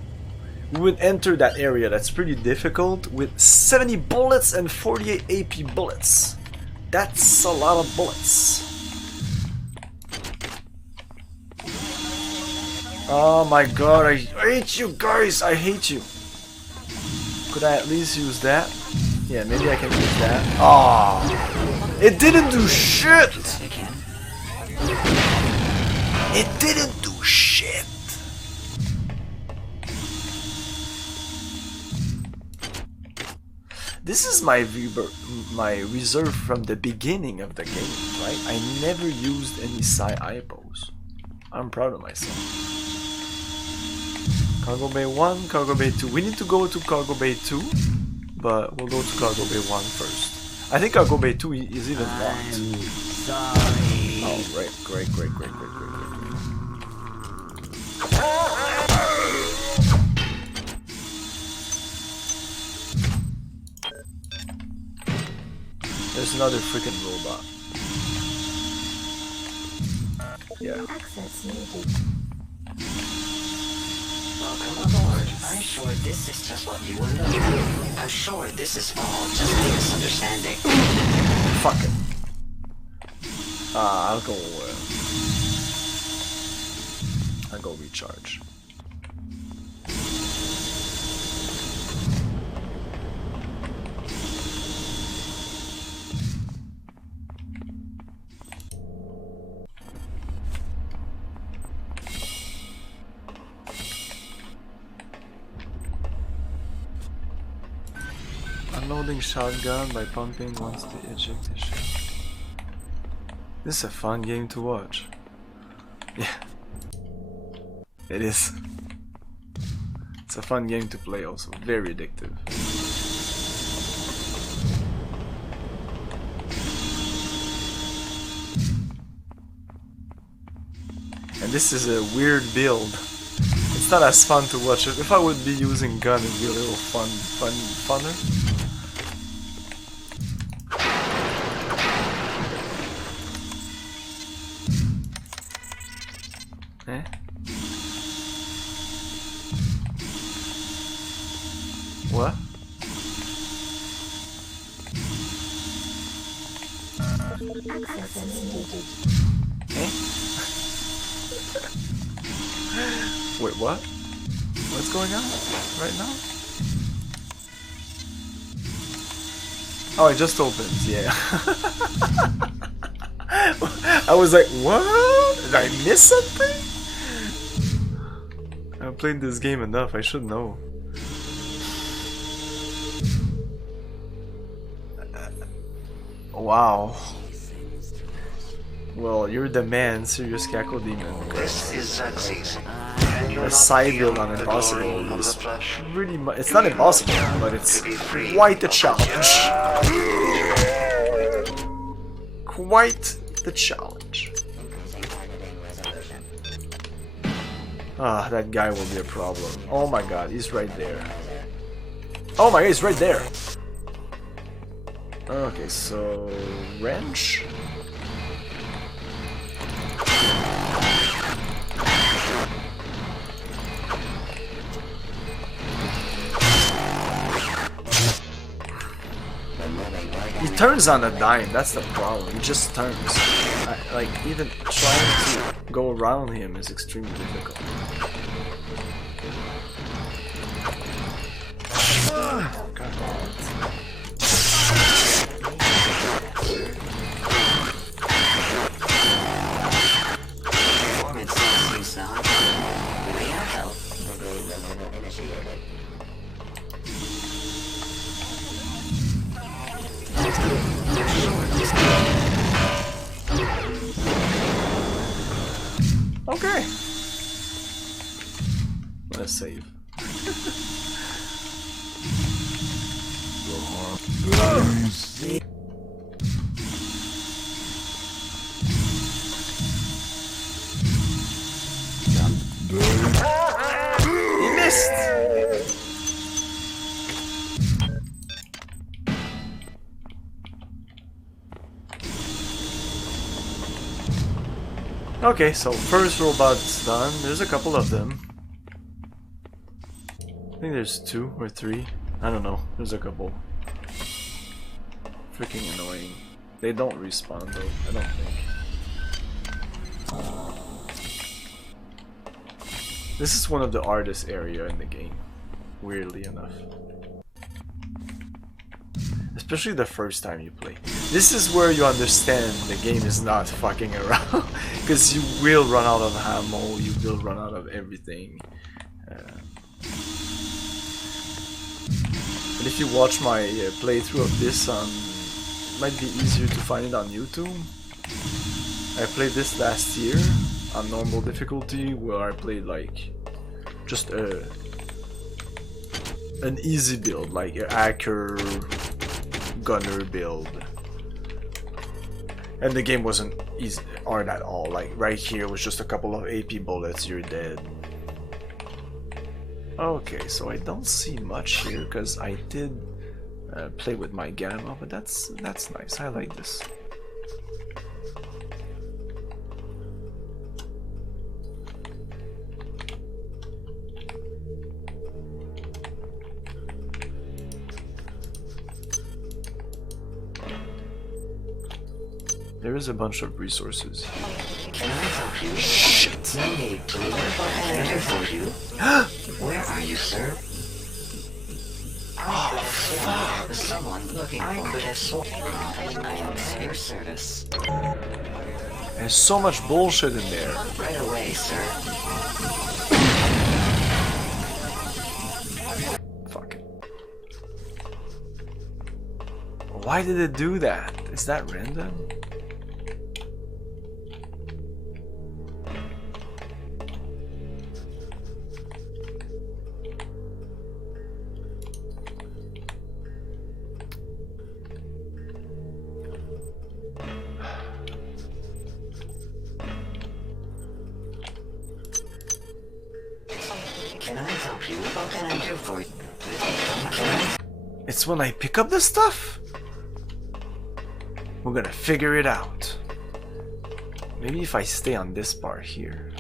we would enter that area that's pretty difficult with 70 bullets and 48 AP bullets. That's a lot of bullets. Oh my god, I hate you guys! I hate you! Could I at least use that? Yeah, maybe I can use that. Oh, it didn't do shit! It didn't do shit! This is my reserve from the beginning of the game, right? I never used any psi IPOs. I'm proud of myself. Cargo Bay 1, Cargo Bay 2. We need to go to Cargo Bay 2, but we'll go to Cargo Bay 1 first. I think Cargo Bay 2 is even locked. Sorry. Oh, great. There's another freaking robot. Yeah. Access needed. Welcome aboard. I'm sure this is just what you were looking for. I'm sure this is all just a misunderstanding. Fuck it. I'll go recharge. Unloading shotgun by pumping once the eject is shot. This is a fun game to watch. Yeah. It is. It's a fun game to play also. Very addictive. And this is a weird build. It's not as fun to watch. If I would be using gun, it'd be a little funner. Eh? What? Eh? Wait, what? What's going on right now? Oh, it just opens, yeah. I was like, what? Did I miss something? I've played this game enough, I should know. Wow. Well, you're the man, serious cackle demon. This is Xerxes. A side build on impossible is really it's not impossible, but it's quite a challenge. Quite the challenge. Ah, that guy will be a problem. Oh my god, he's right there. Oh my god, he's right there. Okay, so wrench. He turns on a dime, that's the problem. He just turns. Like, even trying to go around him is extremely difficult. Oh, God. Okay. Let's save. He missed. Okay, so first robot's done. There's a couple of them. I think there's 2 or 3. I don't know. There's a couple. Freaking annoying. They don't respawn though, I don't think. This is one of the hardest area in the game, weirdly enough. Especially the first time you play. This is where you understand the game is not fucking around. Because you will run out of ammo, you will run out of everything. But if you watch my playthrough of this on... it might be easier to find it on YouTube. I played this last year on normal difficulty, where I played like just an easy build, like an hacker gunner build, and the game wasn't easy hard at all. Like right here was just a couple of AP bullets, you're dead. Okay, so I don't see much here because I did play with my gamma, but that's nice. I like this. There is a bunch of resources here. Can I help you? Shit! No need to look for an answer for you. Where are you, sir? Oh, fuck! Someone looking for could have sworn I am at your service. There's so much bullshit in there. Right away, sir. Fuck. Why did it do that? Is that random? Can I help you? What can I do for you? It's when I pick up the stuff? We're gonna figure it out. Maybe if I stay on this bar here.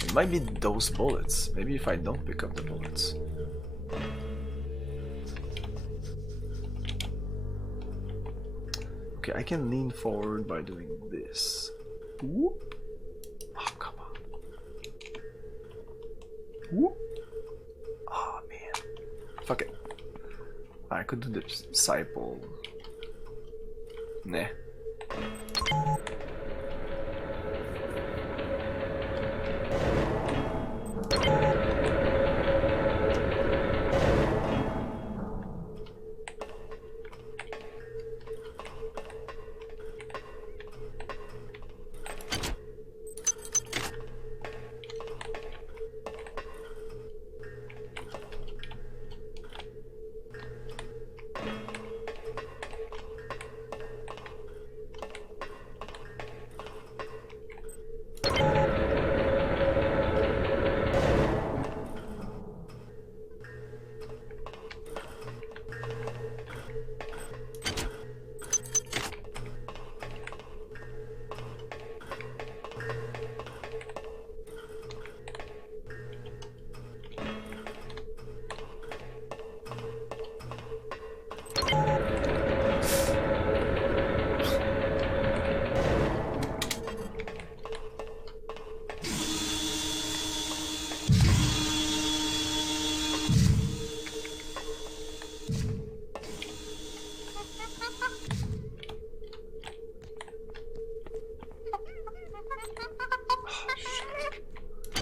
It might be those bullets. Maybe if I don't pick up the bullets. Okay, I can lean forward by doing this. Whoop. Oh, come on. Whoop. Oh, man. Fuck it. I could do the disciple. Nah.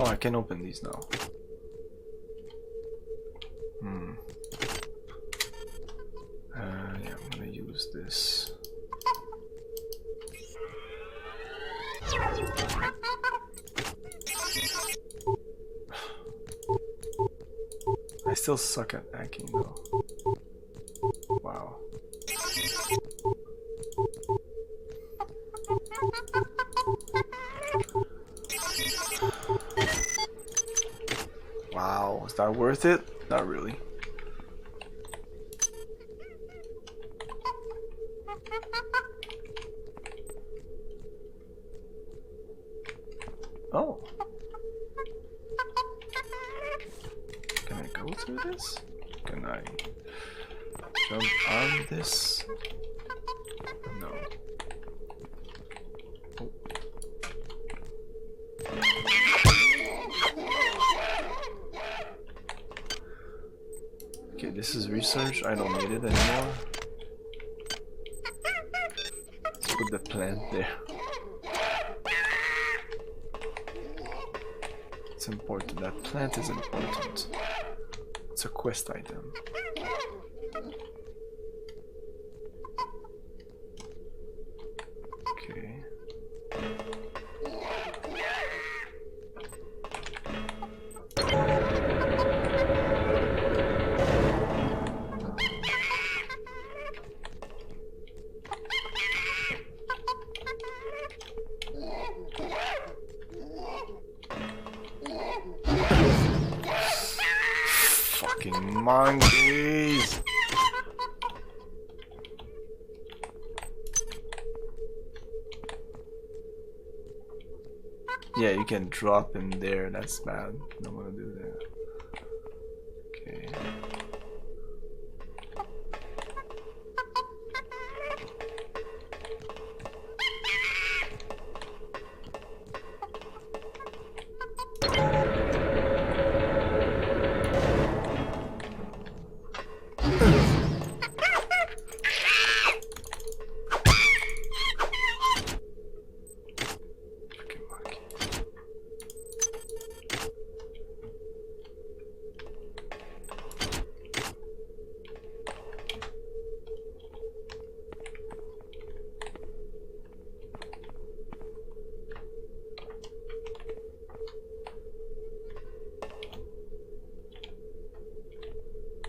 Oh, I can open these now. Yeah, I'm gonna use this. I still suck at hacking though. Wow. Wow, is that worth it? Not really. Oh. Can I go through this? Can I jump on this? No. Oh. Okay, this is research. I don't need it anymore. Let's put the plant there. It's important. That plant is important. It's a quest item. Okay. Fucking monkeys! Yeah, you can drop in there, that's bad. Don't want to do that. Okay.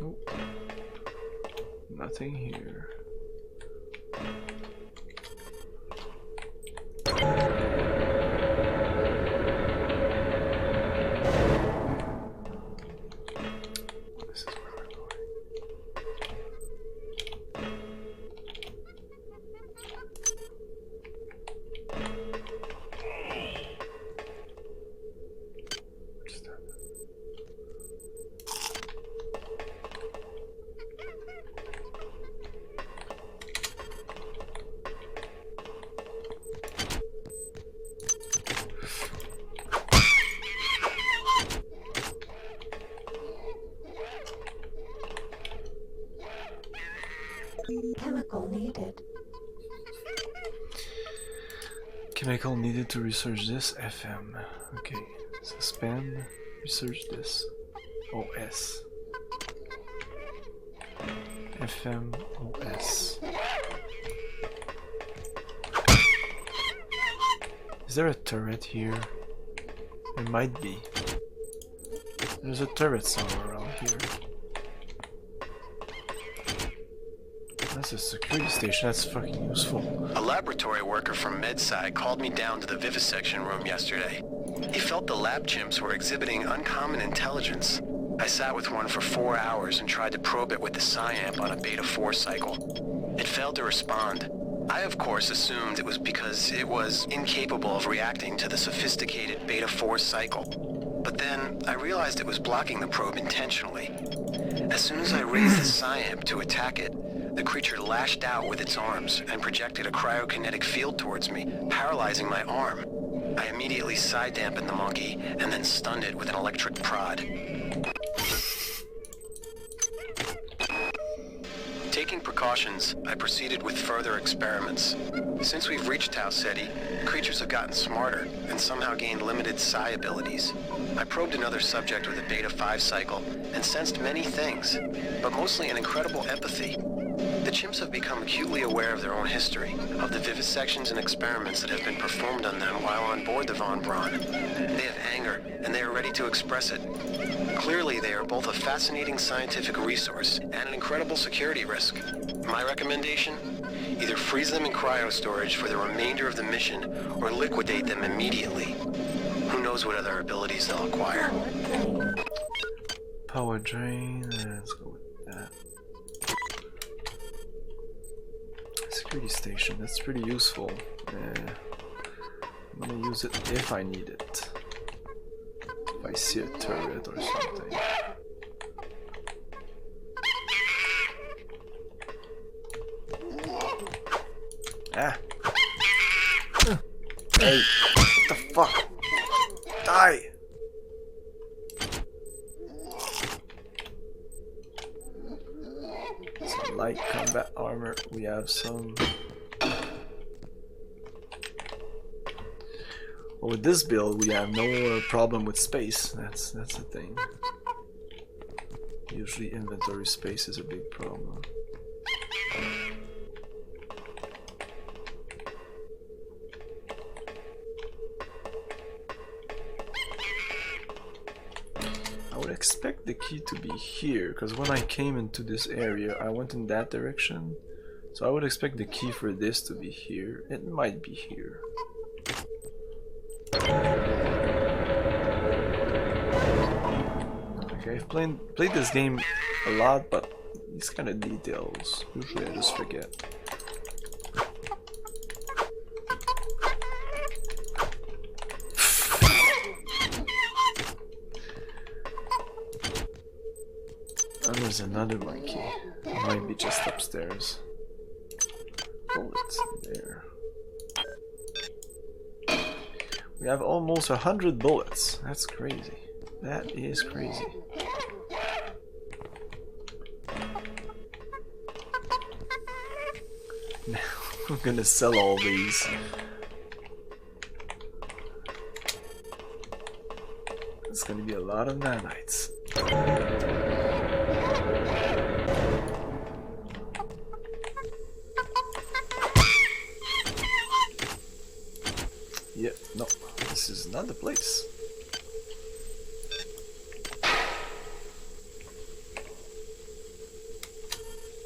Nope. Nothing here. This is where we're going. What's that? Chemical needed. Chemical needed to research this. FM. Okay. Suspend. Research this. OS. FM. OS. Is there a turret here? There might be. There's a turret somewhere around here. That's a security station, that's fucking useful. A laboratory worker from MedSci called me down to the vivisection room yesterday. He felt the lab chimps were exhibiting uncommon intelligence. I sat with one for 4 hours and tried to probe it with the PSI-amp on a beta-4 cycle. It failed to respond. I, of course, assumed it was because it was incapable of reacting to the sophisticated beta-4 cycle. But then, I realized it was blocking the probe intentionally. As soon as I raised the PSI-amp to attack it, the creature lashed out with its arms and projected a cryokinetic field towards me, paralyzing my arm. I immediately side-dampened the monkey and then stunned it with an electric prod. Taking precautions, I proceeded with further experiments. Since we've reached Tau Ceti, creatures have gotten smarter and somehow gained limited psi abilities. I probed another subject with a Beta 5 cycle and sensed many things, but mostly an incredible empathy. The chimps have become acutely aware of their own history, of the vivisections and experiments that have been performed on them while on board the Von Braun. They have anger, and they are ready to express it. Clearly, they are both a fascinating scientific resource and an incredible security risk. My recommendation? Either freeze them in cryostorage for the remainder of the mission, or liquidate them immediately. Who knows what other abilities they'll acquire. Power drain, let's go with that. Security station, that's pretty useful. I'm gonna use it if I need it. If I see a turret or something. Ah! Hey! What the fuck? Die! Some light combat armor. We have some. Well, with this build, we have no problem with space. That's the thing. Usually, inventory space is a big problem. I would expect the key to be here, because when I came into this area, I went in that direction. So I would expect the key for this to be here. It might be here. Okay, I've played this game a lot, but these kind of details, usually I just forget. And there's another monkey. It might be just upstairs. Bullets there. We have almost 100 bullets. That's crazy. That is crazy. Now I'm gonna sell all these. It's gonna be a lot of nanites. Yeah, no, this is not the place.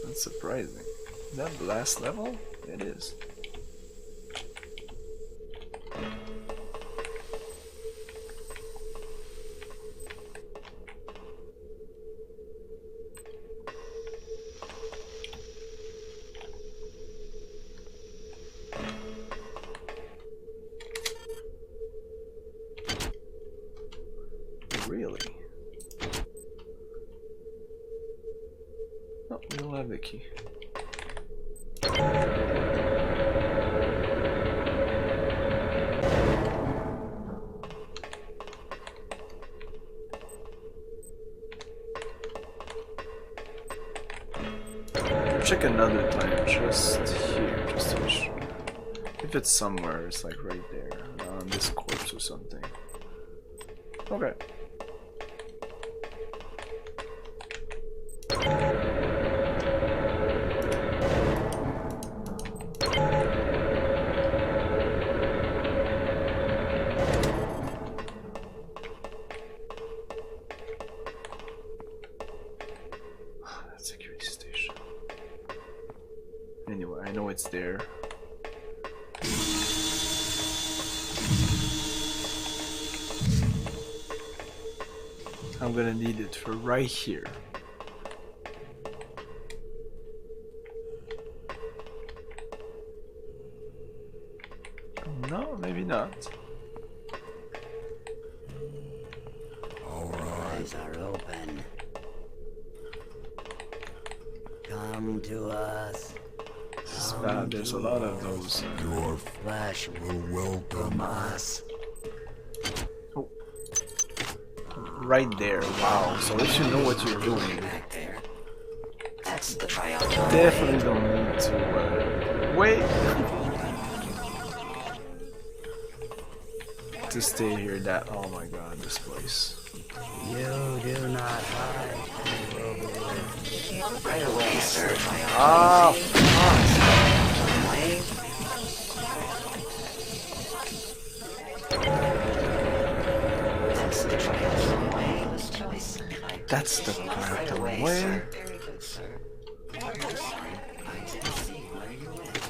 That's surprising. Is that the last level? It is. Really? Oh, we don't have the key. Check another time, just here, just to be sure. If it's somewhere, it's like right there, on this corpse or something. Okay. Anyway, I know it's there. I'm gonna need it for right here. No, maybe not. All eyes are open. Come to us. It's bad. There's a lot of those. Your flesh will welcome us. Oh. Right there. Wow. So if you know what you're doing. Back there. That's the Definitely don't need to wait to stay here. That, oh my god, this place. You do not hide. Right away, sir. Ah, That's the triumphant way. Choice. that's the triumphant way. Very good, sir. I'm sorry. I didn't see where you went.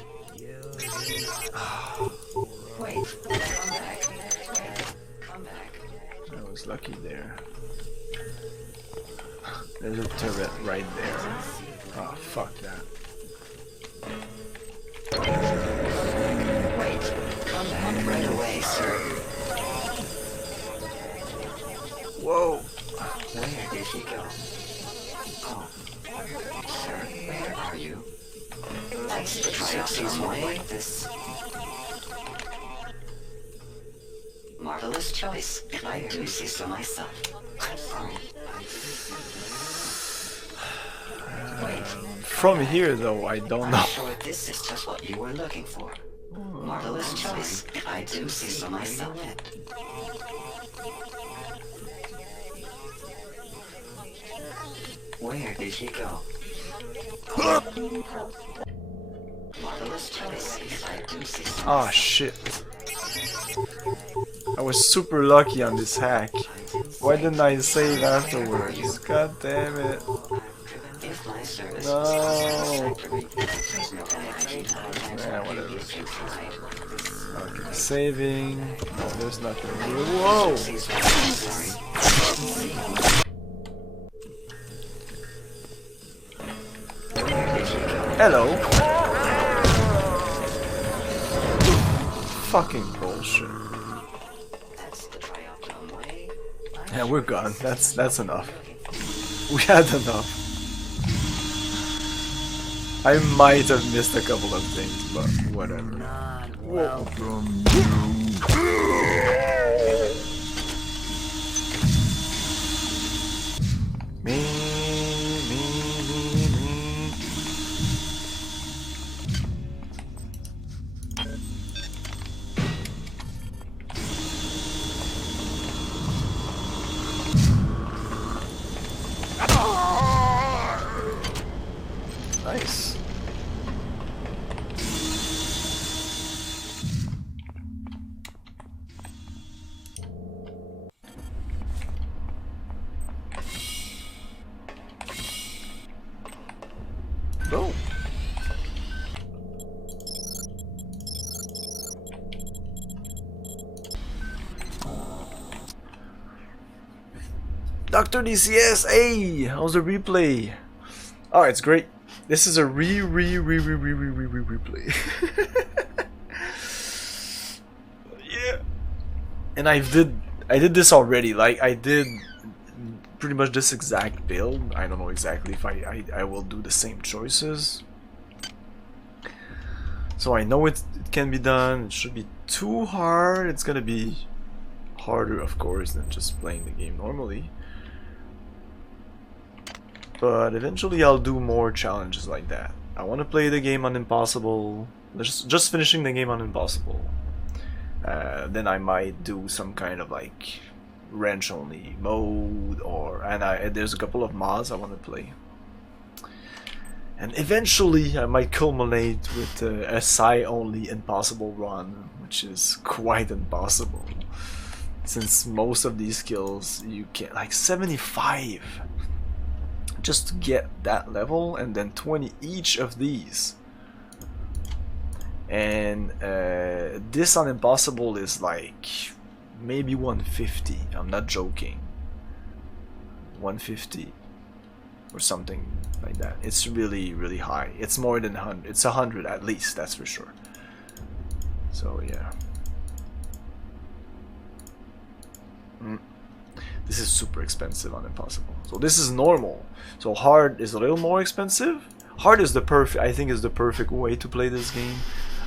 Wait. Come back. Come back. I was lucky there. There's a turret right there. Oh, fuck that. Wait. Come back right away, sir. Whoa. Where did he go? Oh. Sir, where are you? That's the Trioxy's way. This marvelous choice. I do see so myself. I'm sorry. From here, though, I don't know. I'm sure this is just what you were looking for. Marvelous choice. I do see so myself. Where did he go? Marvelous choice. I do see so Ah, shit. I was super lucky on this hack. Why didn't I save afterwards? God damn it. No. Yeah, whatever. Okay, saving. No, there's nothing here. Whoa! Hello. Fucking bullshit. Yeah, we're gone. That's enough. We had enough. I might have missed a couple of things, but whatever. Welcome Me. Nice. Boom. Dr. DCS, hey, how's the replay? Oh, it's great. This is a replay. Yeah. And I did this already. Like, I did pretty much this exact build. I don't know exactly if I will do the same choices. So I know it can be done. It should be too hard. It's gonna be harder, of course, than just playing the game normally. But eventually I'll do more challenges like that. I want to play the game on Impossible. Just finishing the game on Impossible. Then I might do some kind of like wrench only mode, or there's a couple of mods I want to play. And eventually I might culminate with a SI only Impossible run, which is quite impossible. Since most of these skills you can, like 75 just to get that level, and then 20 each of these. And this on Impossible is like maybe 150. I'm not joking. 150 or something like that. It's really high. It's more than 100. It's 100 at least, that's for sure. So yeah. This is super expensive on Impossible. So this is normal. So hard is a little more expensive. Hard is the perfect, I think, is the perfect way to play this game.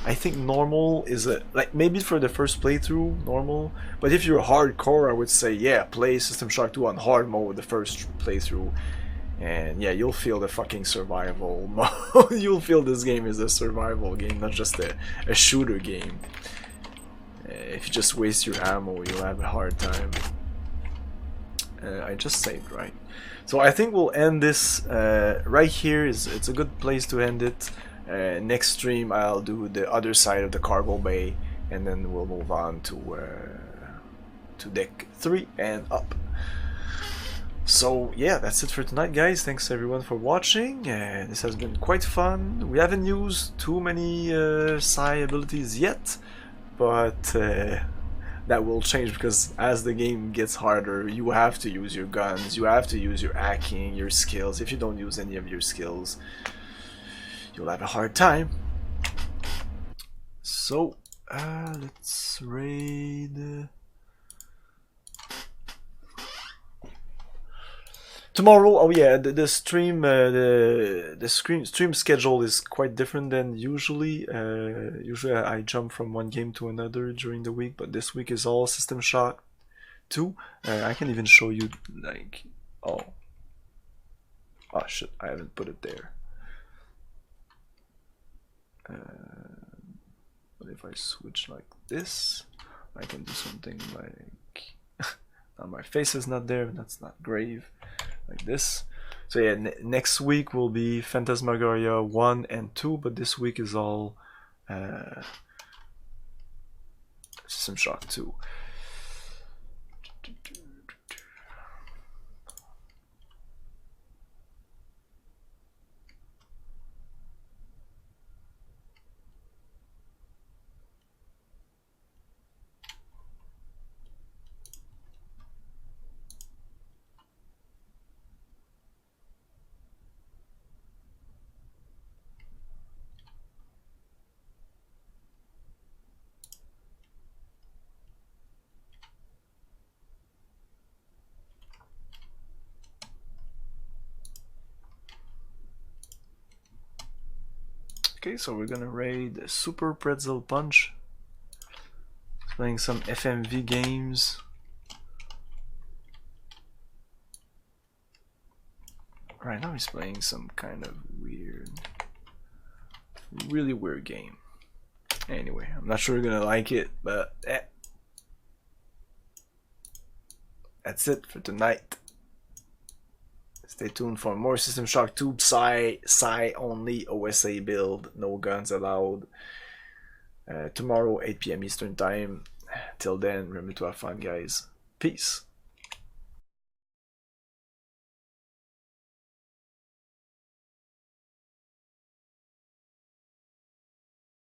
I think normal is like maybe for the first playthrough, normal. But if you're hardcore, I would say yeah, play System Shock 2 on hard mode the first playthrough, And yeah, you'll feel the fucking survival mode. You'll feel this game is a survival game, not just a shooter game. If you just waste your ammo, you'll have a hard time. I just saved, right? So I think we'll end this right here. It's a good place to end it. Next stream I'll do the other side of the cargo bay, and then we'll move on to deck 3 and up. So yeah, that's it for tonight, guys. Thanks everyone for watching. This has been quite fun. We haven't used too many psi abilities yet, but that will change, because as the game gets harder, you have to use your guns, you have to use your hacking, your skills. If you don't use any of your skills, you'll have a hard time. So let's raid tomorrow. Oh yeah, the stream stream schedule is quite different than usually. Usually I jump from one game to another during the week, but this week is all System Shock 2. I can even show you, like, oh shit, I haven't put it there. But if I switch like this, I can do something like now my face is not there, that's not grave, like this. So yeah, next week will be Phantasmagoria 1 and 2, but this week is all System Shock 2. Okay, so we're gonna raid Super Pretzel Punch. Playing some FMV games. Right now he's playing some kind of weird, really weird game. Anyway, I'm not sure you're gonna like it, but that's it for tonight. Stay tuned for more System Shock 2 Psi only OSA build, no guns allowed. Tomorrow 8 PM Eastern time. Till then, remember to have fun, guys. Peace.